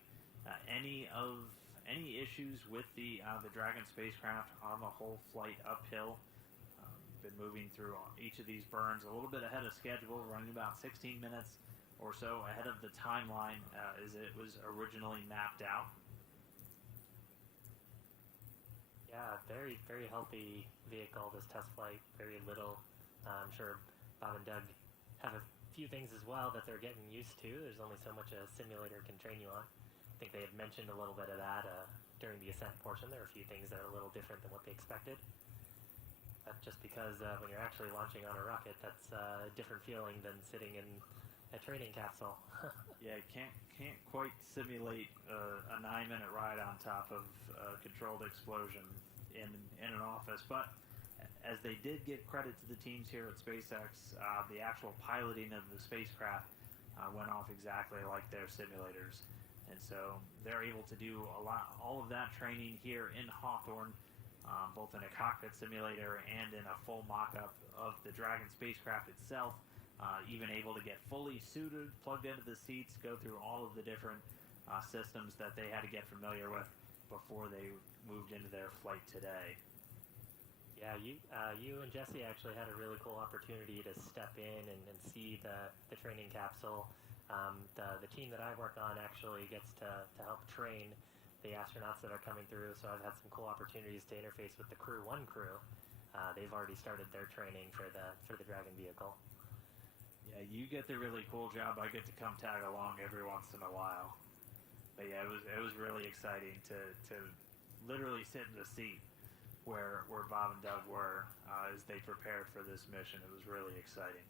any issues with the Dragon spacecraft on the whole flight uphill. been moving through each of these burns a little bit ahead of schedule, running about 16 minutes or so ahead of the timeline as it was originally mapped out. Yeah, very, very healthy vehicle, this test flight. Very little. I'm sure Bob and Doug have a few things as well that they're getting used to. There's only so much a simulator can train you on. I think they had mentioned a little bit of that during the ascent portion. There are a few things that are a little different than what they expected. But just because when you're actually launching on a rocket, that's a different feeling than sitting in a training capsule. Yeah, can't quite simulate a 9-minute ride on top of a controlled explosion in an office. But as they did give credit to the teams here at SpaceX, the actual piloting of the spacecraft went off exactly like their simulators. And so they're able to do all of that training here in Hawthorne, both in a cockpit simulator and in a full mock-up of the Dragon spacecraft itself. Even able to get fully suited, plugged into the seats, go through all of the different systems that they had to get familiar with before they moved into their flight today. Yeah, you and Jesse actually had a really cool opportunity to step in and see the training capsule. The team that I work on actually gets to help train the astronauts that are coming through, so I've had some cool opportunities to interface with the Crew 1 crew. They've already started their training for the Dragon vehicle. Yeah, you get the really cool job. I get to come tag along every once in a while. But yeah, it was really exciting to literally sit in the seat where Bob and Doug were as they prepared for this mission. It was really exciting.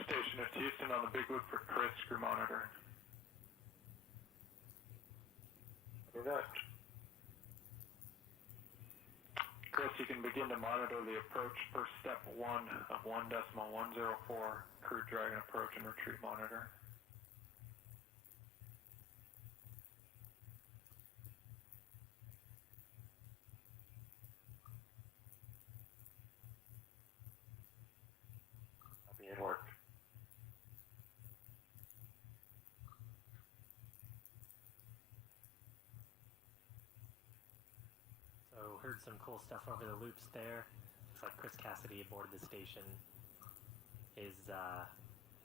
Station at Houston on the Big Loop for Chris, crew monitoring. That. Chris, you can begin to monitor the approach for step 1 of 1.104 Crew Dragon approach and retreat monitor. Copy, it worked. So heard some cool stuff over the loops there. Looks like Chris Cassidy aboard the station is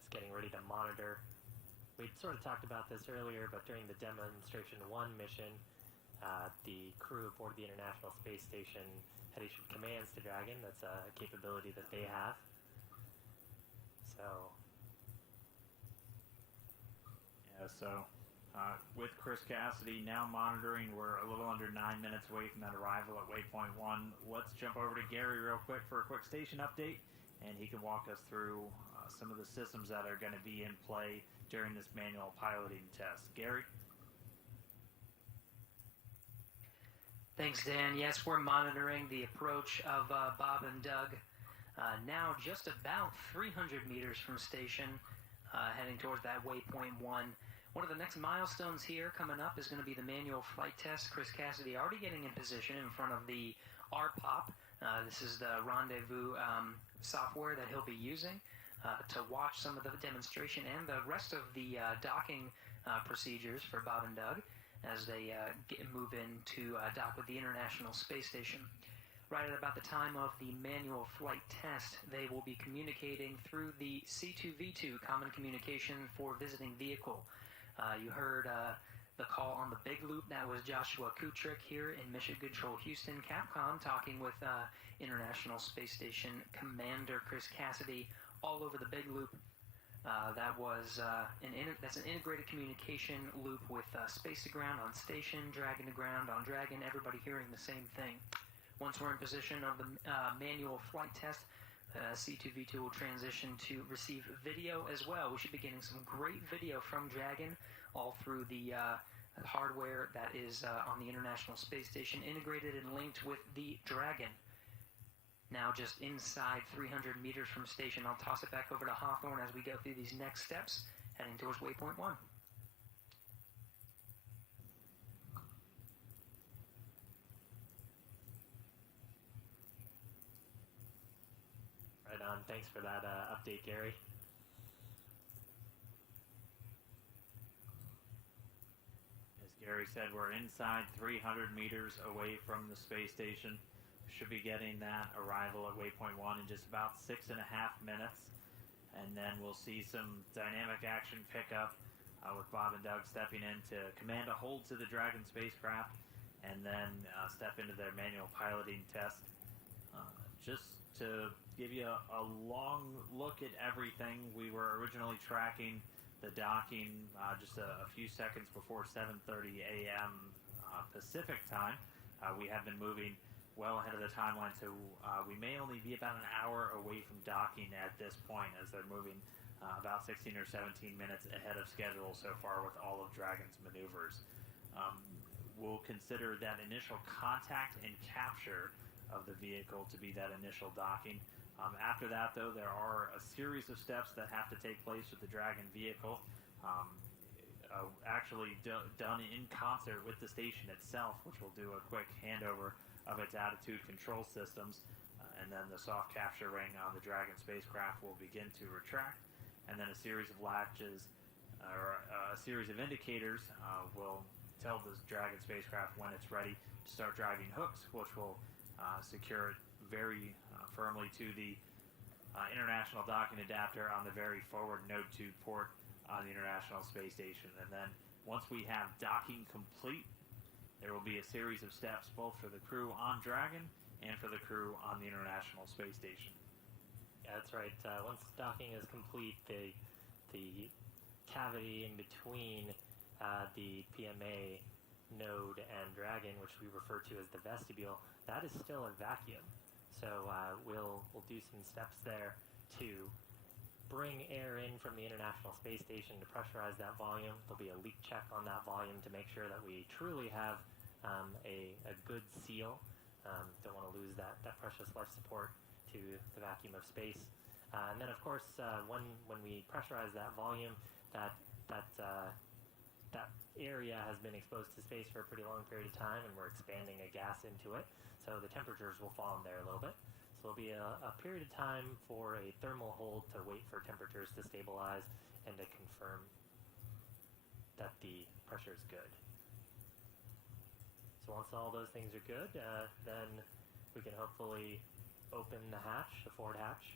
getting ready to monitor. We sort of talked about this earlier, but during the Demonstration 1 mission, the crew aboard the International Space Station had issued commands to Dragon. That's a capability that they have. So... Yeah, so... with Chris Cassidy now monitoring, we're a little under 9 minutes away from that arrival at waypoint 1. Let's jump over to Gary real quick for a quick station update, and he can walk us through some of the systems that are going to be in play during this manual piloting test. Gary? Thanks, Dan. Yes, we're monitoring the approach of Bob and Doug. Now just about 300 meters from station, heading towards that waypoint 1. One of the next milestones here coming up is going to be the manual flight test. Chris Cassidy already getting in position in front of the RPOP. This is the rendezvous software that he'll be using to watch some of the demonstration and the rest of the docking procedures for Bob and Doug as they move in to dock with the International Space Station. Right at about the time of the manual flight test, they will be communicating through the C2V2 Common Communication for Visiting Vehicle. You heard the call on the Big Loop. That was Joshua Kutrick here in Mission Control Houston, Capcom, talking with International Space Station Commander Chris Cassidy all over the Big Loop. That's an integrated communication loop with space to ground on station, Dragon to ground on Dragon, everybody hearing the same thing. Once we're in position of the manual flight test, C2V2 will transition to receive video as well. We should be getting some great video from Dragon all through the hardware that is on the International Space Station, integrated and linked with the Dragon. Now just inside 300 meters from station, I'll toss it back over to Hawthorne as we go through these next steps, heading towards waypoint 1. Right on. Thanks for that update, Gary. Gary said we're inside 300 meters away from the space station. Should be getting that arrival at waypoint 1 in just about 6.5 minutes. And then we'll see some dynamic action pick up with Bob and Doug stepping in to command a hold to the Dragon spacecraft and then step into their manual piloting test. Just to give you a long look at everything, we were originally tracking the docking just a few seconds before 7:30 a.m. Pacific time. We have been moving well ahead of the timeline, so we may only be about an hour away from docking at this point, as they're moving about 16 or 17 minutes ahead of schedule so far with all of Dragon's maneuvers. We'll consider that initial contact and capture of the vehicle to be that initial docking. After that, though, there are a series of steps that have to take place with the Dragon vehicle, actually done in concert with the station itself, which will do a quick handover of its attitude control systems, and then the soft capture ring on the Dragon spacecraft will begin to retract, and then a series of latches or a series of indicators will tell the Dragon spacecraft when it's ready to start driving hooks, which will secure it very firmly to the international docking adapter on the very forward Node 2 port on the International Space Station. And then once we have docking complete, there will be a series of steps both for the crew on Dragon and for the crew on the International Space Station. Yeah, that's right. Once docking is complete, the cavity in between the PMA node and Dragon, which we refer to as the vestibule, that is still a vacuum. So we'll do some steps there to bring air in from the International Space Station to pressurize that volume. There'll be a leak check on that volume to make sure that we truly have a good seal. Don't want to lose that precious life support to the vacuum of space. And then, of course, when we pressurize that volume, that area has been exposed to space for a pretty long period of time, and we're expanding a gas into it. So the temperatures will fall in there a little bit. So there'll be a period of time for a thermal hold to wait for temperatures to stabilize and to confirm that the pressure is good. So once all those things are good, then we can hopefully open the hatch, the forward hatch.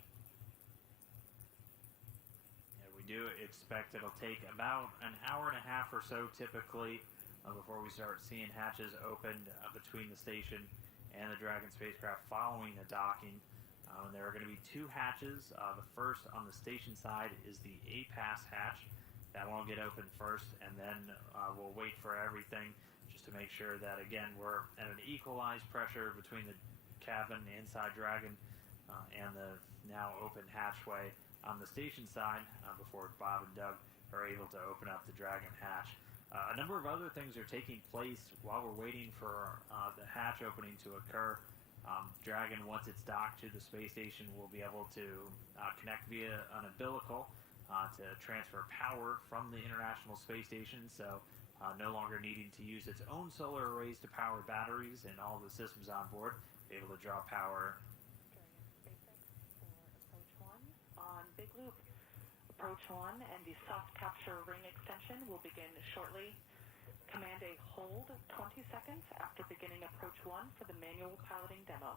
Yeah, we do expect it'll take about an hour and a half or so typically before we start seeing hatches opened between the station and the Dragon spacecraft following the docking. There are going to be two hatches. The first on the station side is the A-Pass hatch. That won't get open first, and then we'll wait for everything just to make sure that, again, we're at an equalized pressure between the cabin inside Dragon and the now open hatchway on the station side before Bob and Doug are able to open up the Dragon hatch. A number of other things are taking place while we're waiting for the hatch opening to occur. Dragon, once it's docked to the space station, will be able to connect via an umbilical to transfer power from the International Space Station, so no longer needing to use its own solar arrays to power batteries and all the systems on board, be able to draw power. SpaceX for Approach 1 on Big Loop. Approach 1 and the soft capture ring extension will begin shortly. Command a hold 20 seconds after beginning Approach 1 for the manual piloting demo.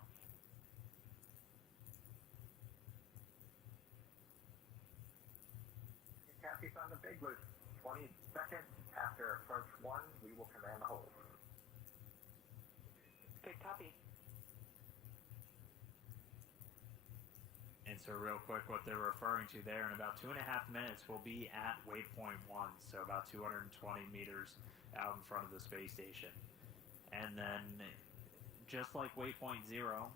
Kathy's on the Big Loop. 20 seconds after Approach 1, we will command the hold. Good copy. And so real quick, what they're referring to there, in about 2.5 minutes, we'll be at waypoint 1, so about 220 meters out in front of the space station. And then, just like waypoint 0,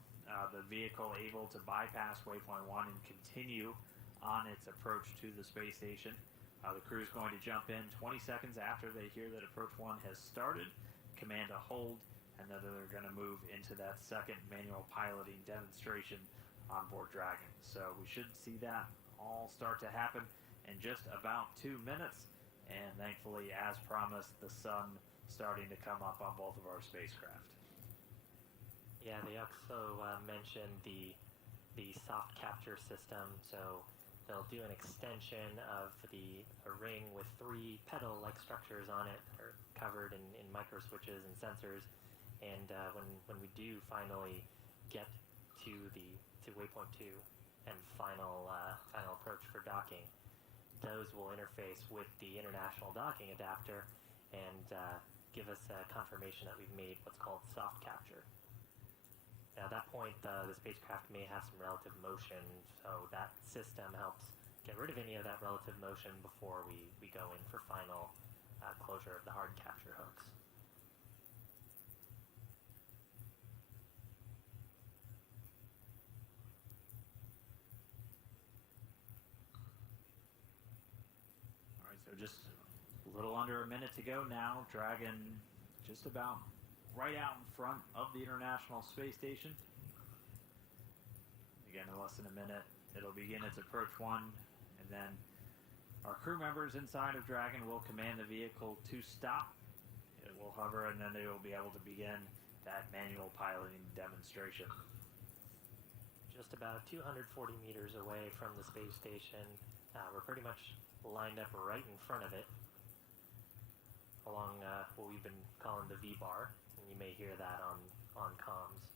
the vehicle able to bypass waypoint 1 and continue on its approach to the space station. The crew is going to jump in 20 seconds after they hear that approach 1 has started, command a hold, and then they're going to move into that second manual piloting demonstration on board Dragon. So we should see that all start to happen in just about 2 minutes, and thankfully, as promised, the sun starting to come up on both of our spacecraft. Yeah, they also mentioned the soft capture system. So they'll do an extension of a ring with 3 pedal-like structures on it that are covered in micro switches and sensors. And when we do finally get to waypoint 2 and final approach for docking, those will interface with the international docking adapter and give us a confirmation that we've made what's called soft capture. Now, at that point, the spacecraft may have some relative motion, so that system helps get rid of any of that relative motion before we go in for final closure of the hard capture hooks. So just a little under a minute to go now. Dragon just about right out in front of the International Space Station. Again, in less than a minute, it'll begin its approach 1, and then our crew members inside of Dragon will command the vehicle to stop. It will hover, and then they will be able to begin that manual piloting demonstration. Just about 240 meters away from the space station. We're pretty much lined up right in front of it along what we've been calling the V-bar, and you may hear that on comms.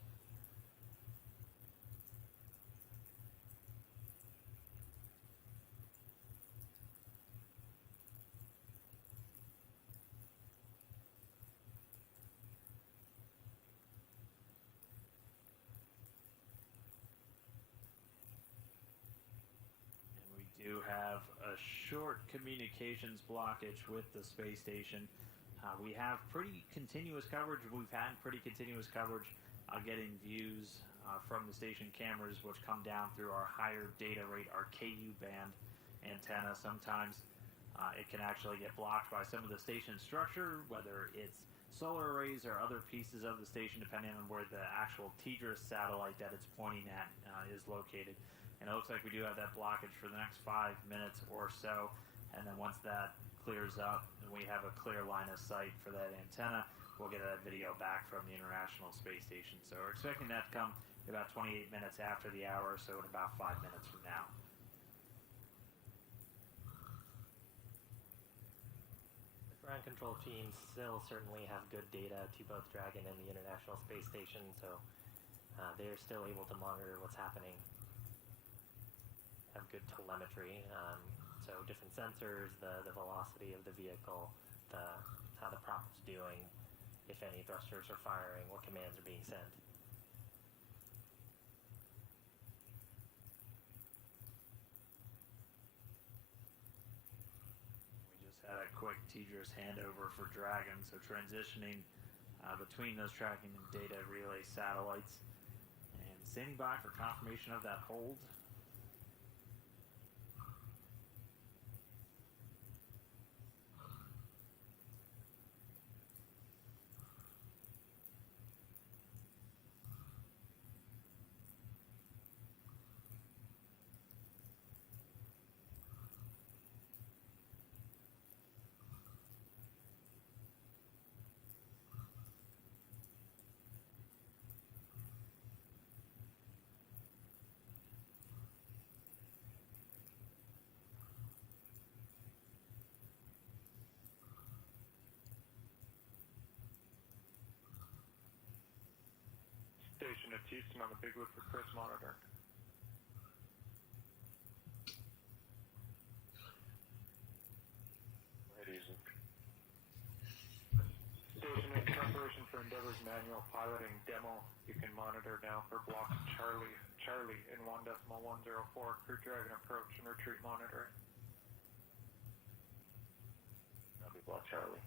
Do have a short communications blockage with the space station. We have pretty continuous coverage. We've had pretty continuous coverage getting views from the station cameras, which come down through our higher data rate, our KU band antenna. Sometimes it can actually get blocked by some of the station structure, whether it's solar arrays or other pieces of the station, depending on where the actual TDRS satellite that it's pointing at is located. And it looks like we do have that blockage for the next 5 minutes or so. And then once that clears up and we have a clear line of sight for that antenna, we'll get that video back from the International Space Station. So we're expecting that to come about 28 minutes after the hour, so in about 5 minutes from now. The ground control teams still certainly have good data to both Dragon and the International Space Station, so they're still able to monitor what's happening. Have good telemetry, so different sensors, the velocity of the vehicle, how the prop is doing, if any thrusters are firing, what commands are being sent. We just had a quick TDRS handover for Dragon, so transitioning between those tracking and data relay satellites, and standing by for confirmation of that hold. Station at Houston on the Big Wood for Chris monitor. Right, easy. Station in preparation for Endeavour's manual piloting demo. You can monitor now for block Charlie in 1.104 Crew Dragon approach and retreat monitoring. That'll be block Charlie.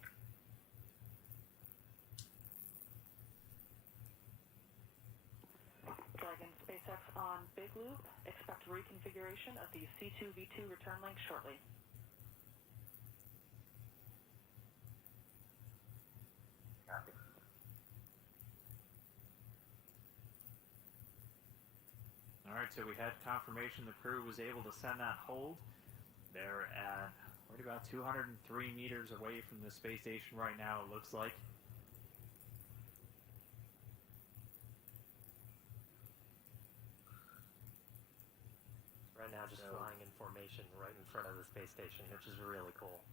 Dragon SpaceX on Big Loop. Expect reconfiguration of the C2V2 return link shortly. Copy. All right, so we had confirmation the crew was able to send that hold. They're at right about 203 meters away from the space station right now, it looks like. Right now just flying in formation. front of the space station, which is really cool.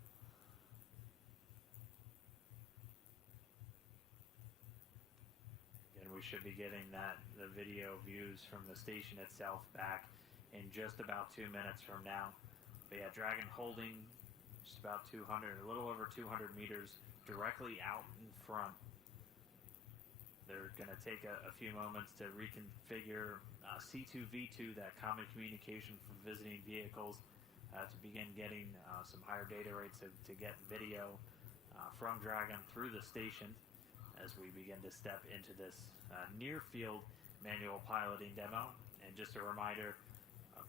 And we should be getting the video views from the station itself back in just about 2 minutes from now. But yeah, Dragon holding just about 200, a little over 200 meters directly out in front. They're going to take a few moments to reconfigure C2V2, that common communication for visiting vehicles, to begin getting some higher data rates to get video from Dragon through the station as we begin to step into this near-field manual piloting demo. And just a reminder,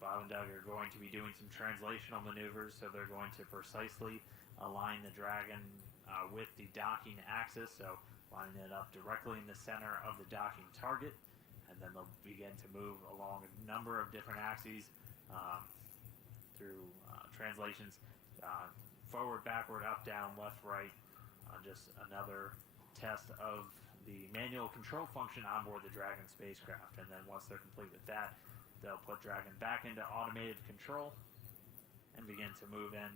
Bob and Doug are going to be doing some translational maneuvers, so they're going to precisely align the Dragon with the docking axis, so lining it up directly in the center of the docking target, and then they'll begin to move along a number of different axes through translations, forward, backward, up, down, left, right, just another test of the manual control function on board the Dragon spacecraft. And then once they're complete with that, they'll put Dragon back into automated control and begin to move in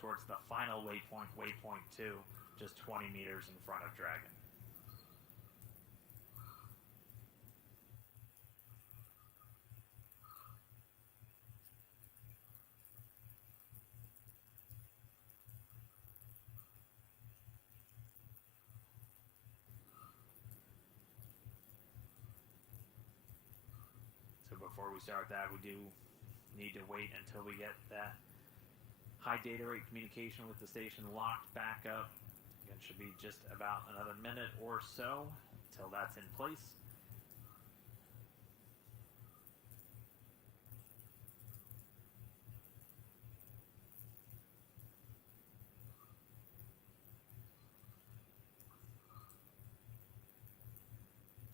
towards the final waypoint, waypoint 2, just 20 meters in front of Dragon. So before we start that, we do need to wait until we get that high data rate communication with the station locked back up. Again, should be just about another minute or so until that's in place.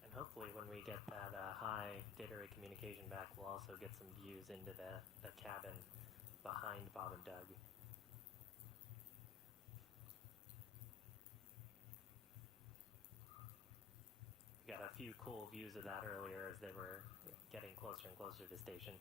And hopefully when we get that high data rate communication back, we'll also get some views into the cabin behind Bob and Doug. We got a few cool views of that earlier as they were getting closer and closer to the station.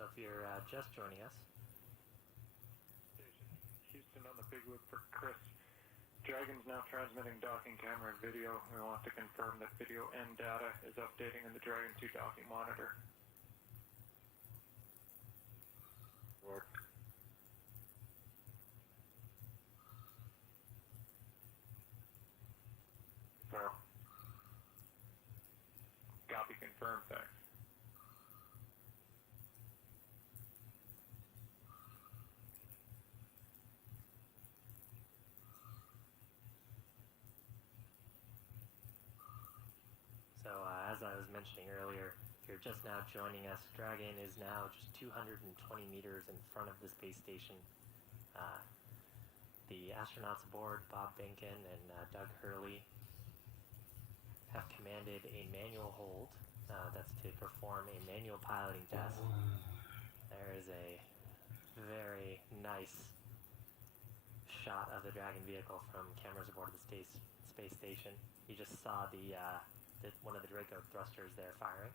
So if you're just joining us, Station Houston on the Big Loop for Chris. Dragon's now transmitting docking camera and video. We want to confirm that video and data is updating in the Dragon 2 docking monitor. Work. So, copy confirmed, thanks. so as I was mentioning earlier, if you're just now joining us, Dragon is now just 220 meters in front of the space station. The astronauts aboard, Bob Benkin and Doug Hurley, have commanded a manual hold. That's to perform a manual piloting test. There is a very nice shot of the Dragon vehicle from cameras aboard the space station. You just saw one of the Draco thrusters there firing,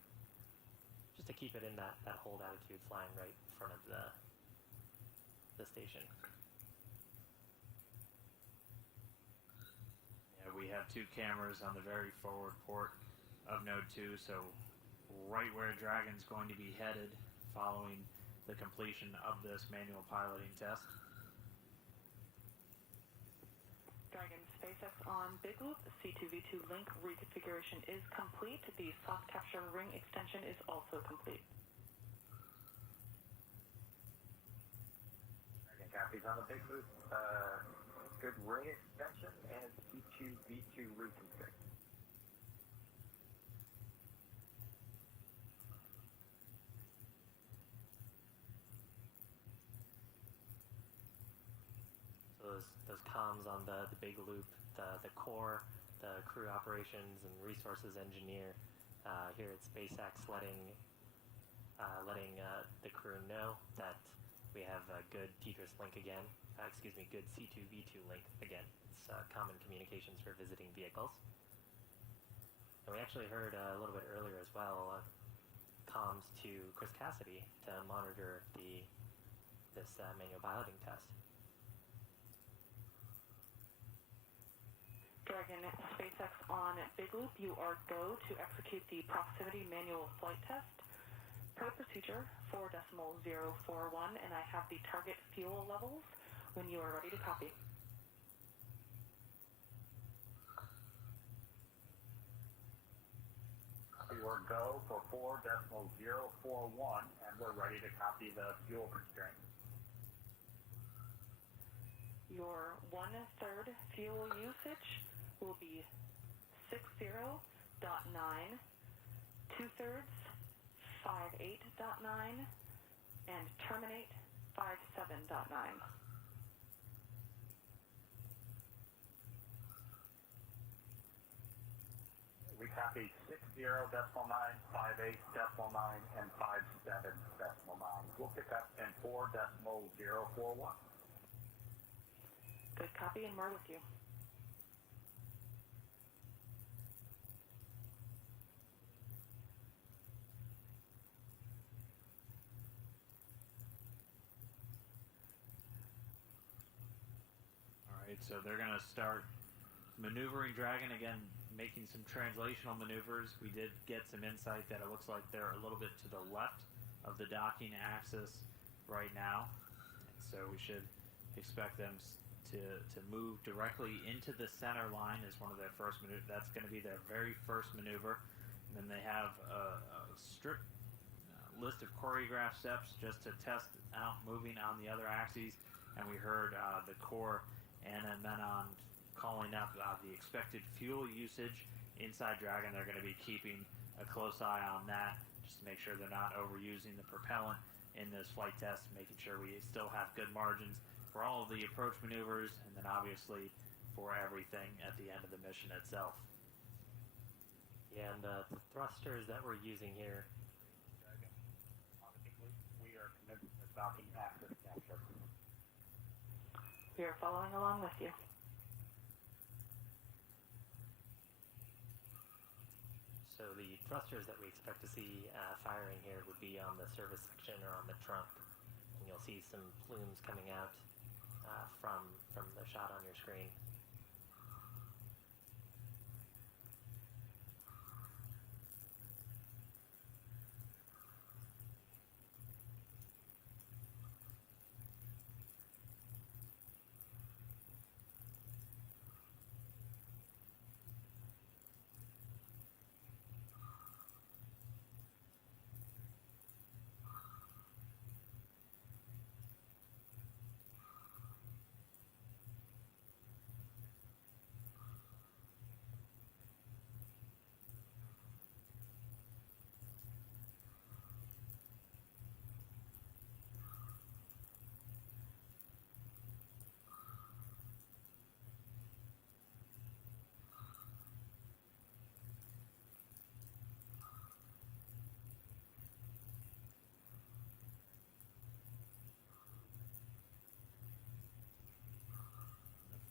just to keep it in that hold attitude, flying right in front of the station. Yeah, we have 2 cameras on the very forward port of Node 2, so right where Dragon's going to be headed following the completion of this manual piloting test. Dragon SpaceX on Big Loop. C2V2 link reconfiguration is complete. The soft capture ring extension is also complete. Dragon copies on the Big Loop. Good ring extension and C2V2 reconfig. Those comms on the big loop, the core, the crew operations and resources engineer here at SpaceX letting the crew know that we have a good TDRS link again. Good C2V2 link again. It's common communications for visiting vehicles. And we actually heard a little bit earlier as well comms to Chris Cassidy to monitor this manual piloting test. Dragon SpaceX on Big Loop, you are go to execute the proximity manual flight test. Per procedure, 4.041, and I have the target fuel levels when you are ready to copy. We are go for 4.041, and we're ready to copy the fuel constraint. Your 1/3 fuel usage will be 60.9, 2/3 58.9, and terminate 57.9. We copy 60.9, 58.9, and 57.9. We'll pick up in 4.041. Good copy, and we're with you. Alright, so they're going to start maneuvering Dragon again, making some translational maneuvers. We did get some insight that it looks like they're a little bit to the left of the docking axis right now. And so we should expect them to move directly into the center line as one of their first maneuvers. That's going to be their very first maneuver. And then they have a strict list of choreographed steps just to test out moving on the other axes. And we heard the core Anna and Menon calling up the expected fuel usage inside Dragon. They're going to be keeping a close eye on that just to make sure they're not overusing the propellant in this flight test, making sure we still have good margins for all of the approach maneuvers, and then obviously for everything at the end of the mission itself. Yeah, and the thrusters that we're using here. We are committed to docking access capture. We are following along with you. So the thrusters that we expect to see firing here would be on the service section or on the trunk. And you'll see some plumes coming out from the shot on your screen.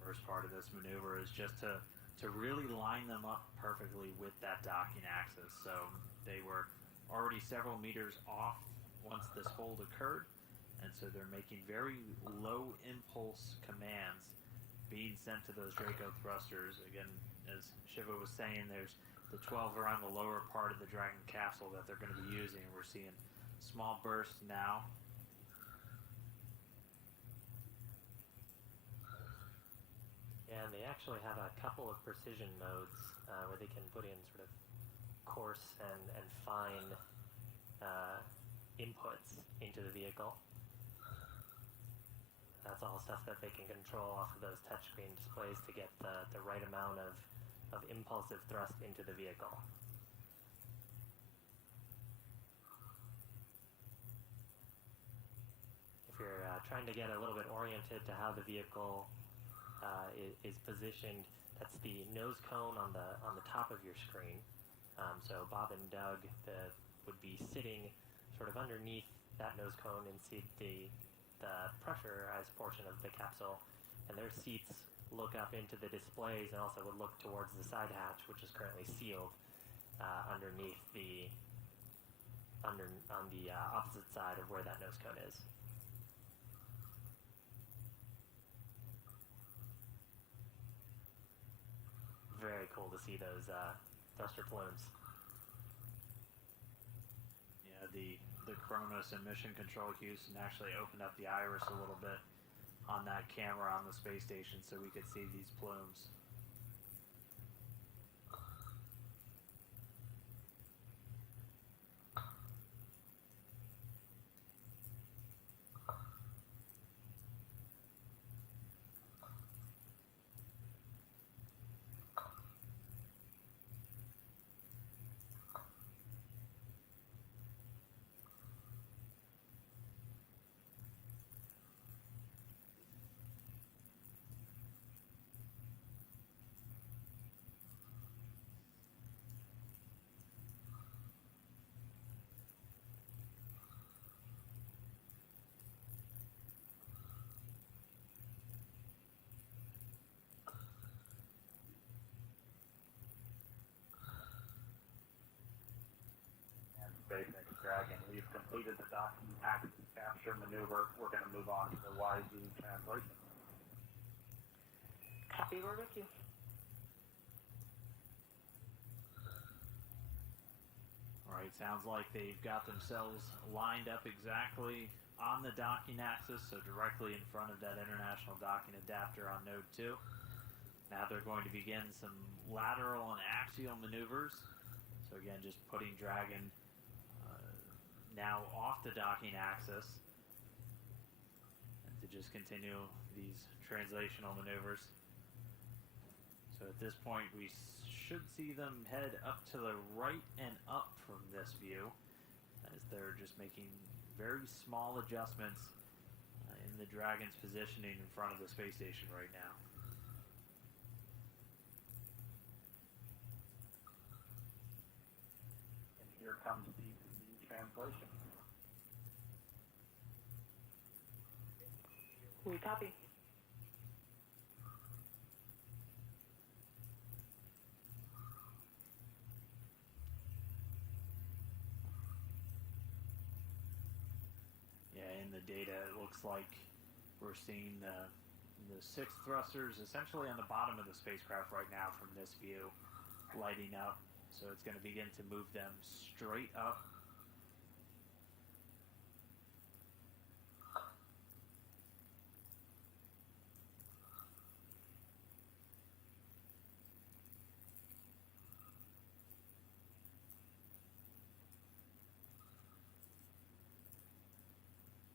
First part of this maneuver is just to really line them up perfectly with that docking axis. So they were already several meters off once this hold occurred, and so they're making very low impulse commands being sent to those Draco thrusters. Again, as Shiva was saying, there's the 12 are on the lower part of the Dragon capsule that they're going to be using. We're seeing small bursts now. And they actually have a couple of precision modes where they can put in sort of coarse and fine inputs into the vehicle. That's all stuff that they can control off of those touchscreen displays to get the right amount of impulsive thrust into the vehicle. If you're trying to get a little bit oriented to how the vehicle is positioned, that's the nose cone on the top of your screen. So Bob and Doug would be sitting sort of underneath that nose cone and see the pressurized portion of the capsule, and their seats look up into the displays and also would look towards the side hatch, which is currently sealed underneath on the opposite side of where that nose cone is. Very cool to see those thruster plumes. Yeah, the Kronos and Mission Control Houston actually opened up the iris a little bit on that camera on the space station so we could see these plumes. SpaceX Dragon, we've completed the docking packet capture maneuver. We're going to move on to the YZ translation. Copy, we're with you. Alright, sounds like they've got themselves lined up exactly on the docking axis, so directly in front of that international docking adapter on Node 2. Now they're going to begin some lateral and axial maneuvers. So again, just putting Dragon now off the docking axis, and to just continue these translational maneuvers. So at this point we should see them head up to the right and up from this view, as they're just making very small adjustments in the Dragon's positioning in front of the space station right now. And here comes the translation. We copy. Yeah, in the data it looks like we're seeing the 6 thrusters essentially on the bottom of the spacecraft right now from this view, lighting up. So it's going to begin to move them straight up.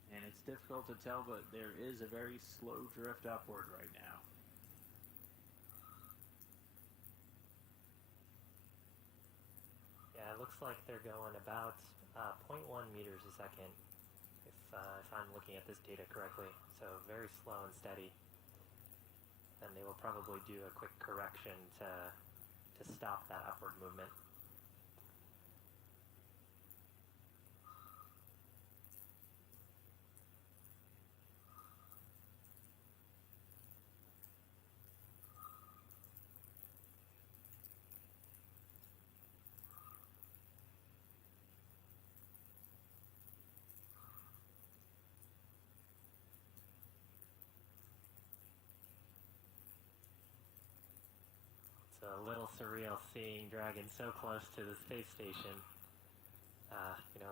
And it's difficult to tell, but there is a very slow drift upward right now. Yeah, it looks like they're going about 0.1 meters a second, if I'm looking at this data correctly. So very slow and steady. And they will probably do a quick correction to stop that upward movement. It's a little surreal seeing Dragon so close to the space station.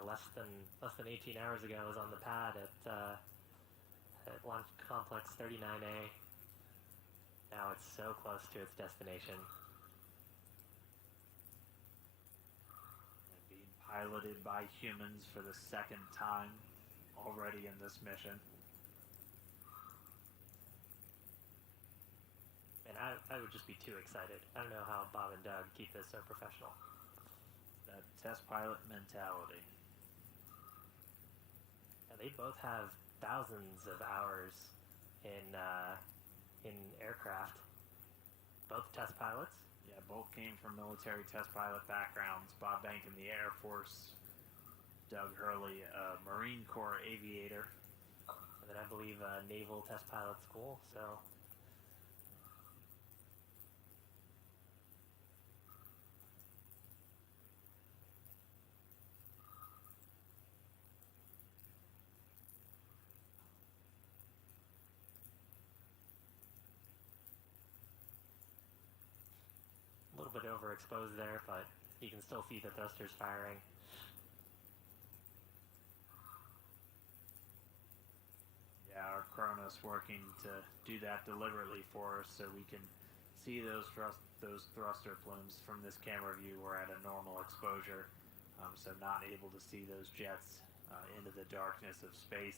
Less than 18 hours ago, I was on the pad at Launch Complex 39A. Now it's so close to its destination. And being piloted by humans for the second time already in this mission. And I would just be too excited. I don't know how Bob and Doug keep this so professional. That test pilot mentality. And they both have thousands of hours in aircraft. Both test pilots. Yeah, both came from military test pilot backgrounds. Bob Bank in the Air Force, Doug Hurley, a Marine Corps aviator. And then I believe Naval Test Pilot School, so... A little bit overexposed there, but you can still see the thrusters firing. Yeah, our Kronos working to do that deliberately for us so we can see those thruster plumes from this camera view. We're at a normal exposure, so not able to see those jets into the darkness of space.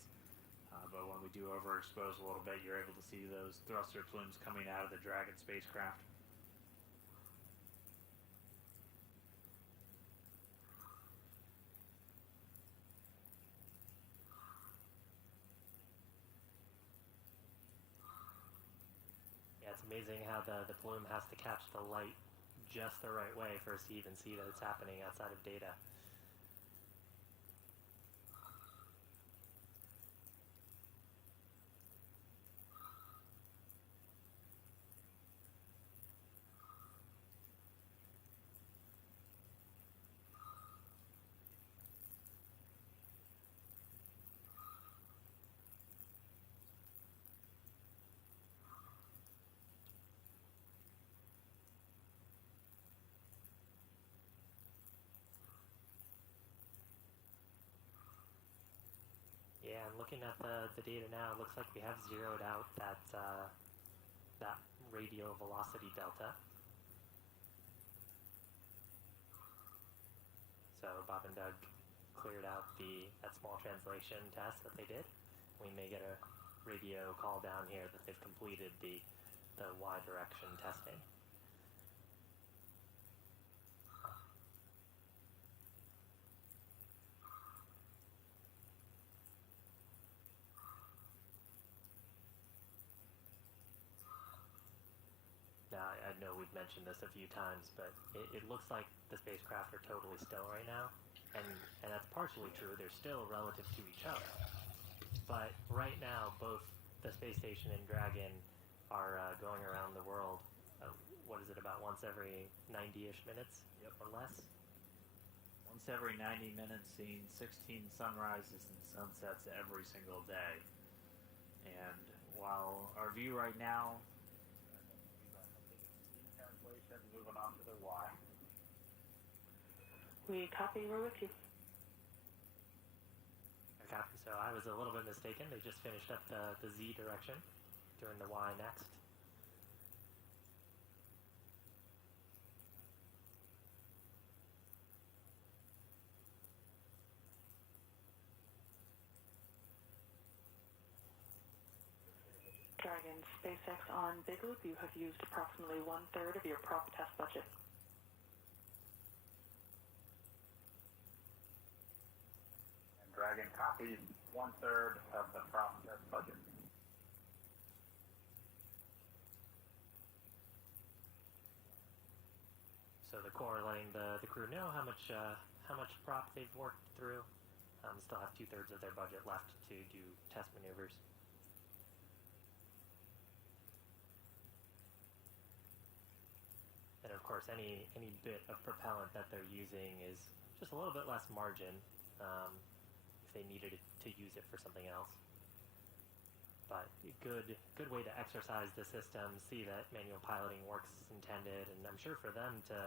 But when we do overexpose a little bit, you're able to see those thruster plumes coming out of the Dragon spacecraft. Yeah, it's amazing how the plume has to catch the light just the right way for us to even see that it's happening outside of data. Yeah, I'm looking at the data now. It looks like we have zeroed out that radial velocity delta. So Bob and Doug cleared out that small translation test that they did. We may get a radio call down here that they've completed the Y direction testing. Now, I know we've mentioned this a few times, but it looks like the spacecraft are totally still right now, and that's partially true. They're still relative to each other. But right now, both the space station and Dragon are going around the world, what is it, about once every 90-ish minutes? Yep. Or less? Once every 90 minutes, seeing 16 sunrises and sunsets every single day. And while our view right now, moving on to the Y. We copy, we're with you. Copy. So I was a little bit mistaken. They just finished up the Z direction. Doing the Y next. Dragon, SpaceX on Big Loop, you have used approximately 1/3 of your prop test budget. And Dragon copies 1/3 of the prop test budget. So the Corps letting the crew know how much prop they've worked through. Still have 2/3 of their budget left to do test maneuvers. And of course, any bit of propellant that they're using is just a little bit less margin if they needed to use it for something else. but good way to exercise the system, see that manual piloting works as intended, and I'm sure for them to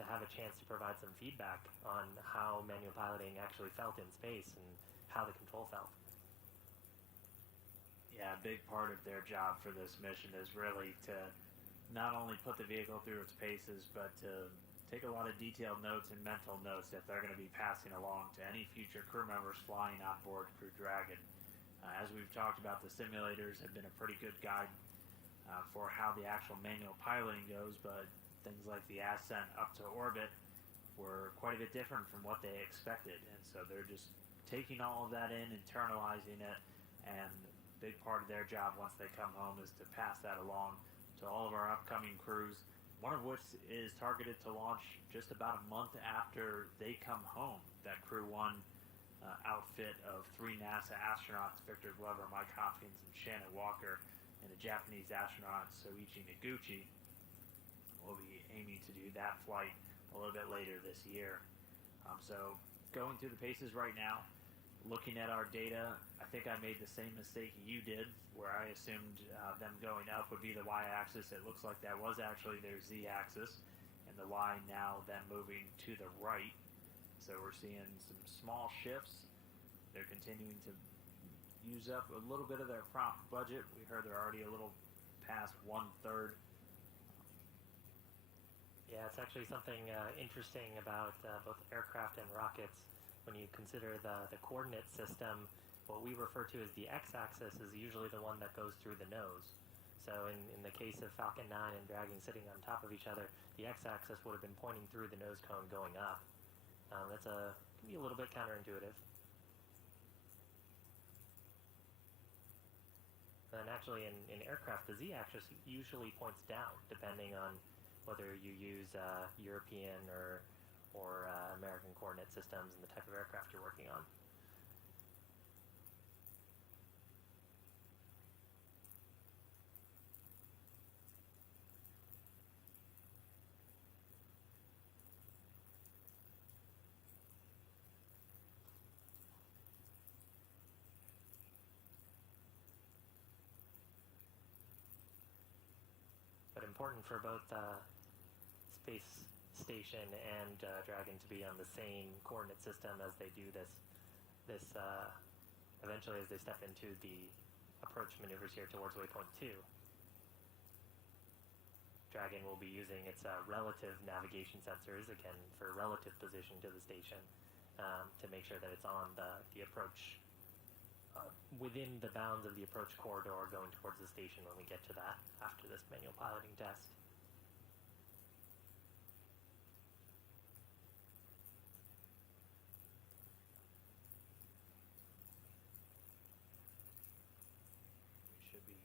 have a chance to provide some feedback on how manual piloting actually felt in space and how the control felt. Yeah, a big part of their job for this mission is really to not only put the vehicle through its paces, but to take a lot of detailed notes and mental notes that they're going to be passing along to any future crew members flying on board Crew Dragon. As we've talked about, the simulators have been a pretty good guide for how the actual manual piloting goes, but things like the ascent up to orbit were quite a bit different from what they expected, and so they're just taking all of that in, internalizing it, and a big part of their job once they come home is to pass that along to all of our upcoming crews, one of which is targeted to launch just about a month after they come home. That Crew 1 outfit of 3 NASA astronauts, Victor Glover, Mike Hopkins, and Shannon Walker, and a Japanese astronaut, Soichi Noguchi, will be aiming to do that flight a little bit later this year. So going through the paces right now, looking at our data, I think I made the same mistake you did, where I assumed them going up would be the y-axis. It looks like that was actually their z-axis, and the y now then moving to the right. So we're seeing some small shifts. They're continuing to use up a little bit of their prop budget. We heard they're already a little past 1/3. Yeah, it's actually something interesting about both aircraft and rockets. When you consider the coordinate system, what we refer to as the x-axis is usually the one that goes through the nose. So in the case of Falcon 9 and Dragon sitting on top of each other, the x-axis would have been pointing through the nose cone going up. Can be a little bit counterintuitive. And actually in aircraft, the z-axis usually points down, depending on whether you use European or American coordinate systems and the type of aircraft you're working on. But important for both Space Station and Dragon to be on the same coordinate system as they do this eventually as they step into the approach maneuvers here towards waypoint 2. Dragon will be using its relative navigation sensors, again for relative position to the station, to make sure that it's on the approach, within the bounds of the approach corridor going towards the station when we get to that after this manual piloting test.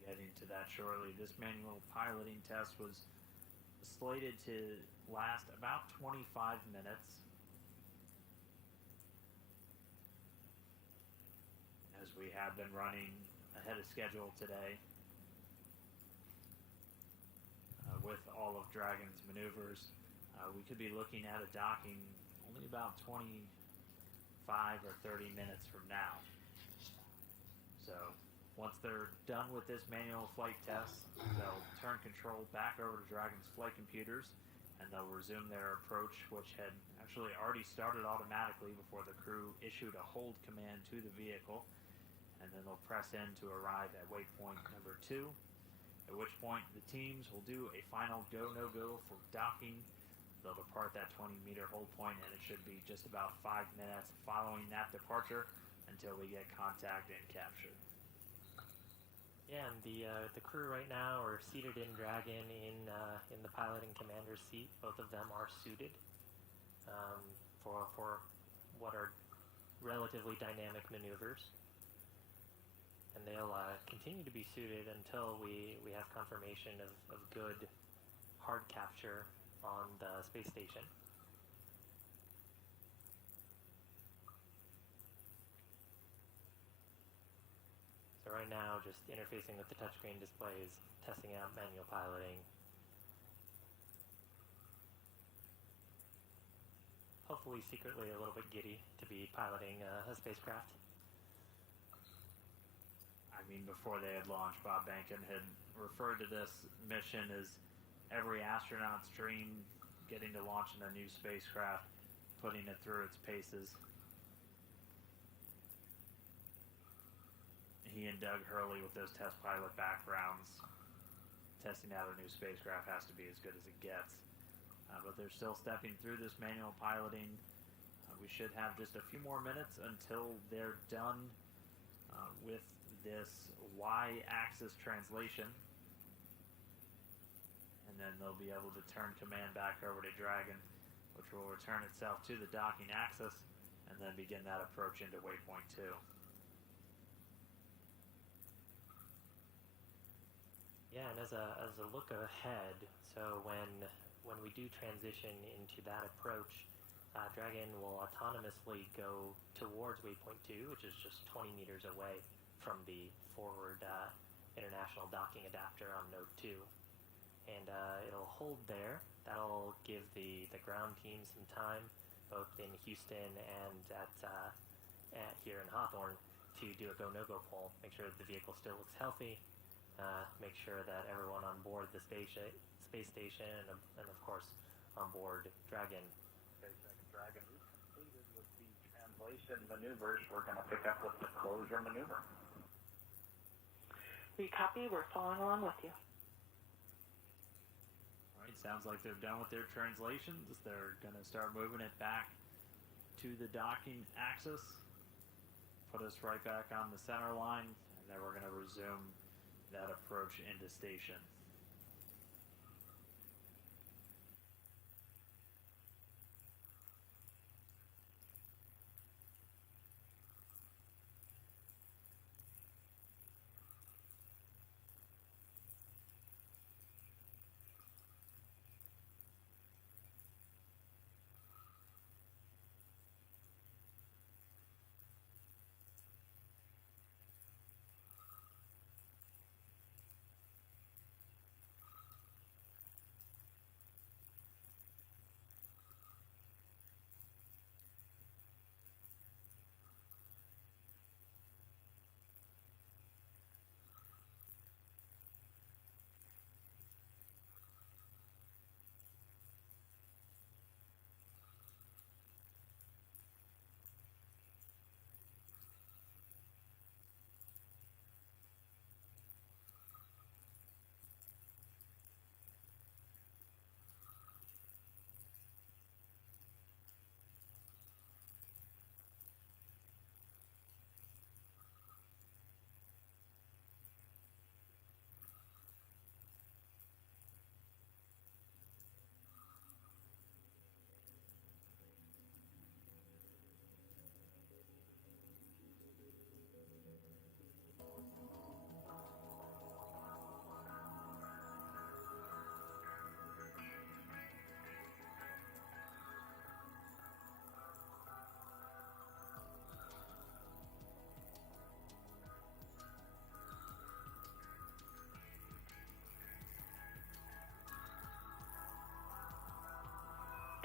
Getting to that shortly. This manual piloting test was slated to last about 25 minutes. As we have been running ahead of schedule today with all of Dragon's maneuvers, we could be looking at a docking only about 25 or 30 minutes from now. So once they're done with this manual flight test, they'll turn control back over to Dragon's flight computers, and they'll resume their approach, which had actually already started automatically before the crew issued a hold command to the vehicle, and then they'll press in to arrive at waypoint number 2, at which point the teams will do a final go-no-go for docking. They'll depart that 20-meter hold point, and it should be just about 5 minutes following that departure until we get contact and capture. Yeah, and the crew right now are seated in Dragon in the piloting commander's seat. Both of them are suited for what are relatively dynamic maneuvers, and they'll continue to be suited until we have confirmation of good hard capture on the space station. So right now, just interfacing with the touchscreen displays, testing out manual piloting. Hopefully secretly a little bit giddy to be piloting a spacecraft. I'm mean, before they had launched, Bob Behnken had referred to this mission as every astronaut's dream, getting to launch in a new spacecraft, putting it through its paces. He and Doug Hurley, with those test pilot backgrounds, testing out a new spacecraft has to be as good as it gets. But they're still stepping through this manual piloting. We should have just a few more minutes until they're done with this Y-axis translation. And then they'll be able to turn command back over to Dragon, which will return itself to the docking axis, and then begin that approach into waypoint 2. Yeah, and as a look ahead, so when we do transition into that approach, Dragon will autonomously go towards waypoint 2, which is just 20 meters away from the forward international docking adapter on node 2. And it'll hold there. That'll give the ground team some time, both in Houston and at here in Hawthorne, to do a go-no-go poll, make sure that the vehicle still looks healthy, make sure that everyone on board the space station and of course on board Dragon. SpaceX Dragon is completed with the translation maneuvers. We're going to pick up with the closure maneuver. We copy. We're following along with you. Alright, sounds like they're done with their translations. They're going to start moving it back to the docking axis, put us right back on the center line, and then we're going to resume that approach into station.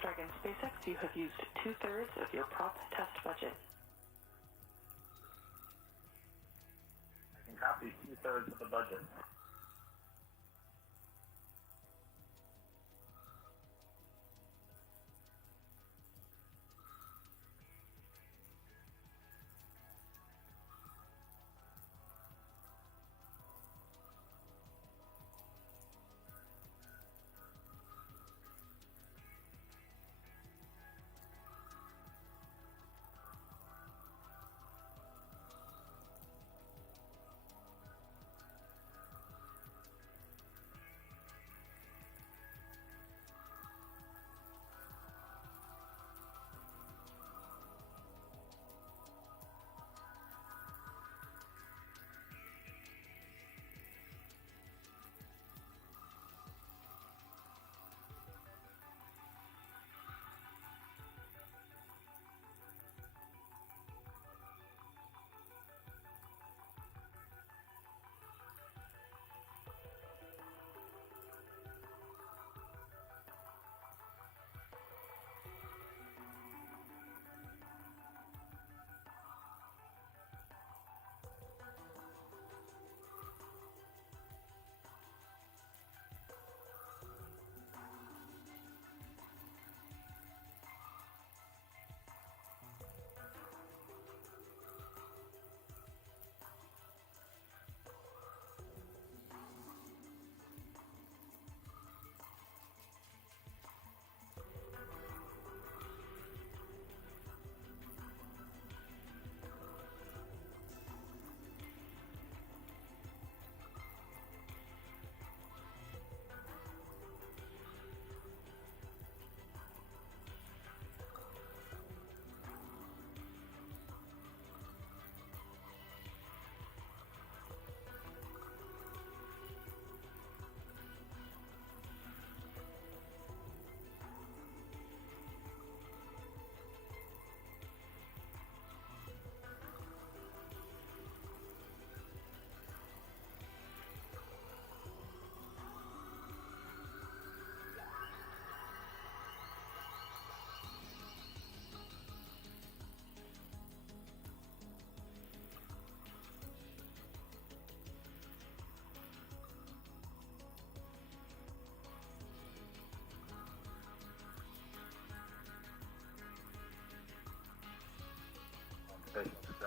Dragon SpaceX, you have used 2/3 of your prop test budget. I can copy 2/3 of the budget.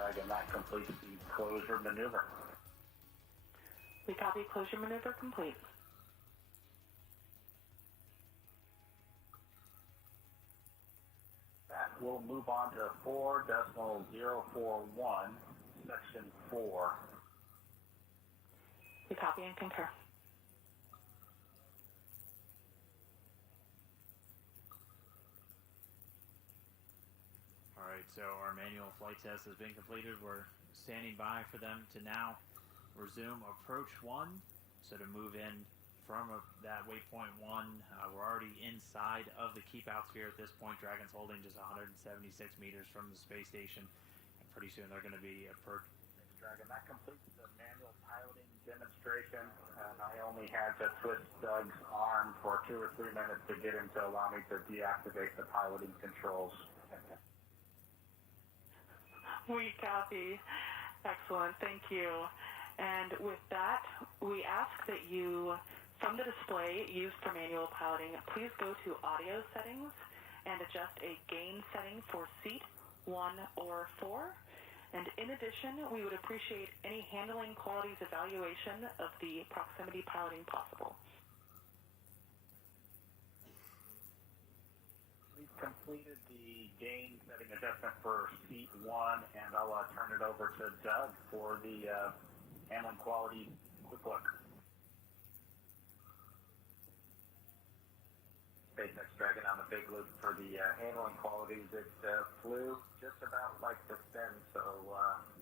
Dragon. That completes the closure maneuver. We copy closure maneuver complete. That will move on to 4.041, section 4. We copy and concur. Alright, so our manual flight test has been completed. We're standing by for them to now resume approach 1. So to move in from that waypoint 1, we're already inside of the keep out sphere at this point. Dragon's holding just 176 meters from the space station. And pretty soon they're going to be approaching. Dragon, that completes the manual piloting demonstration. I only had to twist Doug's arm for 2 or 3 minutes to get him to allow me to deactivate the piloting controls. We copy. Excellent. Thank you. And with that, we ask that you, from the display used for manual piloting, please go to audio settings and adjust a gain setting for seat 1 or 4. And in addition, we would appreciate any handling qualities evaluation of the proximity piloting possible. We've completed the gain setting adjustment for seat 1, and I'll turn it over to Doug for the handling quality quick look. SpaceX Dragon on the big loop for the handling qualities. It flew just about like the spin, so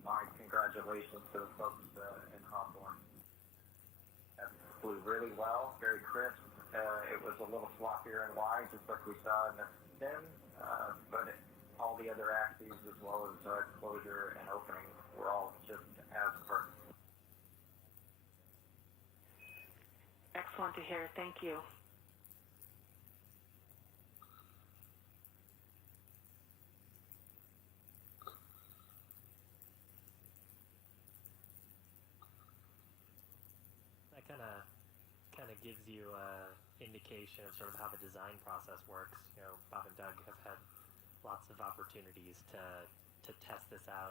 my congratulations to the folks in Hawthorne. That flew really well, very crisp. It was a little sloppier and wide, just like we saw in the spin, but all the other axes as well as closure and opening were all just as per. Excellent to hear. Thank you. That kind of gives you an indication of sort of how the design process works. You know, Bob and Doug have had lots of opportunities to test this out